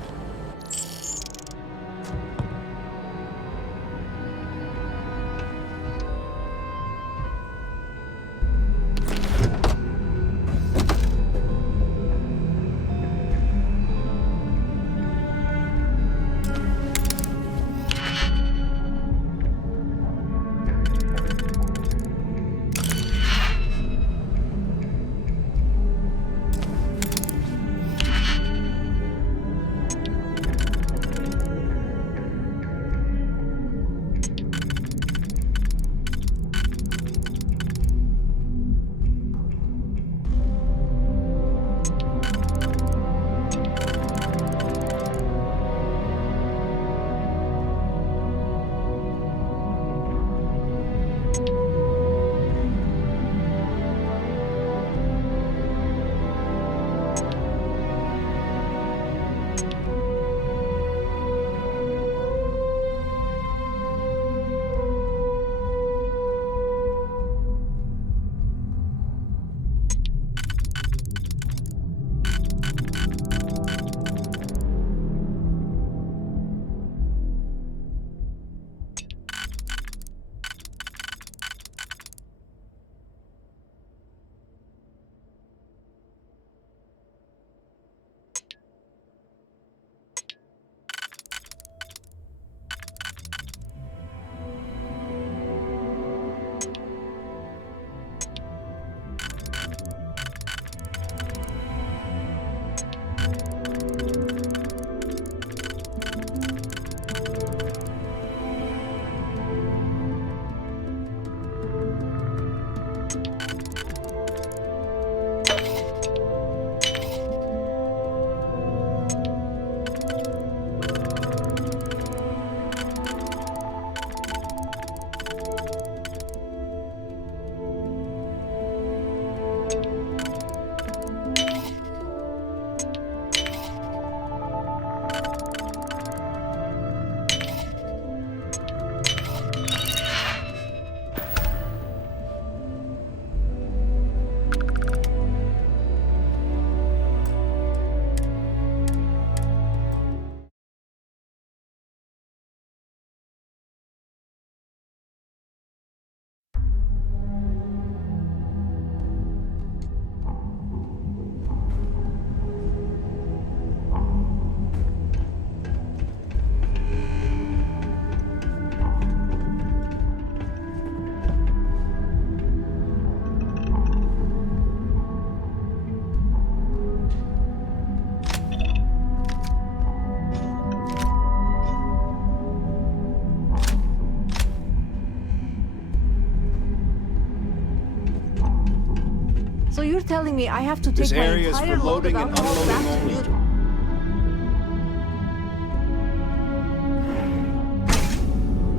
So you're telling me I have to This take my area is entire for load of loading and alcohol back to unloading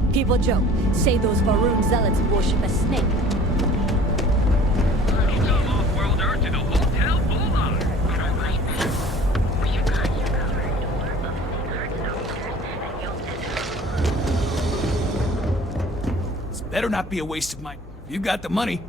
New People joke, say those Varun zealots worship a snake. Welcome off-world Earth to the Hotel Bullard. This better not be a waste of my... You got the money.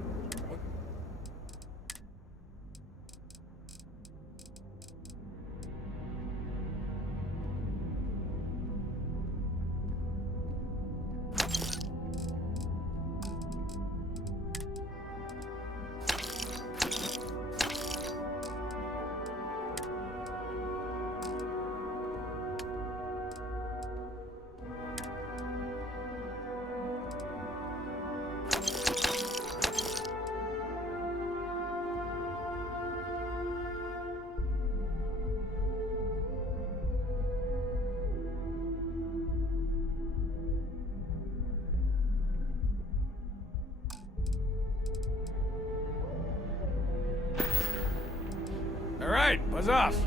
All right, buzz off.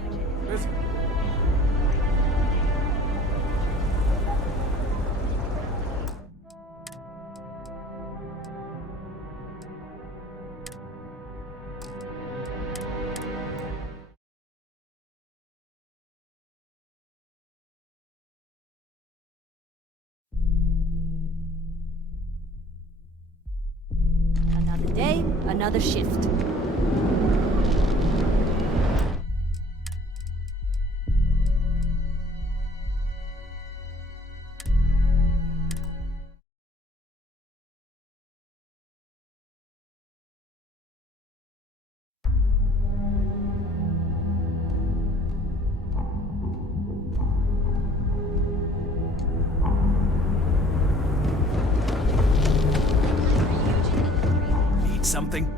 Busy. Another day, another shift. Need something?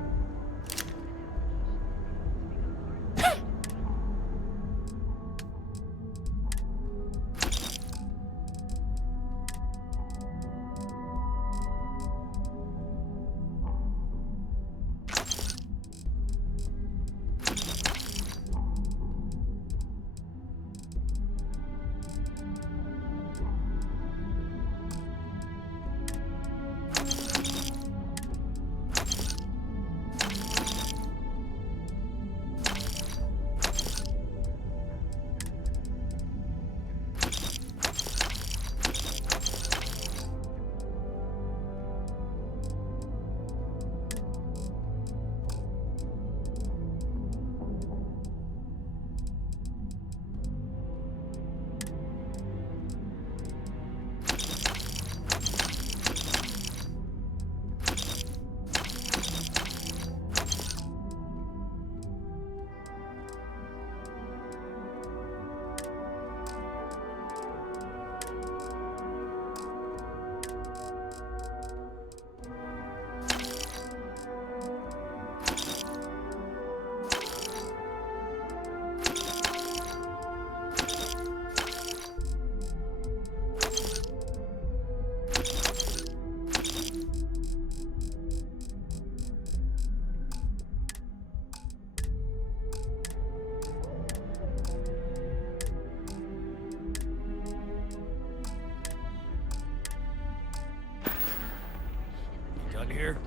Done here?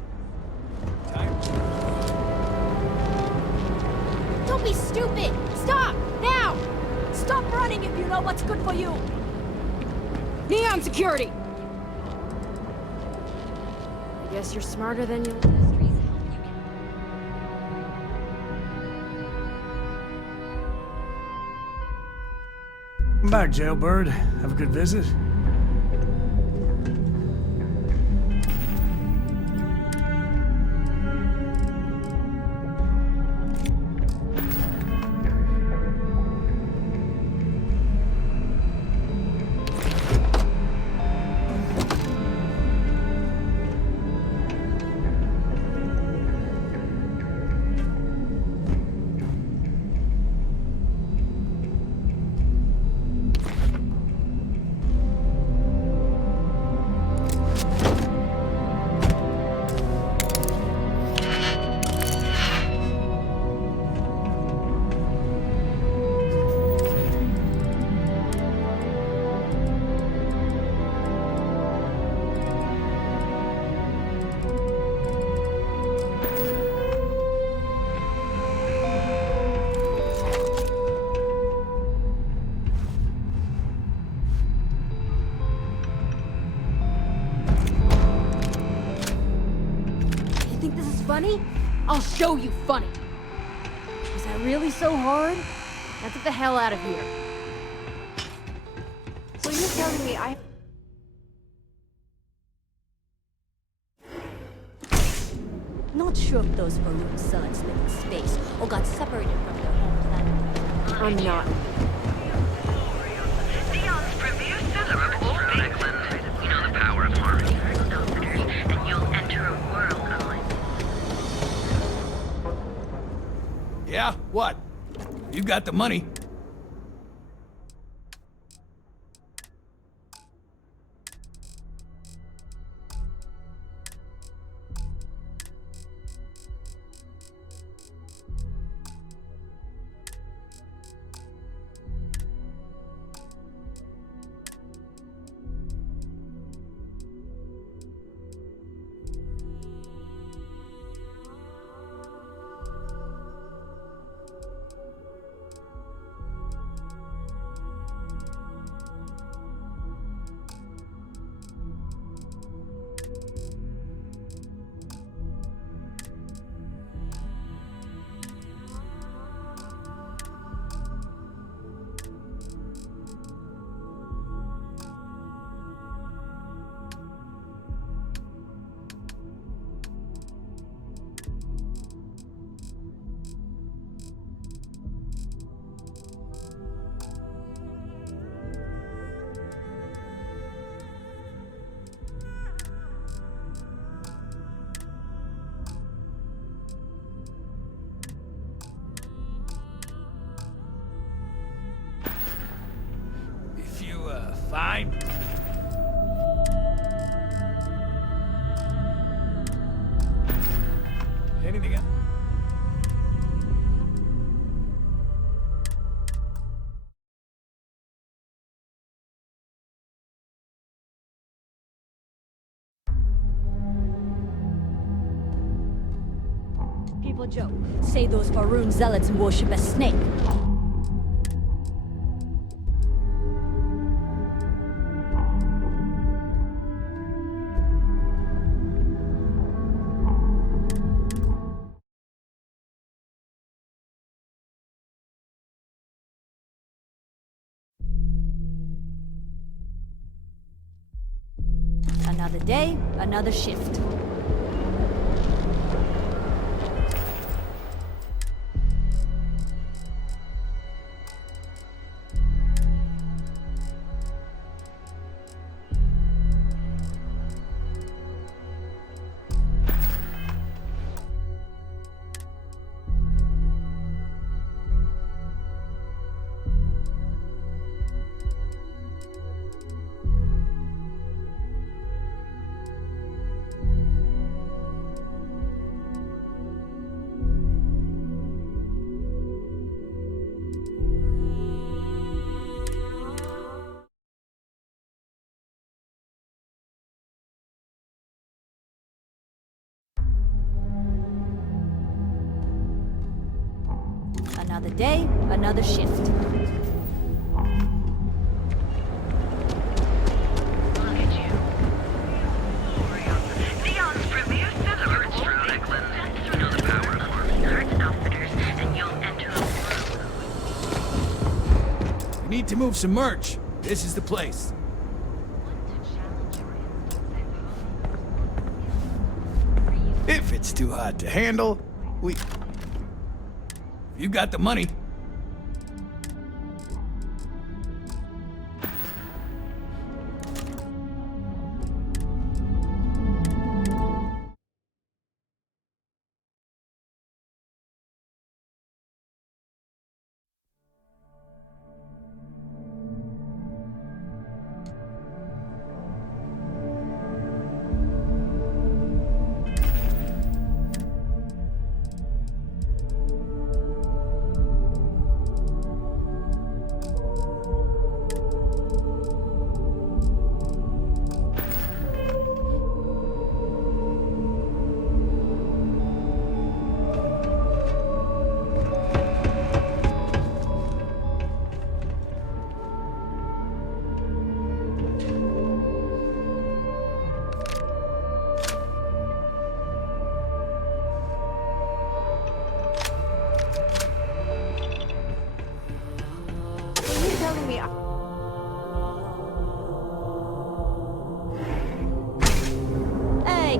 Don't be stupid! Stop! Now! Stop running if you know what's good for you! Neon security! I guess you're smarter than you... Come back, jailbird. Have a good visit. funny? I'll show you funny. Was that really so hard? Now get the hell out of here. So you're telling me I... Not sure if those Farouk sons live in space or got separated from their home planet. I'm not. Dion's premier seller of all things. You know the power of harmony, and you'll enter a world of Yeah? What? You got the money. Fine. Anything else? People joke, say those Faroon zealots worship a snake. Another day, another shift. Another day, another shift. Look at you. Dion's premier seller of all things. You know the power of harmony, arts outfitters, and you'll enter a world. We need to move some merch. This is the place. If it's too hot to handle, we... You got the money.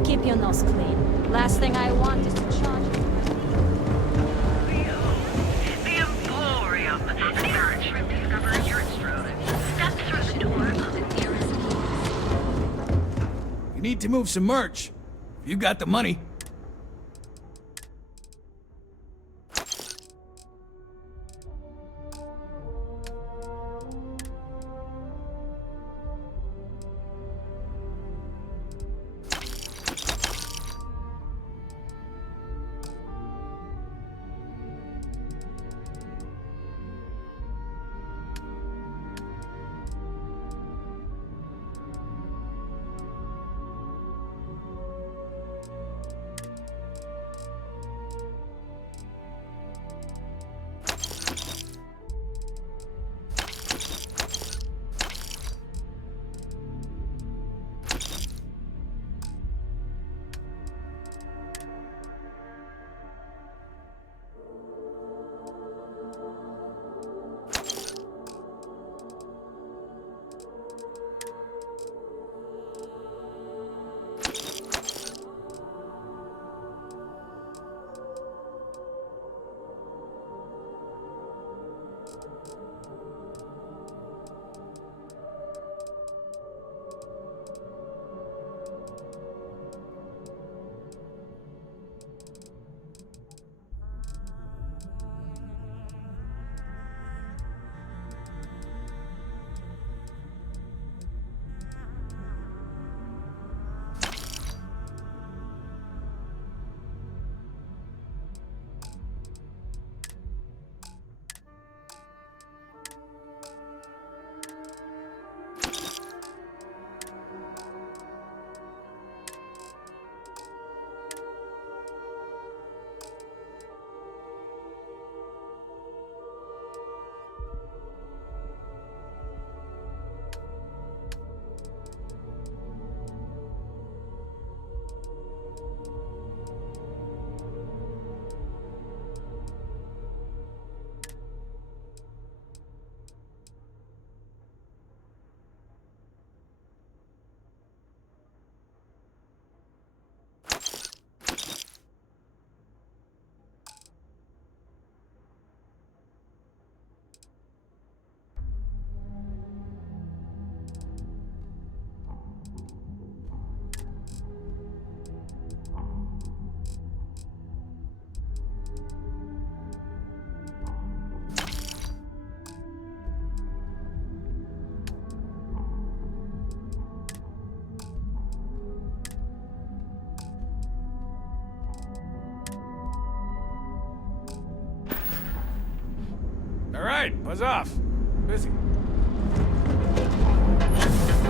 keep your nose clean. Last thing I want is to charge you. The Emporium. Nearest shrimp discover urine strode. Step through the door of the nearest. You need to move some merch. You got the money. All right, buzz off. Busy.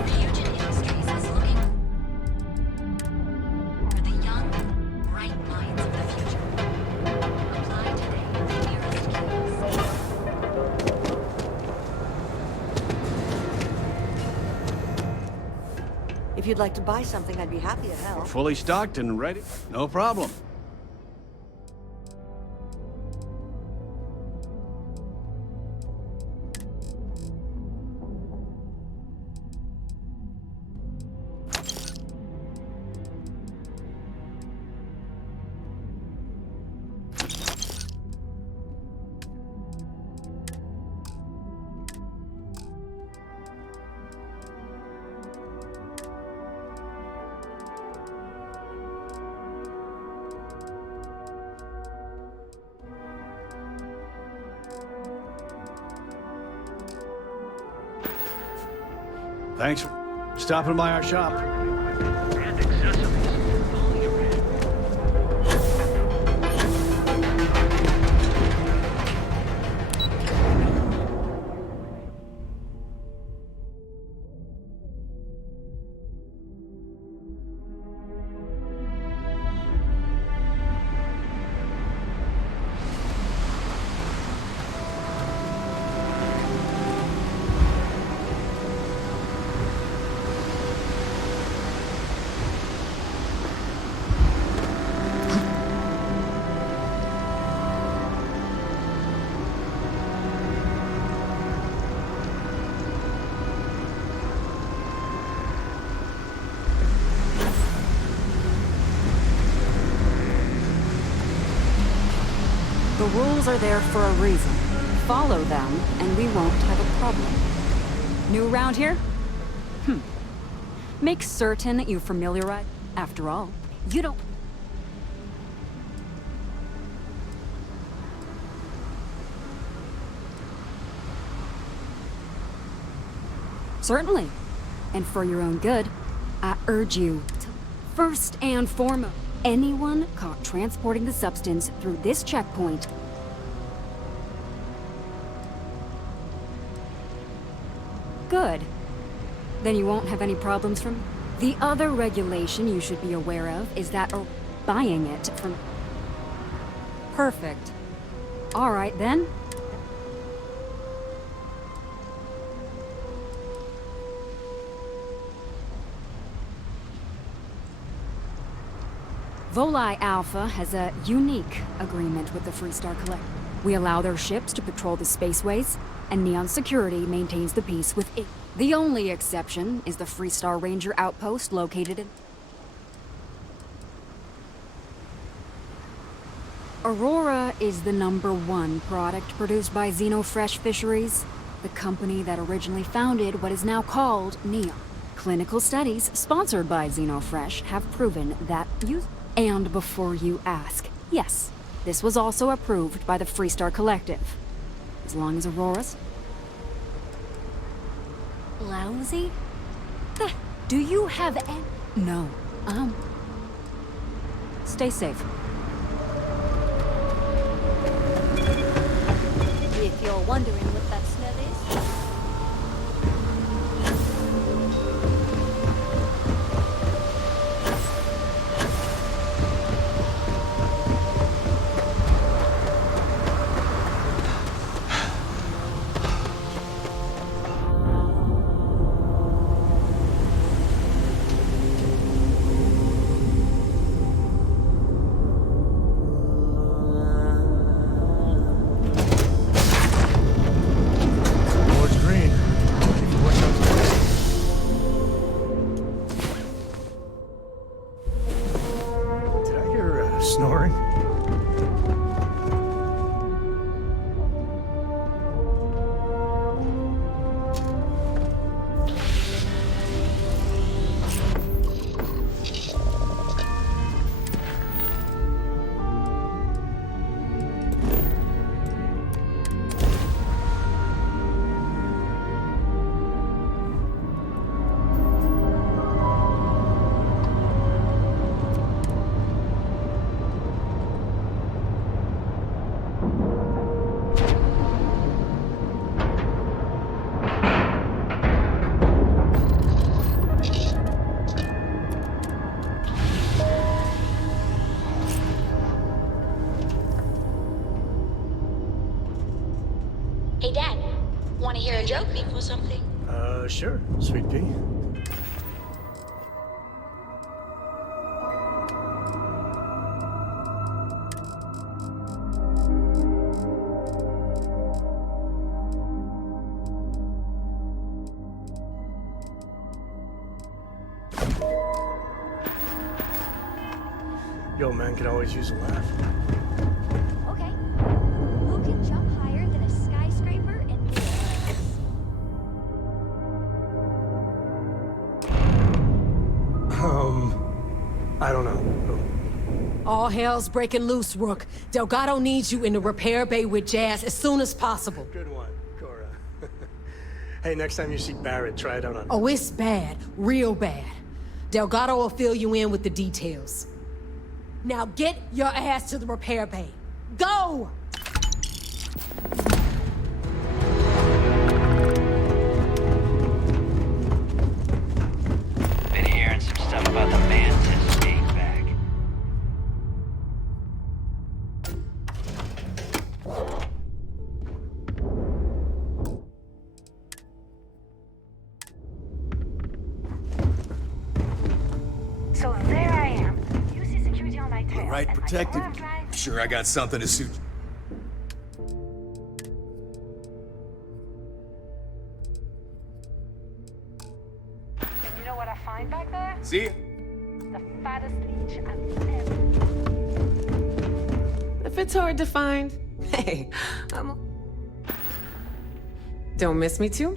Fusion Industries is looking for the young, bright minds of the future. Apply today at the nearest keys. If you'd like to buy something, I'd be happy to help. We're fully stocked and ready. No problem. Thanks for stopping by our shop. The rules are there for a reason. Follow them, and we won't have a problem. New around here? Make certain you familiarize. After all, you don't... Certainly. And for your own good, I urge you to, first and foremost, anyone caught transporting the substance through this checkpoint. Good. Then you won't have any problems from... The other regulation you should be aware of is that buying it from... Perfect. All right, then. Volii Alpha has a unique agreement with the Freestar Collective. We allow their ships to patrol the spaceways, and Neon Security maintains the peace with it. The only exception is the Freestar Ranger outpost located in... Aurora is the #1 product produced by Xenofresh Fisheries, the company that originally founded what is now called Neon. Clinical studies sponsored by Xenofresh have proven that And before you ask, yes, this was also approved by the Freestar Collective. As long as Aurora's... Lousy? Do you have any... No, stay safe. If you're wondering what that smell is... Snoring? Hey, Dad. Want to hear a joke or something? Sure, Sweet Pea. Yo, man, could always use a laugh. Okay. Who can jump higher than a skyscraper and do I don't know. All hell's breaking loose, Rook. Delgado needs you in the repair bay with Jazz as soon as possible. Good one, Cora. Hey, next time you see Barrett, try it out on... Oh, it's bad. Real bad. Delgado will fill you in with the details. Now get your ass to the repair bay. Go! Been hearing some stuff about the Mantis being back. So there I am. You see security on my tail. Right, protected. Sure, I got something to suit you. And you know what I find back there? See ya. The fattest leech I've ever... If it's hard to find, Hey, don't miss me too?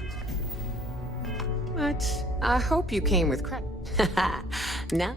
But I hope you came with credit. No?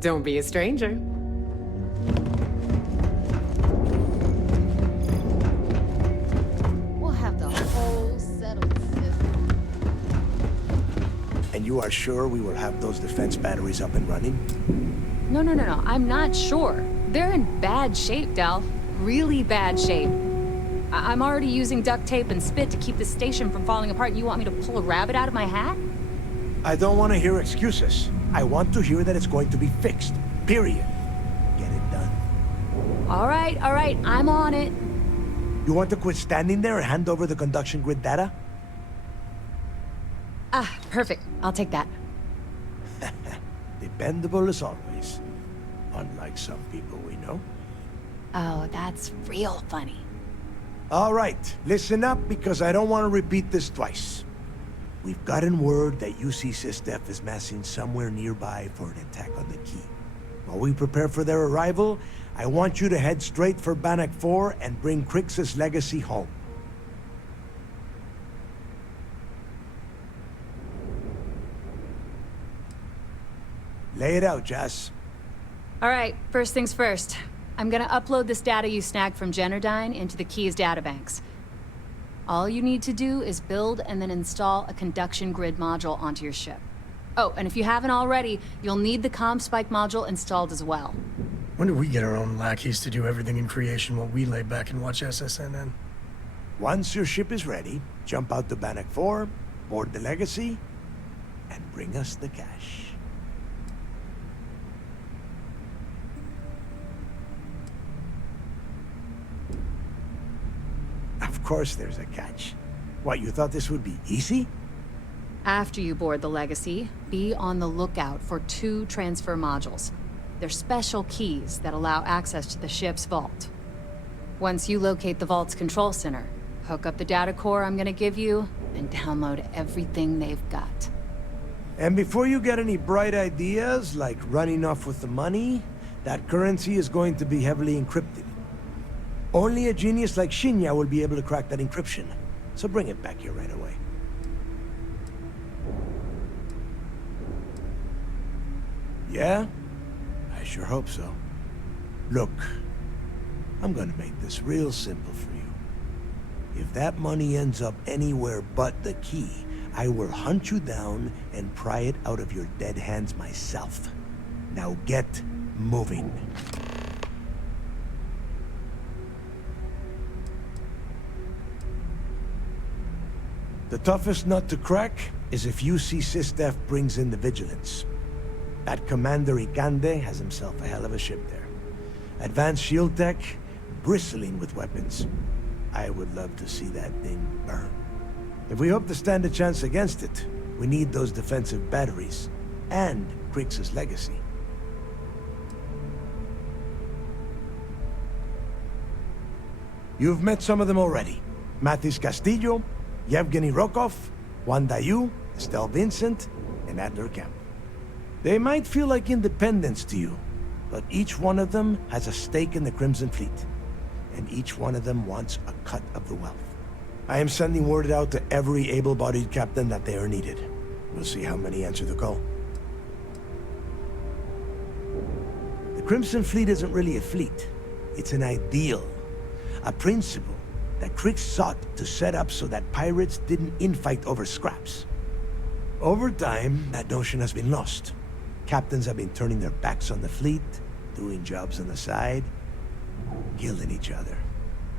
Don't be a stranger. We'll have the whole settled system. And you are sure we will have those defense batteries up and running? No. I'm not sure. They're in bad shape, Del. Really bad shape. I'm already using duct tape and spit to keep the station from falling apart. You want me to pull a rabbit out of my hat? I don't want to hear excuses. I want to hear that it's going to be fixed. Period. Get it done. All right. I'm on it. You want to quit standing there and hand over the conduction grid data? Ah, perfect. I'll take that. Dependable as always. Unlike some people we know. Oh, that's real funny. All right, listen up because I don't want to repeat this twice. We've gotten word that UC SysDef is massing somewhere nearby for an attack on the key. While we prepare for their arrival, I want you to head straight for Bannock 4 and bring Crix's legacy home. Lay it out, Jess. All right, first things first. I'm gonna upload this data you snagged from Generdyne into the Key's databanks. All you need to do is build and then install a conduction grid module onto your ship. Oh, and if you haven't already, you'll need the comm spike module installed as well. When do we get our own lackeys to do everything in creation while we lay back and watch SSNN? Once your ship is ready, jump out to Bannock 4, board the legacy, and bring us the cash. Of course there's a catch. What, you thought this would be easy? After you board the Legacy, be on the lookout for 2 transfer modules. They're special keys that allow access to the ship's vault. Once you locate the vault's control center, hook up the data core I'm gonna give you, and download everything they've got. And before you get any bright ideas, like running off with the money, that currency is going to be heavily encrypted. Only a genius like Shinya will be able to crack that encryption. So bring it back here right away. Yeah? I sure hope so. Look, I'm gonna make this real simple for you. If that money ends up anywhere but the key, I will hunt you down and pry it out of your dead hands myself. Now get moving. The toughest nut to crack is if UC SysDef brings in the Vigilance. That Commander Ikande has himself a hell of a ship there. Advanced shield tech, bristling with weapons. I would love to see that thing burn. If we hope to stand a chance against it, we need those defensive batteries, and Crix's legacy. You've met some of them already. Mathis Castillo, Yevgeny Rokov, Juan Dayu, Estelle Vincent, and Adler Kemp. They might feel like independents to you, but each one of them has a stake in the Crimson Fleet, and each one of them wants a cut of the wealth. I am sending word out to every able-bodied captain that they are needed. We'll see how many answer the call. The Crimson Fleet isn't really a fleet. It's an ideal, a principle that Crix sought to set up so that pirates didn't infight over scraps. Over time, that notion has been lost. Captains have been turning their backs on the fleet, doing jobs on the side, killing each other.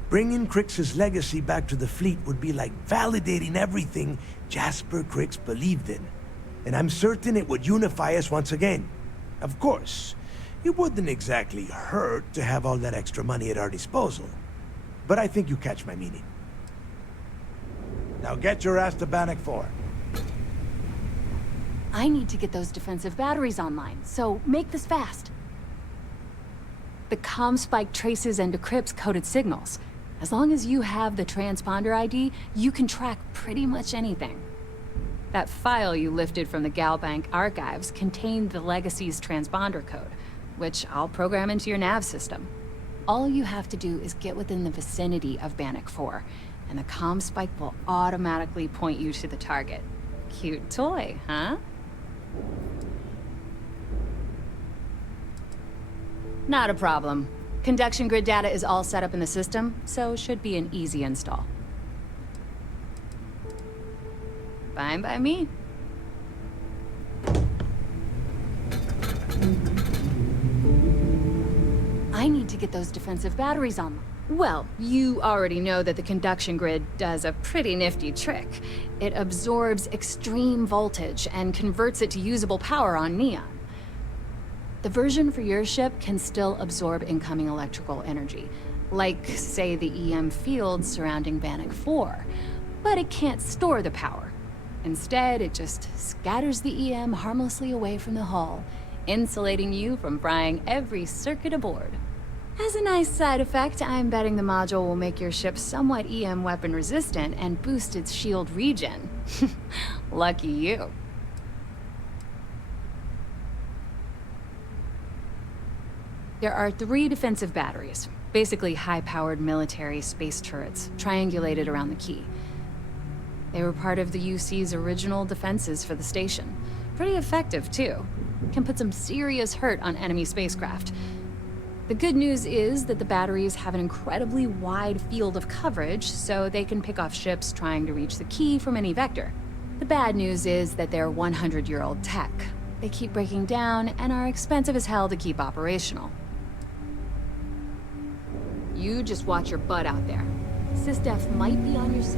Bringing Crix's legacy back to the fleet would be like validating everything Jasper Crix believed in. And I'm certain it would unify us once again. Of course, it wouldn't exactly hurt to have all that extra money at our disposal. But I think you catch my meaning. Now get your ass to Bannock 4. I need to get those defensive batteries online, so make this fast. The comm spike traces and decrypts coded signals. As long as you have the transponder ID, you can track pretty much anything. That file you lifted from the Galbank archives contained the Legacy's transponder code, which I'll program into your nav system. All you have to do is get within the vicinity of Bannock 4, and the comm spike will automatically point you to the target. Cute toy, huh? Not a problem. Conduction grid data is all set up in the system, so should be an easy install. Fine by me. I need to get those defensive batteries on. Well, you already know that the conduction grid does a pretty nifty trick. It absorbs extreme voltage and converts it to usable power on Neon. The version for your ship can still absorb incoming electrical energy, like, say, the EM field surrounding Bannock 4, but it can't store the power. Instead, it just scatters the EM harmlessly away from the hull, insulating you from frying every circuit aboard. As a nice side effect, I'm betting the module will make your ship somewhat EM weapon resistant and boost its shield regen. Lucky you. There are 3 defensive batteries, basically high-powered military space turrets, triangulated around the key. They were part of the UC's original defenses for the station. Pretty effective, too. Can put some serious hurt on enemy spacecraft. The good news is that the batteries have an incredibly wide field of coverage, so they can pick off ships trying to reach the key from any vector. The bad news is that they're 100-year-old tech. They keep breaking down and are expensive as hell to keep operational. You just watch your butt out there. SysDef might be on your 6.